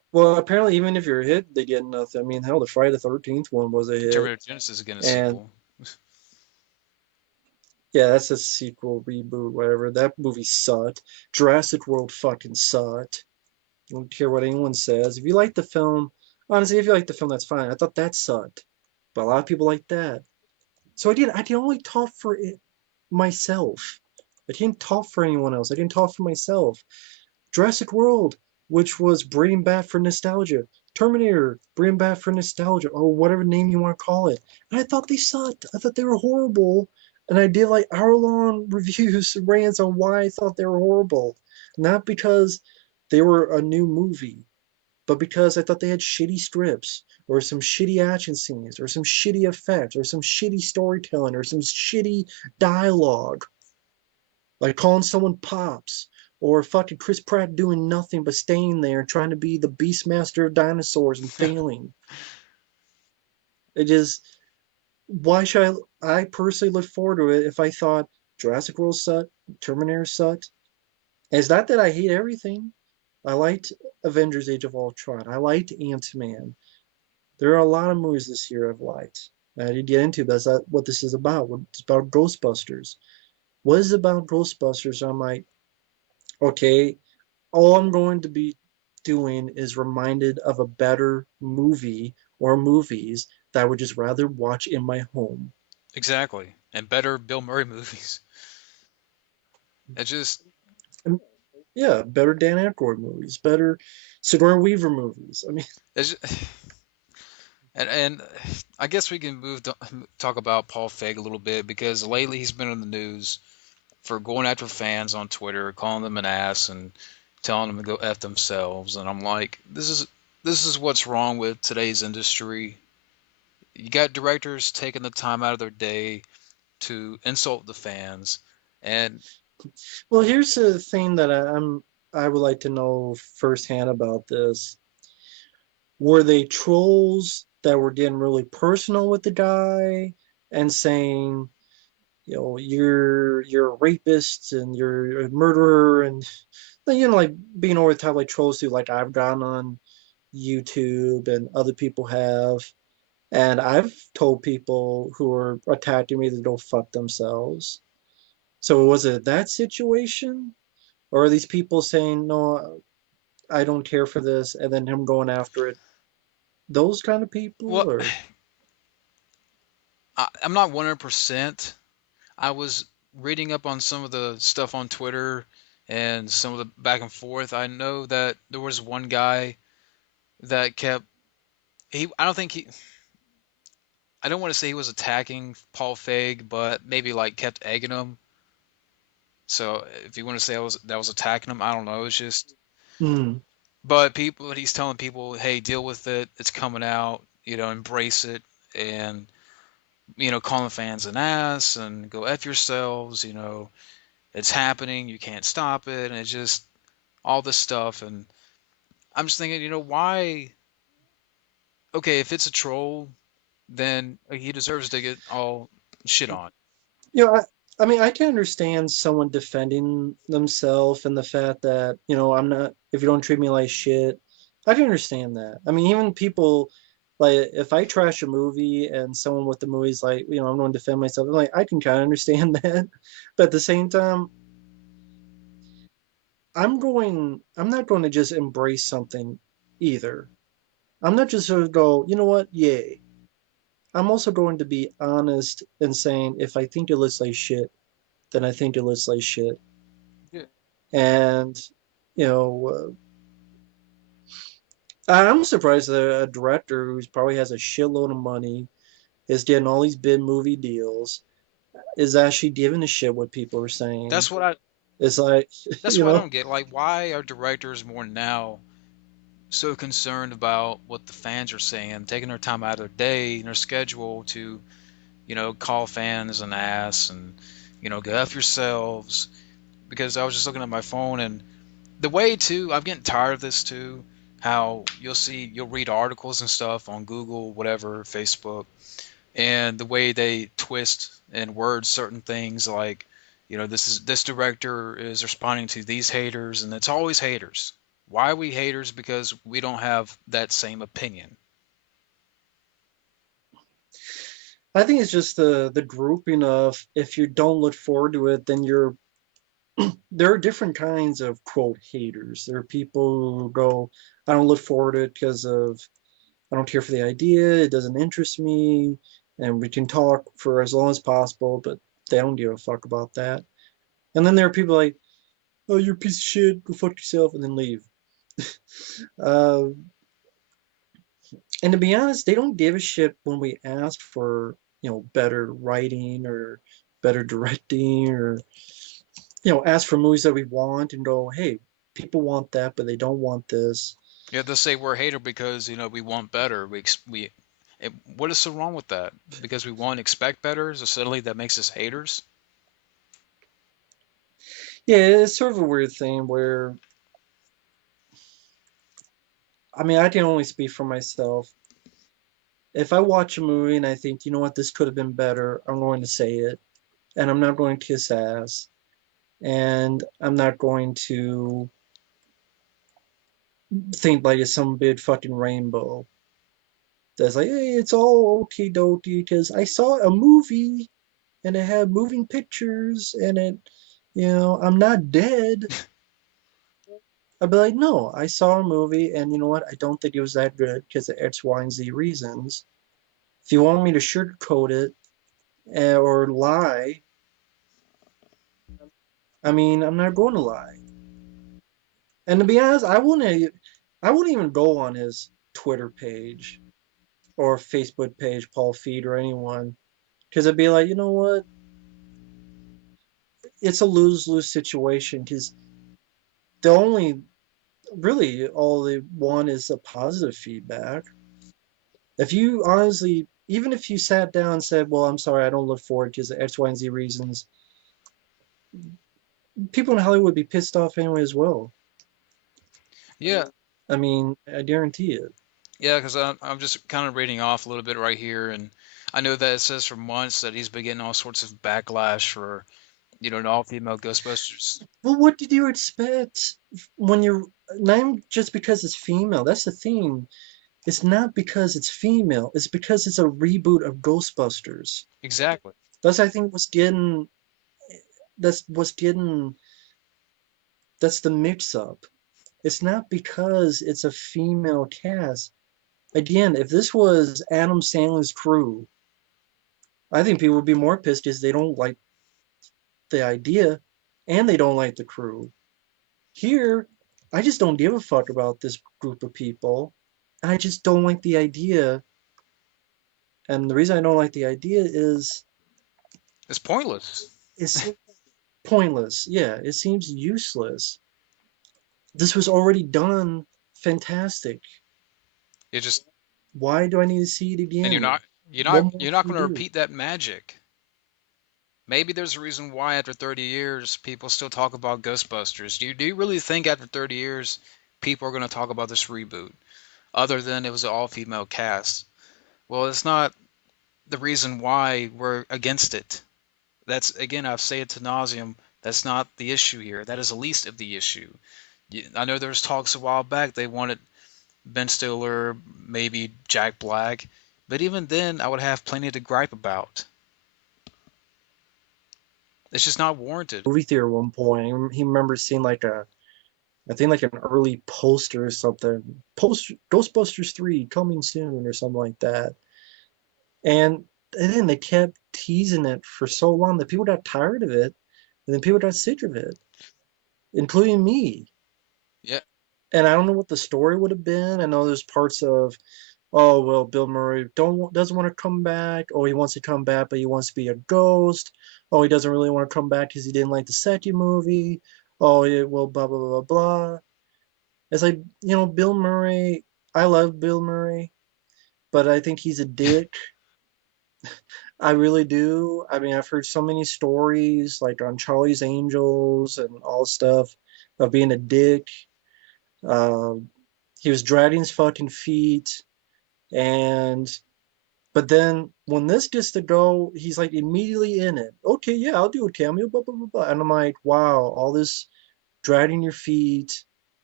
Well, apparently, even if you're a hit, they get nothing. I mean, hell, the Friday the 13th one was a hit, Terminator Genesis is getting a and sequel. yeah, that's a sequel, reboot, whatever. That movie sucked. Jurassic World fucking sucked. I don't care what anyone says. If you like the film, honestly, if you like the film, that's fine. I thought that sucked, but a lot of people like that. So I did only talk for it myself. I didn't talk for anyone else. I didn't talk for myself. Jurassic World, which was bringing back for nostalgia. Terminator, bringing back for nostalgia, or whatever name you want to call it. And I thought they sucked. I thought they were horrible. And I did like hour-long reviews and rants on why I thought they were horrible. Not because they were a new movie, but because I thought they had shitty strips, or some shitty action scenes, or some shitty effects, or some shitty storytelling, or some shitty dialogue. Like calling someone Pops, or fucking Chris Pratt doing nothing but staying there trying to be the Beastmaster of dinosaurs and failing. It just, why should I personally look forward to it if I thought Jurassic World sucked, Terminator sucked? It's not that I hate everything. I liked Avengers Age of Ultron. I liked Ant-Man. There are a lot of movies this year I've liked. I didn't get into, but that's not what this is about. It's about Ghostbusters. What is it about Ghostbusters? I'm like, okay, all I'm going to be doing is reminded of a better movie or movies that I would just rather watch in my home. Exactly. And better Bill Murray movies. It just, And yeah, better Dan Aykroyd movies, better Sigourney Weaver movies. I mean, it's just, and I guess we can move to talk about Paul Feig a little bit because lately he's been in the news for going after fans on Twitter, calling them an ass and telling them to go f themselves. And I'm like, this is what's wrong with today's industry. You got directors taking the time out of their day to insult the fans, and well, here's the thing that I would like to know firsthand about this. Were they trolls that were getting really personal with the guy and saying, you're a rapist and you're a murderer, and then like being over the top like trolls do, like I've gone on YouTube and other people have, and I've told people who are attacking me to go fuck themselves. So was it that situation, or are these people saying no, I don't care for this, and then him going after it? Those kind of people, well, or I'm not 100%. I was reading up on some of the stuff on Twitter and some of the back and forth. I know that there was one guy that kept he I don't think he I don't want to say he was attacking Paul Feig, but maybe like kept egging him. So if you want to say that was attacking him, I don't know. It's just hmm. but he's telling people, hey, deal with it. It's coming out. Embrace it and calling fans an ass and go f yourselves. It's happening. You can't stop it, and it's just all this stuff. And I'm just thinking, why? Okay, if it's a troll, then he deserves to get all shit on. you know, I, I mean, I can understand someone defending themselves and the fact that, I'm not, if you don't treat me like shit, I can understand that. I mean, even people, like, if I trash a movie and someone with the movie's like, I'm going to defend myself, I'm like, I can kind of understand that. But at the same time, I'm not going to just embrace something either. I'm not just going to go, you know what, yay. I'm also going to be honest in saying if I think it looks like shit, then I think it looks like shit. Yeah. And you know, I'm surprised that a director who probably has a shitload of money is getting all these big movie deals is actually giving a shit what people are saying. That's what I It's like, that's you what I know, don't get. Like, why are directors more now so concerned about what the fans are saying, taking their time out of their day and their schedule to, call fans an ass and, go F yourselves. Because I was just looking at my phone and the way too, I'm getting tired of this too. How you'll read articles and stuff on Google, whatever, Facebook, and the way they twist and word certain things like, this director is responding to these haters, and it's always haters. Why are we haters? Because we don't have that same opinion. I think it's just the grouping of if you don't look forward to it, then you're there are different kinds of quote haters. There are people who go, I don't look forward to it because of I don't care for the idea, it doesn't interest me, and we can talk for as long as possible, but they don't give a fuck about that. And then there are people like, oh, you're a piece of shit, go fuck yourself, and then leave. Uh, and to be honest, they don't give a shit when we ask for, better writing or better directing or, ask for movies that we want and go, hey, people want that, but they don't want this. Yeah, they'll say we're a hater because we want better. What is so wrong with that? Because we want to expect better, so suddenly that makes us haters. Yeah, it's sort of a weird thing where, I mean, I can only speak for myself. If I watch a movie and I think, you know what, this could have been better, I'm going to say it. And I'm not going to kiss ass. And I'm not going to think like it's some big fucking rainbow. That's like, hey, it's all okie dokie because I saw a movie and it had moving pictures and I'm not dead. I'd be like, no, I saw a movie and you know what? I don't think it was that good because of X, Y, and Z reasons. If you want me to sugarcoat it or lie, I mean, I'm not going to lie. And to be honest, I wouldn't even go on his Twitter page or Facebook page, Paul Feig or anyone, because I'd be like, you know what? It's a lose-lose situation because the only really all they want is a positive feedback. If you honestly, even if you sat down and said, well, I'm sorry, I don't look forward because of X, Y, and Z reasons, people in Hollywood would be pissed off anyway as well. Yeah, I mean, I guarantee it. yeah, because I'm just kind of reading off a little bit right here, and I know that it says for months that he's been getting all sorts of backlash for an all-female Ghostbusters. Well, what did you expect when you're not just because it's female? That's the thing. It's not because it's female. It's because it's a reboot of Ghostbusters. Exactly. That's I think what's getting. That's what's getting. That's the mix-up. It's not because it's a female cast. Again, if this was Adam Sandler's crew, I think people would be more pissed because they don't like the idea and they don't like the crew. Here, I just don't give a fuck about this group of people. I just don't like the idea. And the reason I don't like the idea is It's pointless. it's pointless. Yeah, it seems useless. This was already done fantastic. You just Why do I need to see it and you're again? not you're What not more you're not can going you to do? repeat that magic. Maybe there's a reason why after 30 years people still talk about Ghostbusters. Do you really think after 30 years people are going to talk about this reboot other than it was an all-female cast? Well, it's not the reason why we're against it. That's again, I've said it to nauseum. That's not the issue here. That is the least of the issue. I know there was talks a while back they wanted Ben Stiller, maybe Jack Black, but even then I would have plenty to gripe about. It's just not warranted. Movie theater at one point. He remembers seeing like I think like an early poster or something. Post Ghostbusters 3 coming soon or something like that. And then they kept teasing it for so long that people got tired of it, and then people got sick of it, including me. Yeah, And I don't know what the story would have been. I know there's parts of, oh well, Bill Murray doesn't want to come back. Oh, he wants to come back, but he wants to be a ghost. Oh, he doesn't really want to come back because he didn't like the second movie. Oh, yeah, well, blah blah blah blah. It's like Bill Murray. I love Bill Murray, but I think he's a dick. I really do. I mean, I've heard so many stories, like on Charlie's Angels and all stuff, of being a dick. Um, he was dragging his fucking feet, and but then when this gets to go, he's like immediately in it. Okay, yeah, I'll do a cameo, blah blah blah blah. And I'm like, wow, all this dragging your feet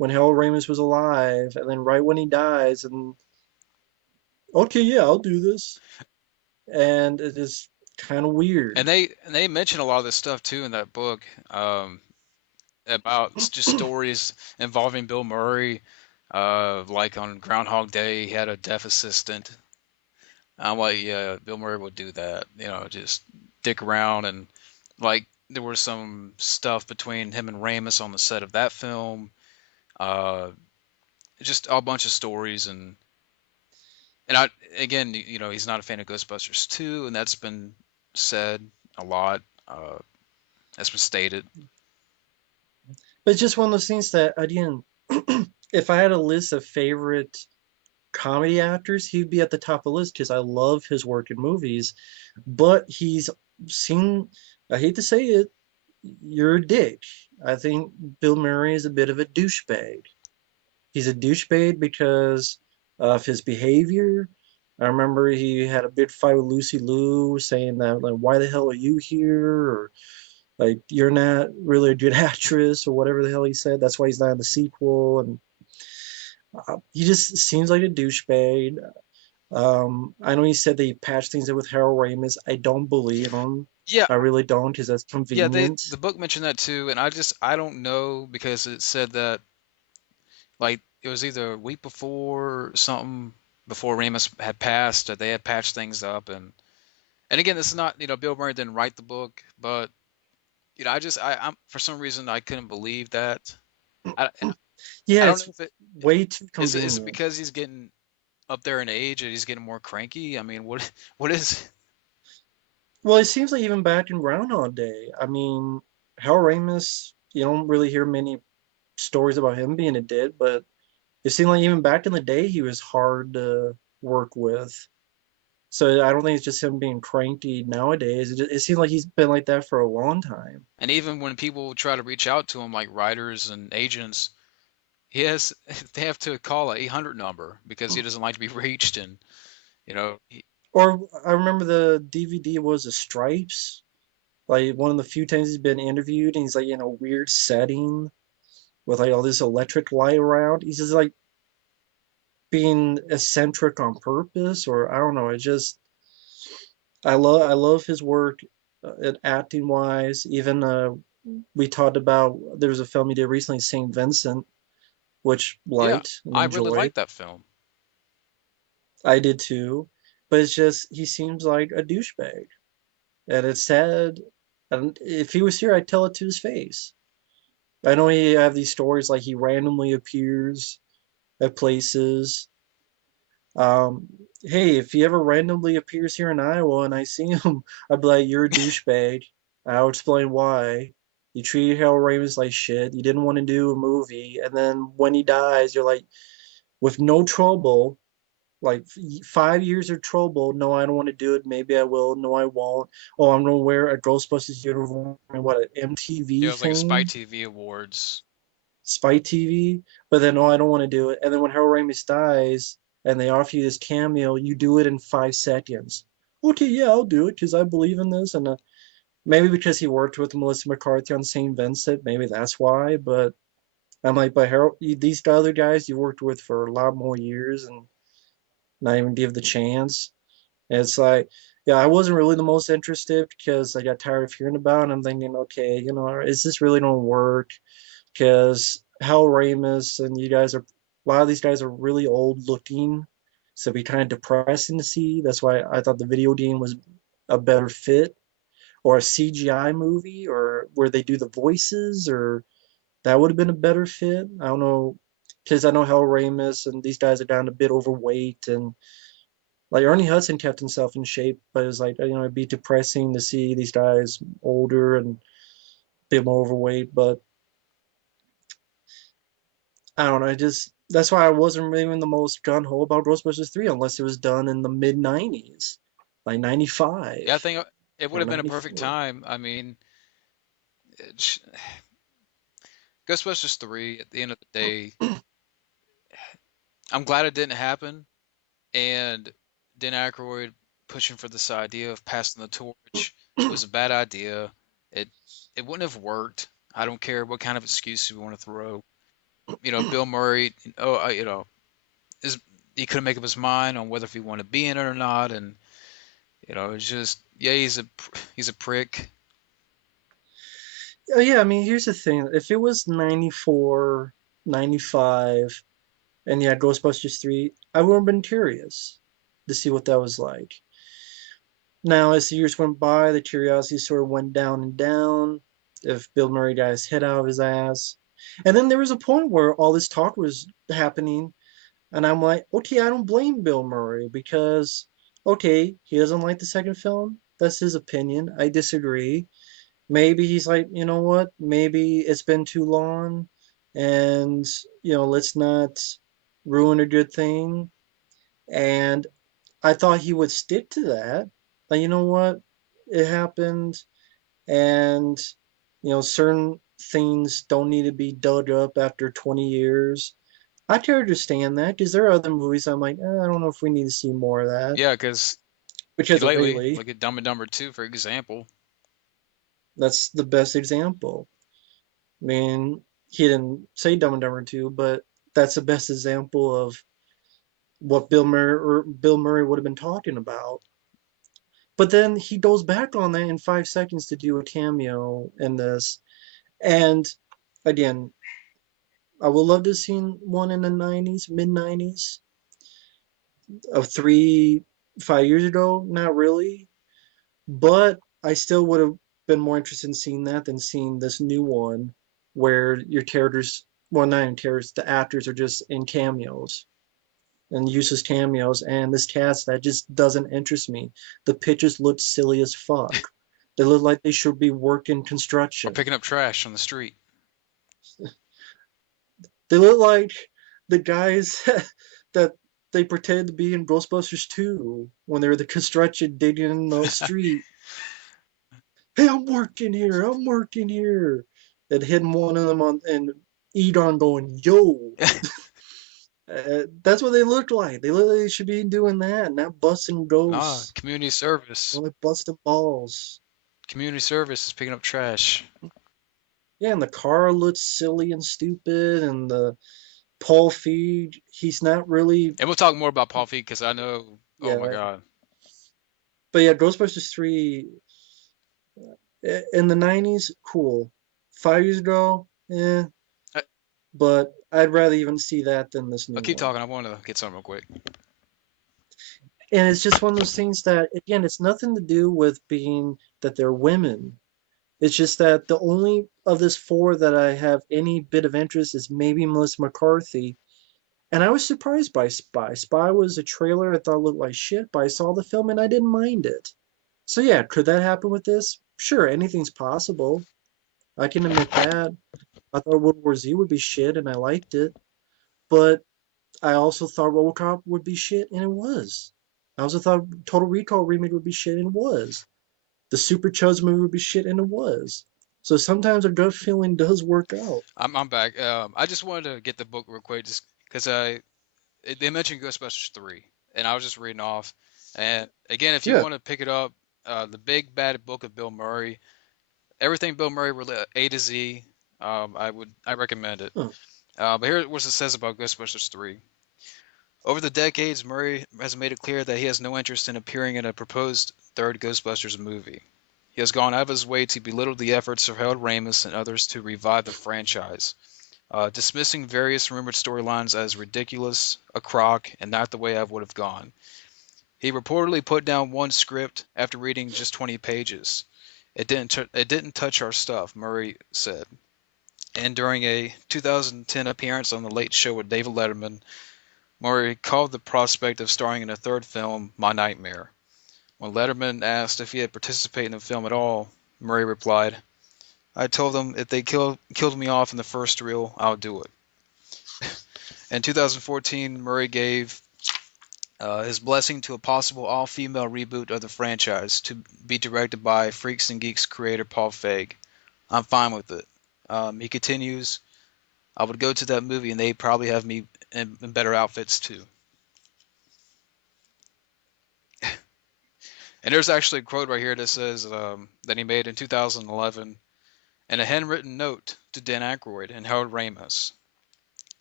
when Harold Ramis was alive, and then right when he dies, and okay, yeah, I'll do this, and it is kind of weird. And they mention a lot of this stuff too in that book, about just stories involving Bill Murray. Like on Groundhog Day, he had a deaf assistant. I'm like, yeah, Bill Murray would do that, just dick around. And like there was some stuff between him and Ramis on the set of that film. Uh, just a bunch of stories. And I, again, he's not a fan of Ghostbusters 2, and that's been said a lot. That's been stated. But it's just one of those things that again, if I had a list of favorite comedy actors, he'd be at the top of the list because I love his work in movies. But he's seen, I hate to say it, you're a dick. I think Bill Murray is a bit of a douchebag. He's a douchebag because of his behavior. I remember he had a big fight with Lucy Liu saying that, like, why the hell are you here? Or, like, you're not really a good actress, or whatever the hell he said. That's why he's not in the sequel. And he just seems like a douchebag. I know he said that he patched things in with Harold Ramis. I don't believe him. Yeah, I really don't, because that's yeah. convenient. The book mentioned that too, and I don't know because it said that like it was either a week before or something before Ramis had passed that they had patched things up. And again, this is not, Bill Murray didn't write the book, but I'm for some reason I couldn't believe that. And Yeah, I don't know it's if it way too is it convenient. because he's getting up there in age and he's getting more cranky. I mean, what what is? Well, it seems like even back in Groundhog Day, I mean, Hal Ramis, you don't really hear many stories about him being a dick, but it seemed like even back in the day he was hard to work with. So I don't think it's just him being cranky nowadays. It seems like he's been like that for a long time. And even when people try to reach out to him, like writers and agents, he has they have to call a 800 number because he doesn't like to be reached. And he, Or I remember the DVD was the Stripes, like one of the few times he's been interviewed, and he's like in a weird setting with like all this electric light around. He's just like being eccentric on purpose, or I don't know. It just I love his work at acting wise. Even we talked about there was a film he did recently, Saint Vincent, which yeah, liked and I really like enjoyed. that film. I did too, but it's just he seems like a douchebag, and it's sad. And if he was here, I'd tell it to his face. I know he have these stories like he randomly appears at places. Um, hey, if he ever randomly appears here in Iowa and I see him, I'd be like, "You're a douchebag." I'll explain why. You treated Harold Ramis like shit. You didn't want to do a movie, and then when he dies, you're like, with no trouble, like 5 years of trouble. No, I don't want to do it. Maybe I will. No, I won't. Oh, I'm gonna wear a Ghostbusters uniform. What, an Yeah, MTV it was like a Spy thing? TV Awards. Spy TV, but then no, I don't want to do it. And then when Harold Ramis dies and they offer you this cameo, you do it in 5 seconds. Okay, yeah, I'll do it because I believe in this, and maybe because he worked with Melissa McCarthy on Saint Vincent, maybe that's why. But I'm like, but Harold, these other guys you worked with for a lot more years and not even give the chance. And it's like, yeah, I wasn't really the most interested because I got tired of hearing about it. I'm thinking, okay, is this really gonna work? Because Hal Ramis and you guys are a lot of these guys are really old looking, so it'd be kind of depressing to see. That's why I thought the video game was a better fit, or a CGI movie, or where they do the voices, or that would have been a better fit. I don't know, because I know Hal Ramis and these guys are down a bit overweight, and like Ernie Hudson kept himself in shape, but it's like it'd be depressing to see these guys older and a bit more overweight. But I don't know. I just that's why I wasn't even the most gun ho about Ghostbusters 3 unless it was done in the mid '90s, like Yeah, I '95 think it would or have been a perfect '94. time. I mean, it's, Ghostbusters 3, at the end of the day, I'm glad it didn't happen. And Dan Aykroyd pushing for this idea of passing the torch was a bad idea. It it wouldn't have worked. I don't care what kind of excuse you want to throw. Bill Murray, is he couldn't make up his mind on whether if he wanted to be in it or not, and it's just yeah, he's a prick. Oh, yeah, I mean, here's the thing. If it was 94, 95, and yeah, Ghostbusters 3, I would have been curious to see what that was like. Now, as the years went by, the curiosity sort of went down and down. If Bill Murray got his head out of his ass. And then there was a point where all this talk was happening, and I'm like, okay, I don't blame Bill Murray because, okay, he doesn't like the second film. That's his opinion. I disagree. Maybe he's like, you know what? Maybe it's been too long, and, let's not ruin a good thing. And I thought he would stick to that. Like, you know what? It happened, and, certain things don't need to be dug up after 20 years. I can understand that because there are other movies I'm like, I don't know if we need to see more of that. Yeah, because Because lately, lately, look at Dumb and Dumber 2 for example. that's the best example. I mean, he didn't say Dumb and Dumber 2, but that's the best example of what Bill Murray would have been talking about. But then he goes back on that in 5 seconds to do a cameo in this. And again, I would love to have seen one in the 90s, mid 90s, of 5 years ago. Not really. But I still would have been more interested in seeing that than seeing this new one where your characters, well, not in characters, the actors are just in cameos and useless cameos. And this cast, that just doesn't interest me. The pictures look silly as fuck. They look like they should be working Or construction. picking up trash on the street. They look like the guys that they pretended to be in Ghostbusters 2 when they were the construction digging in the street. Hey, I'm working here. I'm working here. And hitting one of them on and Egon going, yo. That's what they look like. They look like they should be doing that, not busting Nah, ghosts. community service. Like busting balls. Community service is picking up trash. Yeah, and the car looks silly and stupid, and the Paul Feig, he's not really, And we'll talk more about Paul Feig because I know. Oh my yeah. God. But yeah, Ghostbusters 3 in the 90s, cool. 5 years ago, I, but I'd rather even see that than this I'll new keep one. talking. I want to get something real quick. And it's just one of those things that, again, it's nothing to do with being that they're women. It's just that the only of this four that I have any bit of interest is maybe Melissa McCarthy. And I was surprised by Spy. Spy was a trailer I thought looked like shit, but I saw the film and I didn't mind it. So yeah, could that happen with this? Sure, anything's possible. I can admit that. I thought World War Z would be shit and I liked it. But I also thought RoboCop would be shit and it was. I also thought Total Recall remake would be shit and it was. The Super Chuds movie would be shit and it was. So sometimes a gut feeling does work out. I'm back. I just wanted to get the book real quick, just because they mentioned Ghostbusters 3, and I was just reading off. And again, if you Yeah. want to pick it up, the Big Bad Book of Bill Murray, everything Bill Murray A to Z, I recommend it. Huh. But here's what it says about Ghostbusters 3. Over the decades, Murray has made it clear that he has no interest in appearing in a proposed third Ghostbusters movie. He has gone out of his way to belittle the efforts of Harold Ramis and others to revive the franchise, dismissing various rumored storylines as ridiculous, a crock, and not the way I would have gone. He reportedly put down one script after reading just 20 pages. It didn't touch our stuff, Murray said. And during a 2010 appearance on The Late Show with David Letterman, Murray called the prospect of starring in a third film my nightmare. When Letterman asked if he had participated in the film at all, Murray replied, I told them if they killed me off in the first reel, I'll do it. In 2014, Murray gave his blessing to a possible all-female reboot of the franchise to be directed by Freaks and Geeks creator Paul Feig. I'm fine with it. He continues, I would go to that movie and they'd probably have me in better outfits too. And there's actually a quote right here that says that he made in 2011 in a handwritten note to Dan Aykroyd and Harold Ramis.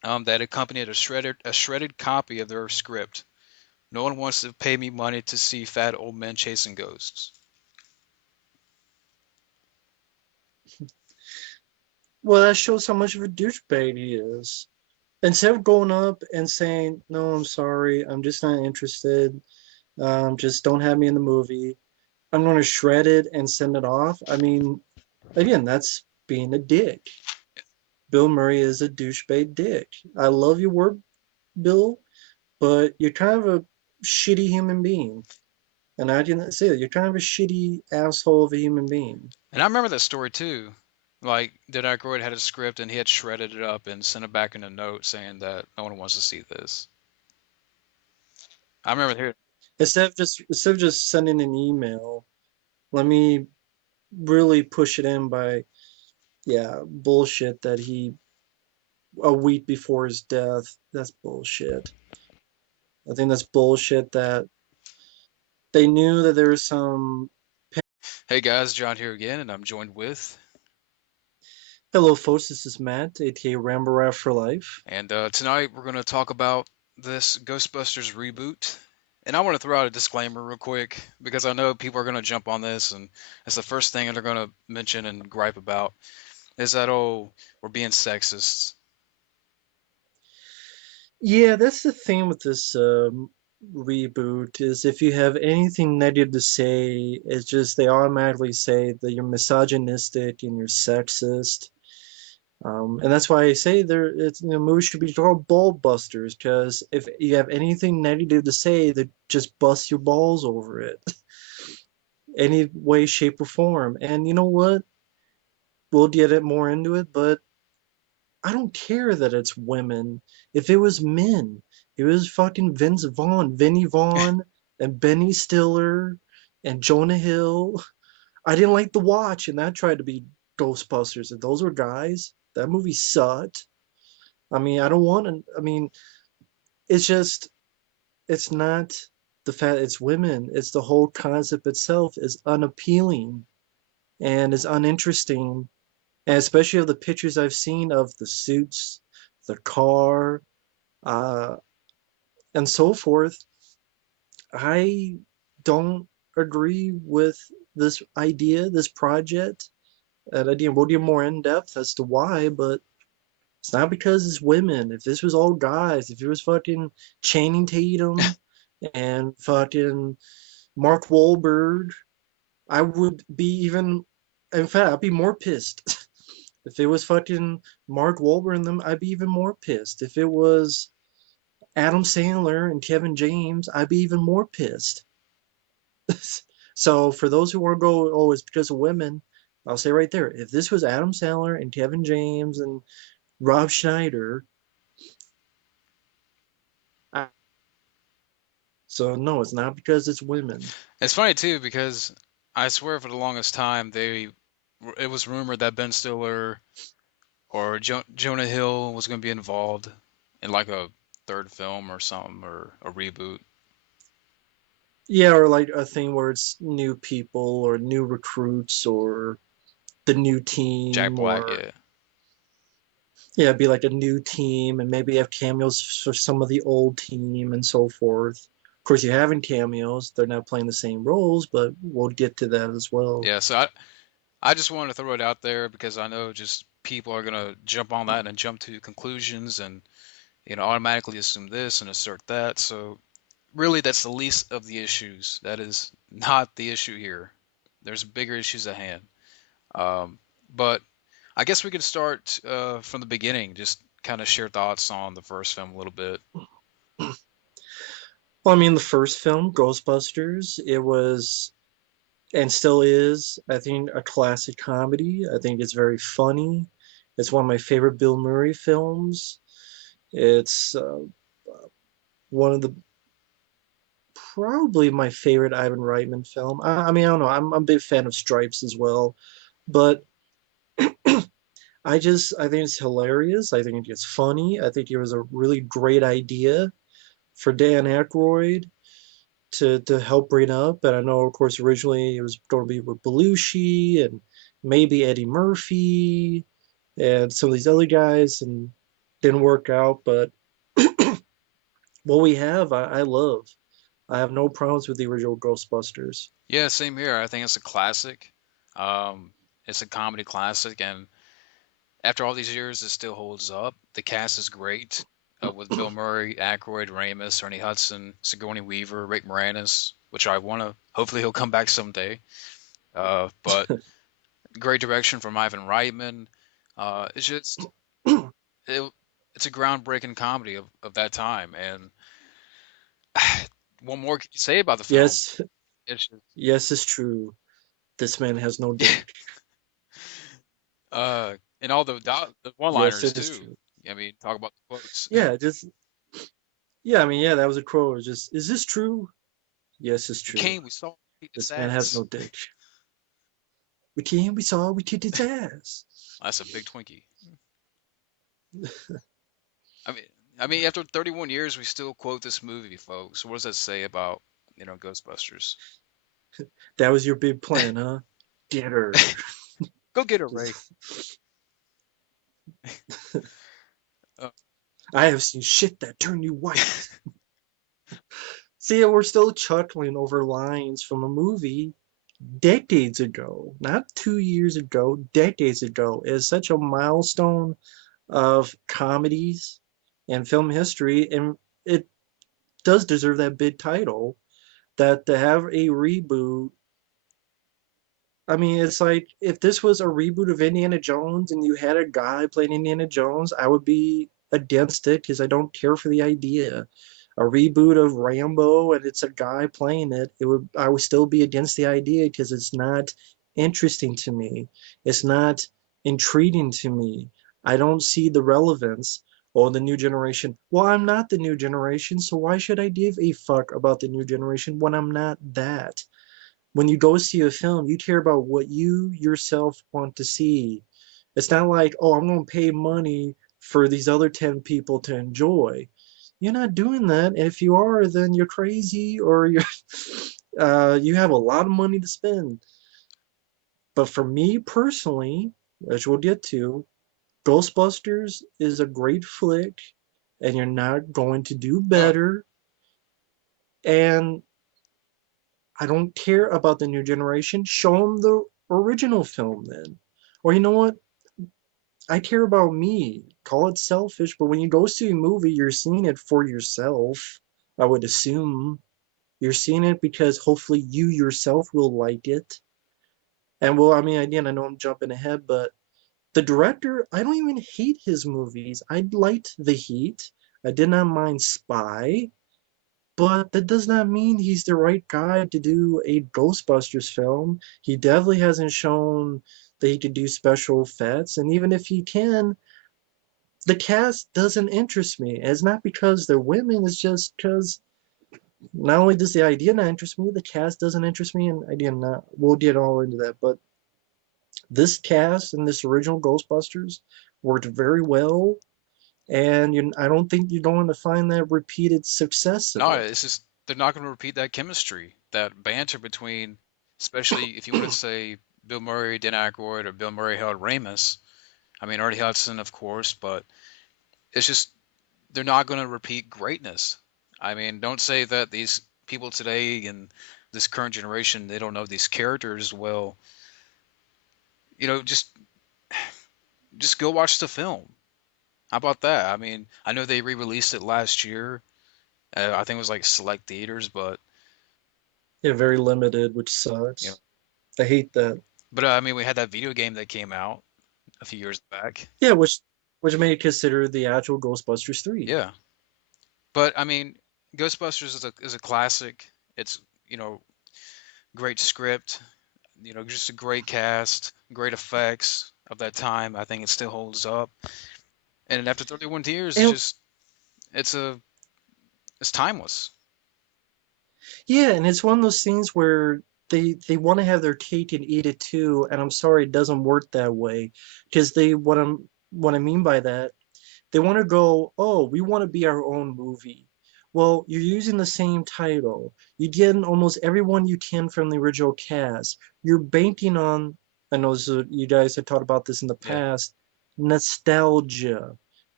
that accompanied a shredded copy of their script. No one wants to pay me money to see fat old men chasing ghosts. Well, that shows how much of a douchebag he is. Instead of going up and saying, "No, I'm sorry, I'm just not interested. Just don't have me in the movie," I'm going to shred it and send it off. I mean, again, that's being a dick. Bill Murray is a douchebag dick. I love your work, Bill, but you're kind of a shitty human being. And I didn't say that. You're kind of a shitty asshole of a human being. And I remember that story too. Like, Dan Aykroyd had a script and he had shredded it up and sent it back in a note saying that no one wants to see this. I remember hearing. Instead of just sending an email, let me really push it in by, yeah, bullshit that he a week before his death. That's bullshit. I think that's bullshit that they knew that there was some. Hey guys, John here again, and I'm joined with. Hello, folks. This is Matt, aka Ramble for Life. And tonight we're going to talk about this Ghostbusters reboot. And I want to throw out a disclaimer real quick because I know people are going to jump on this, and it's the first thing they're going to mention and gripe about is that, oh, we're being sexist. Yeah, that's the thing with this reboot is if you have anything negative to say, it's just they automatically say that you're misogynistic and you're sexist. And that's why I say movies should be called ball busters because if you have anything negative to say, they just bust your balls over it, any way, shape, or form. And you know what? We'll get it more into it, but I don't care that it's women. If it was men, it was fucking Vince Vaughn, Vinnie Vaughn, and Benny Stiller, and Jonah Hill. I didn't like The Watch, and that tried to be Ghostbusters. If those were guys, that movie sucked. I mean, I don't want to. I mean, it's just, it's not the fact it's women. It's the whole concept itself is unappealing and is uninteresting. And especially of the pictures I've seen of the suits, the car, uh, and so forth, I don't agree with this idea, this project. And again, we'll get more in depth as to why, but it's not because it's women. If this was all guys, if it was fucking Channing Tatum and fucking Mark Wahlberg, I would be even, in fact, I'd be more pissed. If it was fucking Mark Wahlberg and them, I'd be even more pissed. If it was Adam Sandler and Kevin James, I'd be even more pissed. So for those who want to go, oh, it's because of women, I'll say right there, if this was Adam Sandler and Kevin James and Rob Schneider, I, so no, it's not because it's women. It's funny too because I swear for the longest time it was rumored that Ben Stiller or Jonah Hill was going to be involved in like a third film or something or a reboot. Yeah, or like a thing where it's new people or new recruits or the new Jack team Black, or yeah. yeah, it'd be like a new team and maybe have cameos for some of the old team and so forth. Of course, you're having cameos; they're not playing the same roles, but we'll get to that as well. Yeah, so I just wanted to throw it out there because I know just people are gonna jump on that and jump to conclusions and automatically assume this and assert that. So really, that's the least of the issues. That is not the issue here. There's bigger issues at hand. But I guess we could start from the beginning. Just kind of share thoughts on the first film a little bit. Well, I mean, the first film, Ghostbusters, it was and still is, I think, a classic comedy. I think it's very funny. It's one of my favorite Bill Murray films. It's one of the probably my favorite Ivan Reitman film. I mean, I don't know. I'm a big fan of Stripes as well, but I think it's hilarious. I think it's funny. I think it was a really great idea for Dan Aykroyd to help bring up. And I know, of course, originally it was going to be with Belushi and maybe Eddie Murphy and some of these other guys. And didn't work out, but what we have, I love. I have no problems with the original Ghostbusters. Yeah, same here. I think it's a classic. It's a comedy classic, and after all these years, it still holds up. The cast is great, with Bill Murray, Aykroyd, Ramis, Ernie Hudson, Sigourney Weaver, Rick Moranis, which I want to. Hopefully, he'll come back someday. But great direction from Ivan Reitman. It's just it, it's a groundbreaking comedy of that time. And what more can you say about the film? Yes, It's just, yes, it's true. This man has no dick. and all the Yes, one-liners it is too. true. I mean, talk about the quotes. Yeah, just yeah. I mean, yeah, that was a quote. Just, is this true? Yes, it's We true. came, we saw, we kicked his This man has ass. no dick. We came, we saw, we kicked his ass. That's a big Twinkie. I mean, I mean, after 31 years, we still quote this movie, folks. What does that say about, Ghostbusters? That was your big plan, huh? Get her. Go get her, Ray. Just, Uh, I have seen shit that turn you white. See, we're still chuckling over lines from a movie decades ago, not 2 years ago, decades ago. It's such a milestone of comedies and film history, and it does deserve that big title. That to have a reboot, I mean, it's like if this was a reboot of Indiana Jones and you had a guy playing Indiana Jones, I would be against it because I don't care for the idea. A reboot of Rambo and it's a guy playing it, I would still be against the idea because it's not interesting to me. It's not intriguing to me. I don't see the relevance or the new generation. Well, I'm not the new generation, so why should I give a fuck about the new generation when I'm not that? When you go see a film, you care about what you yourself want to see. It's not like, oh, I'm going to pay money for these other 10 people to enjoy. You're not doing that. And if you are, then you're crazy or you have a lot of money to spend. But for me personally, as we'll get to, Ghostbusters is a great flick and you're not going to do oh, better. And I don't care about the new generation. Show them the original film then. Or you know what? I care about me. Call it selfish, but when you go see a movie, you're seeing it for yourself. I would assume you're seeing it because hopefully you yourself will like it. And well, I mean, again, I know I'm jumping ahead, but the director, I don't even hate his movies. I liked The Heat. I did not mind Spy. But that does not mean he's the right guy to do a Ghostbusters film. He definitely hasn't shown that he could do special effects, and even if he can, the cast doesn't interest me. And it's not because they're women, it's just because not only does the idea not interest me, the cast doesn't interest me, and again, not, we'll get all into that. But this cast and this original Ghostbusters worked very well, and I don't think you're going to find that repeated success of no, it. it's just they're not going to repeat that chemistry, that banter between, especially if you want to say Bill Murray, Dan Aykroyd, or Bill Murray, Harold Ramis. I mean, Ernie Hudson, of course, but it's just they're not going to repeat greatness. I mean, don't say that these people today and this current generation they don't know these characters well. Just go watch the film. How about that? I mean, I know they re-released it last year. I think it was like select theaters, but Yeah, very limited, which you know, sucks. I hate that. I mean, we had that video game that came out a few years back. Yeah, which made it consider the actual Ghostbusters 3. Yeah, but I mean, Ghostbusters is a classic. It's great script. Just a great cast, great effects of that time. I think it still holds up. And after 31 years, And it's a it's timeless. yeah, and it's one of those things where they want to have their cake and eat it too, and I'm sorry it doesn't work that way. Because what I mean by that, they want to go, oh, we want to be our own movie. Well, you're using the same title. You get almost everyone you can from the original cast. You're banking on, I know you guys have talked about this in the Yeah. past, nostalgia.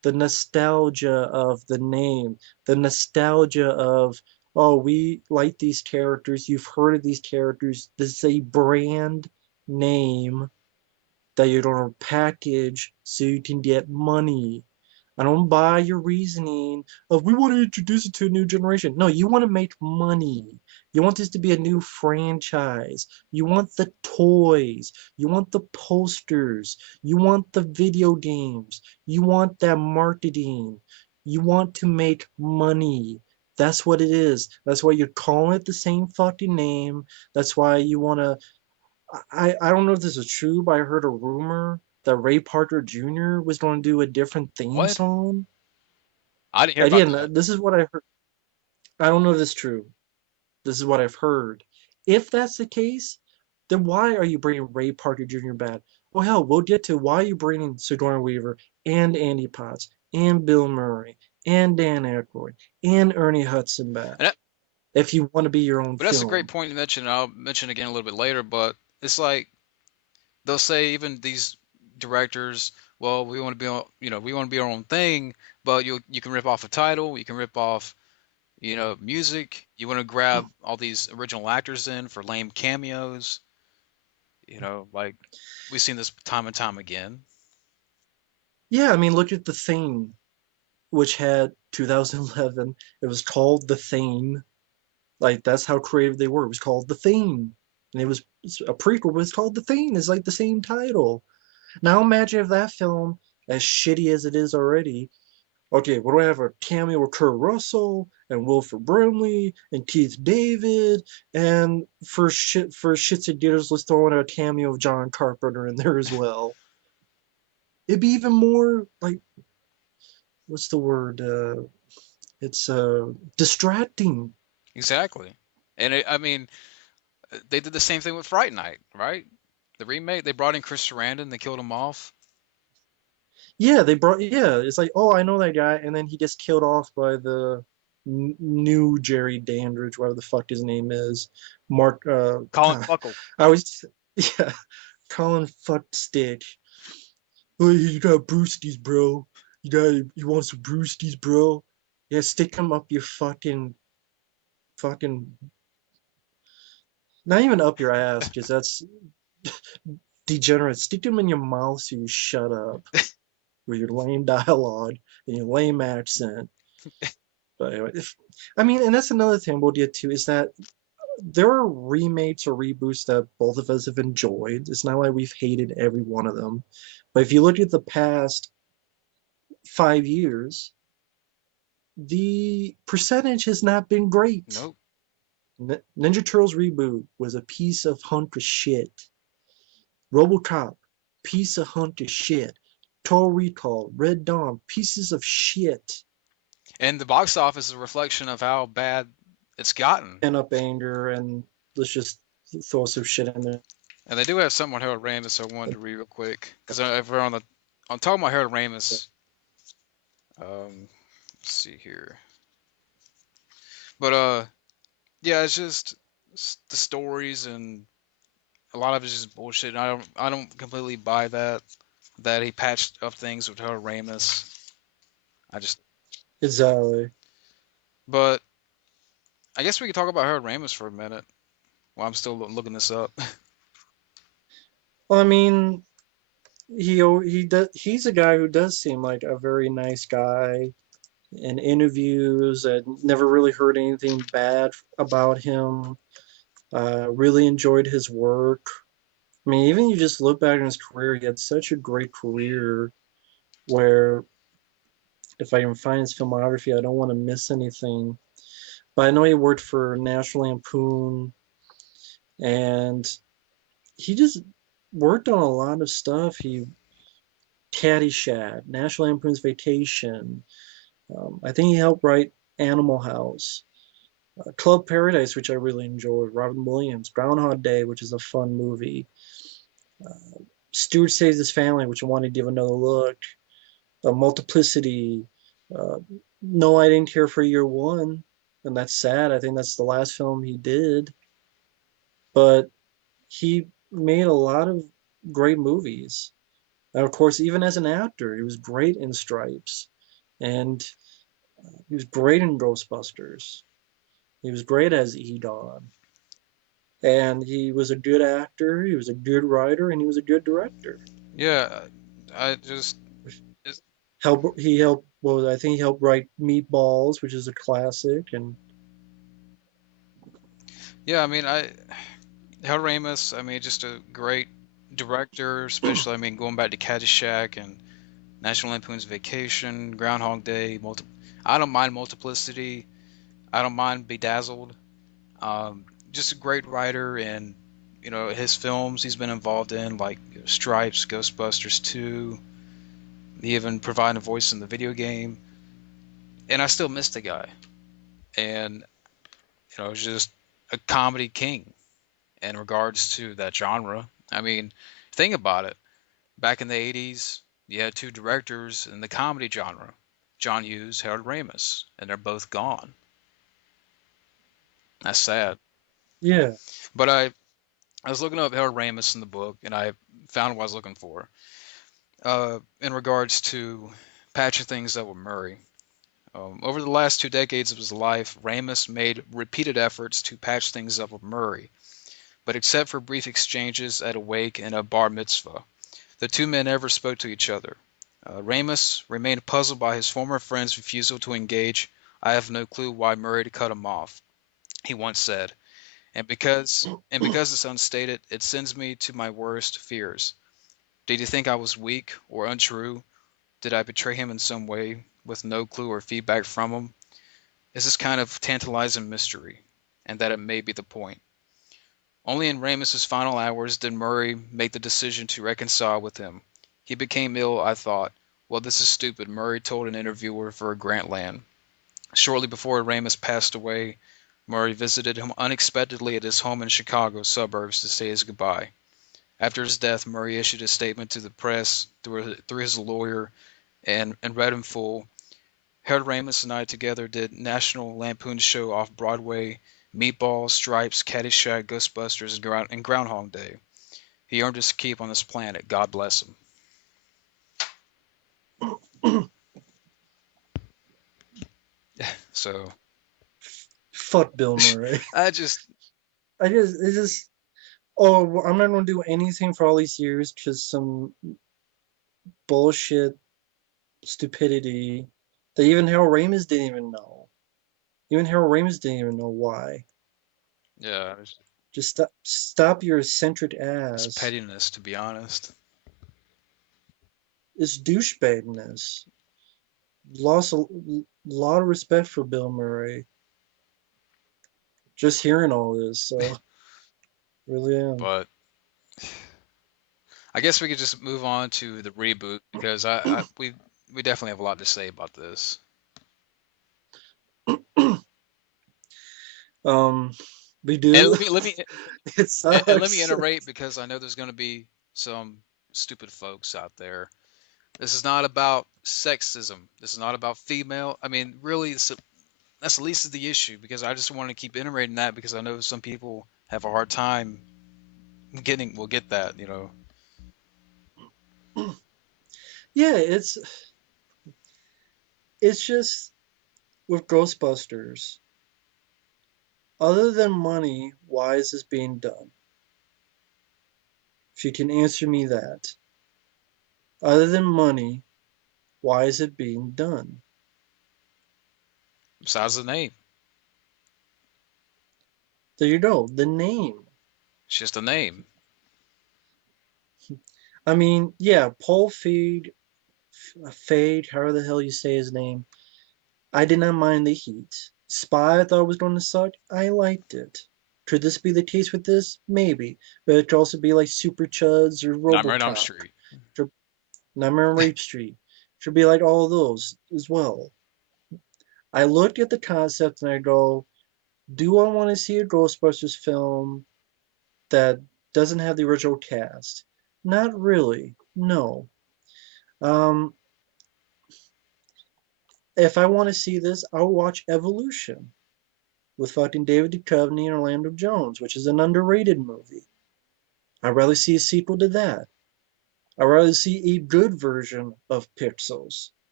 the nostalgia of the name, the nostalgia of, oh, we like these characters, you've heard of these characters. This is a brand name that you're going to package so you can get money. I don't buy your reasoning of we want to introduce it to a new generation. No, you want to make money. You want this to be a new franchise. You want the toys. You want the posters. You want the video games. You want that marketing. You want to make money. That's what it is. That's why you're calling it the same fucking name. That's why you want to. I don't know if this is true, but I heard a rumor that Ray Parker Jr. was going to do a different theme What? song. I didn't hear about Again, that. this is what I heard. I don't know if this is true. This is what I've heard. If that's the case, then why are you bringing Ray Parker Jr. back? Well, hell, we'll get to why are you bringing Sigourney Weaver and Andy Potts and Bill Murray and Dan Aykroyd and Ernie Hudson back And that, if you want to be your own but that's a great film. point to mention. And I'll mention again a little bit later. But it's like they'll say even these directors, well, we want to be on, we want to be our own thing, but you can rip off a title, you can rip off, music. You want to grab all these original actors in for lame cameos. Like we've seen this time and time again. Yeah, I mean, look at The Thing, which had 2011. It was called The Thing. Like that's how creative they were. It was called The Thing, and it was a prequel, but it's called The Thing. It's like the same title. Now imagine if that film, as shitty as it is already, okay, what do I have? A cameo with Kurt Russell and Wilford Brimley and Keith David, and for shits and giggles, let's throw in a cameo of John Carpenter in there as well. It'd be even more like what's the word? It's distracting. Exactly. And I mean, they did the same thing with Fright Night, right? The remake, they brought in Chris Sarandon, they killed him off. Yeah, they brought. Yeah, it's like, oh, I know that guy, and then he gets killed off by the new Jerry Dandridge, whatever the fuck his name is. Mark. Colin Buckle. I always, yeah, Colin Fuckstick. Oh, you got brewskis, bro. You want some brewskis, bro? Yeah, stick them up your fucking, not even up your ass, because that's degenerate. Stick them in your mouth so you shut up with your lame dialogue and your lame accent. But anyway, I mean, and that's another thing we'll get to is that there are remakes or reboots that both of us have enjoyed. It's not like we've hated every one of them. But if you look at the past 5 years, the percentage has not been great. Nope. Ninja Turtles reboot was a piece of hunk of shit. RoboCop, piece of hunk of shit. Total Recall, Red Dawn, pieces of shit. And the box office is a reflection of how bad it's gotten. Pent up anger and let's just throw some shit in there. And they do have something on Harold Ramis I wanted to read real quick. Because if we're on talking about Harold Ramis, let's see here. But yeah, it's just the stories and a lot of it's just bullshit. I don't completely buy that he patched up things with Harold Ramis. I just Exactly. but I guess we could talk about Harold Ramis for a minute while I'm still looking this up. Well, I mean, he's a guy who does seem like a very nice guy in interviews. I never really heard anything bad about him. Really enjoyed his work. I mean, even you just look back in his career, he had such a great career where if I can find his filmography, I don't want to miss anything. But I know he worked for National Lampoon and he just worked on a lot of stuff. He Caddyshack, National Lampoon's Vacation. I think he helped write Animal House, Club Paradise, which I really enjoyed. Robin Williams, Groundhog Day, which is a fun movie. Stuart Saves His Family, which I want to give another look. Multiplicity. Uh, no, I didn't care for Year One, and that's sad. I think that's the last film he did. But he made a lot of great movies. And of course, even as an actor, he was great in Stripes. and he was great in Ghostbusters. He was great as Edon, and he was a good actor. He was a good writer, and he was a good director. Yeah, I just it's, He helped. Well, I think he helped write Meatballs, which is a classic, and yeah. I mean, Harold Ramis. I mean, just a great director, especially. I mean, going back to Caddyshack and National Lampoon's Vacation, Groundhog Day. I don't mind Multiplicity. I don't mind Bedazzled. Um, just a great writer, and his films he's been involved in, like Stripes, Ghostbusters 2. He even provided a voice in the video game, and I still miss the guy. And it's just a comedy king in regards to that genre. I mean, think about it. Back in the 80s, you had two directors in the comedy genre, John Hughes, Harold Ramis, and they're both gone. That's sad. yeah. But I was looking up Harold Ramis in the book, and I found what I was looking for. In regards to patching things up with Murray. Over the last 2 decades of his life, Ramis made repeated efforts to patch things up with Murray, but except for brief exchanges at a wake and a bar mitzvah, the two men never spoke to each other. Ramis remained puzzled by his former friend's refusal to engage. I have no clue why Murray cut him off, he once said, and because it's unstated, it sends me to my worst fears. Did he think I was weak or untrue? Did I betray him in some way with no clue or feedback from him? Is this kind of tantalizing mystery, and that it may be the point. Only in Ramos's final hours did Murray make the decision to reconcile with him. He became ill, I thought. Well, this is stupid, Murray told an interviewer for Grantland. Shortly before Ramis passed away, Murray visited him unexpectedly at his home in Chicago suburbs to say his goodbye. After his death, Murray issued a statement to the press through his lawyer and read in full. Harold Ramis and I together did National Lampoon's show off Broadway, Meatballs, Stripes, Caddyshack, Ghostbusters, and Groundhog Day. He earned his keep on this planet. God bless him. So Fuck Bill Murray. I just It's just. Oh, well, I'm not gonna do anything for all these years because some bullshit stupidity that even Harold Ramis didn't even know. Even Harold Ramis didn't even know why. yeah, Just stop your eccentric it's ass. pettiness to be honest. It's douchebagness. Lost a lot of respect for Bill Murray. Just hearing all this, so really am. But I guess we could just move on to the reboot because we definitely have a lot to say about this. um, we And do. let me It and let me sucks. iterate because I know there's going to be some stupid folks out there. This is not about sexism. This is not about female. I mean, really, that's the least of the issue because I just want to keep iterating that because I know some people have a hard time getting. Will get that. Yeah, it's just with Ghostbusters. Other than money, why is this being done? If you can answer me that. Other than money, why is it being done? Besides the name, There you go, the name. it's just a name. I mean, yeah, Paul Feig, however the hell you say his name. I did not mind the heat. Spy I thought was going to suck. I liked it. Could this be the case with this? Maybe. But it could also be like Super Chuds or Nightmare on Elm Robocop. Street. Could, Nightmare on Rape Street. Should be like all of those as well. I looked at the concept and I go, do I want to see a Ghostbusters film that doesn't have the original cast? Not really. No. Um, if I want to see this, I'll watch Evolution with fucking David Duchovny and Orlando Jones, which is an underrated movie. I'd rather see a sequel to that. I'd rather see a good version of Pixels.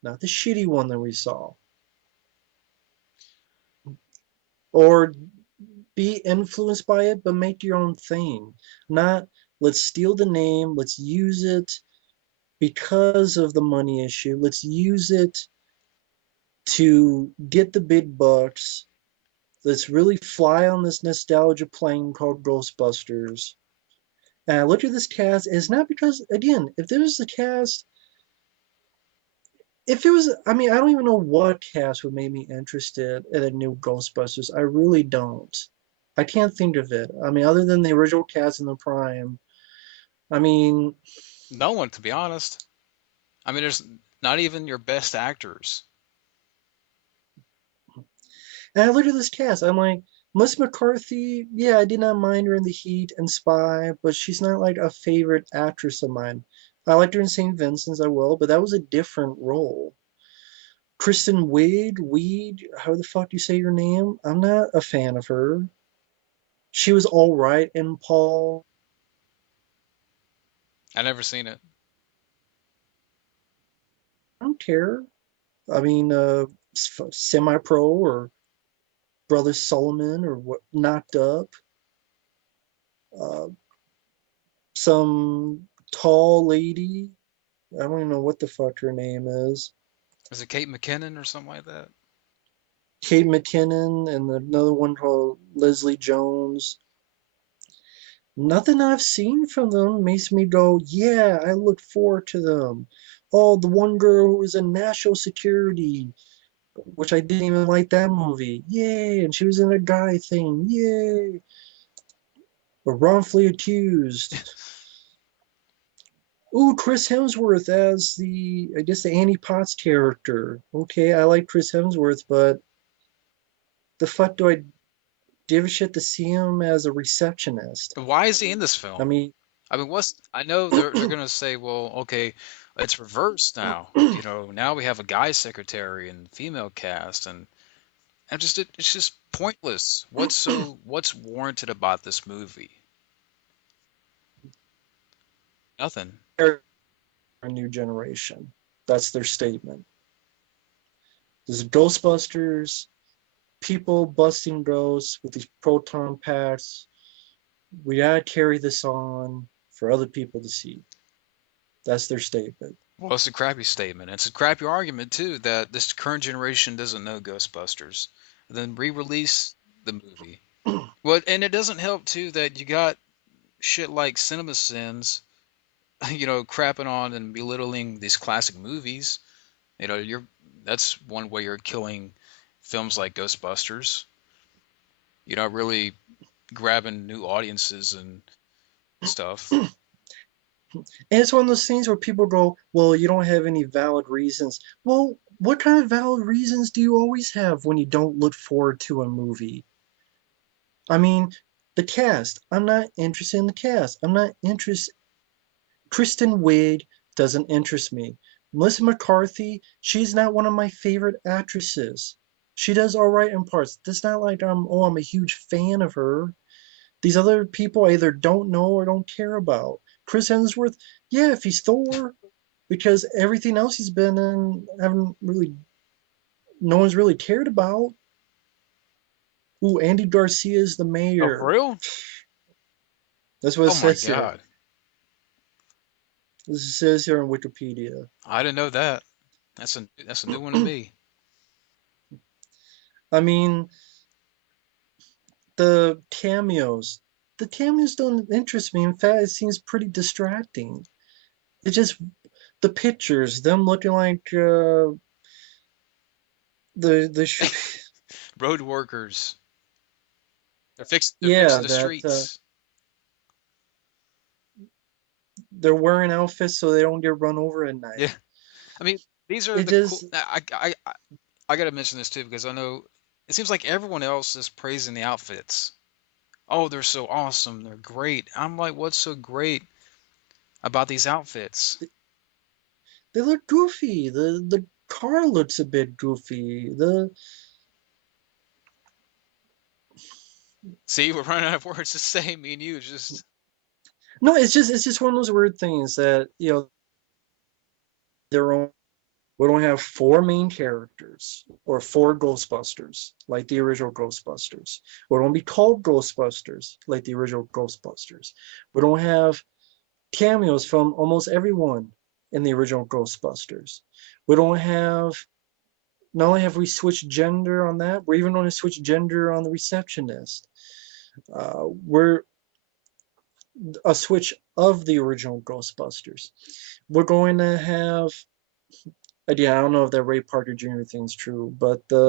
not the shitty one that we saw. Or be influenced by it, but make your own thing. Not let's steal the name, let's use it because of the money issue. Let's use it to get the big bucks. Let's really fly on this nostalgia plane called Ghostbusters. And I look at this cast, and it's not because, again, if there's a cast, if it was, I mean, I don't even know what cast would make me interested in a new Ghostbusters. I really don't. I can't think of it. I mean, other than the original cast in the Prime. I mean, No one, to be honest. I mean, there's not even your best actors. and I look at this cast, I'm like, Melissa McCarthy, yeah, I did not mind her in The Heat and Spy, but she's not like a favorite actress of mine. I liked her in St. Vincent's, I will, but that was a different role. Kristen Weed, how the fuck do you say your name? I'm not a fan of her. She was all right in Paul. I never seen it. I don't care. I mean, Semi Pro or Brother Solomon or what, Knocked Up. Uh, some tall lady. I don't even know what the fuck her name is. Is it Kate McKinnon or something like that? Kate McKinnon and another one called Leslie Jones. Nothing I've seen from them makes me go, yeah, I look forward to them. Oh, the one girl who was in National Security, which I didn't even like that movie. Yay! And she was in a guy thing. Yay! Or wrongfully accused. Ooh, Chris Hemsworth as I guess the Annie Potts character. Okay, I like Chris Hemsworth, but the fuck do I give a shit to see him as a receptionist? Why is he in this I film? mean, I mean, what's I know they're gonna say, well, okay, it's reversed now. You know, now we have a guy secretary and female cast, and it's just pointless. What's warranted about this movie? Nothing. they're a new generation. That's their statement. This is Ghostbusters, people busting ghosts with these proton packs. We gotta carry this on for other people to see. That's their statement. Well, it's a crappy statement. It's a crappy argument too that this current generation doesn't know Ghostbusters. And then re-release the movie. Well, and it doesn't help too that you got shit like Cinema Sins, crapping on and belittling these classic movies. You're that's one way you're killing films like Ghostbusters. You're not really grabbing new audiences and stuff. And it's one of those things where people go, well, you don't have any valid reasons. Well, what kind of valid reasons do you always have when you don't look forward to a movie? I mean, the cast. I'm not interested in the cast. I'm not interested. Kristen Wiig doesn't interest me. Melissa McCarthy, she's not one of my favorite actresses. She does all right in parts. It's not like I'm a huge fan of her. These other people I either don't know or don't care about. Chris Hemsworth, yeah, if he's Thor, because everything else he's been in, haven't really, no one's really cared about. Ooh, Andy Garcia is the Oh, for mayor. real? That's what it Oh my says here. God. This says here on Wikipedia. I didn't know that. That's a new one to me. I mean, the cameos. The cameos don't interest me. In fact, it seems pretty distracting. It just the pictures, them looking like the Road workers. They're yeah fixing the that streets. they're wearing outfits so they don't get run over at Yeah. night. I mean, these are It the cool. just I got to mention this too because I know it seems like everyone else is praising the outfits. Oh, they're so awesome. They're great. I'm like, what's so great about these outfits? they look goofy. The car looks a bit goofy. The See, we're running out of words to say. Me and you just no, it's just one of those weird things that their own We don't have four main characters or four Ghostbusters like the original Ghostbusters. We don't be called Ghostbusters like the original Ghostbusters. We don't have cameos from almost everyone in the original Ghostbusters. We don't have, not only have we switched gender on that, we're even going to switch gender on the receptionist. We're a switch of the original Ghostbusters. We're going to have, yeah, I don't know if that Ray Parker Jr. thing is true, but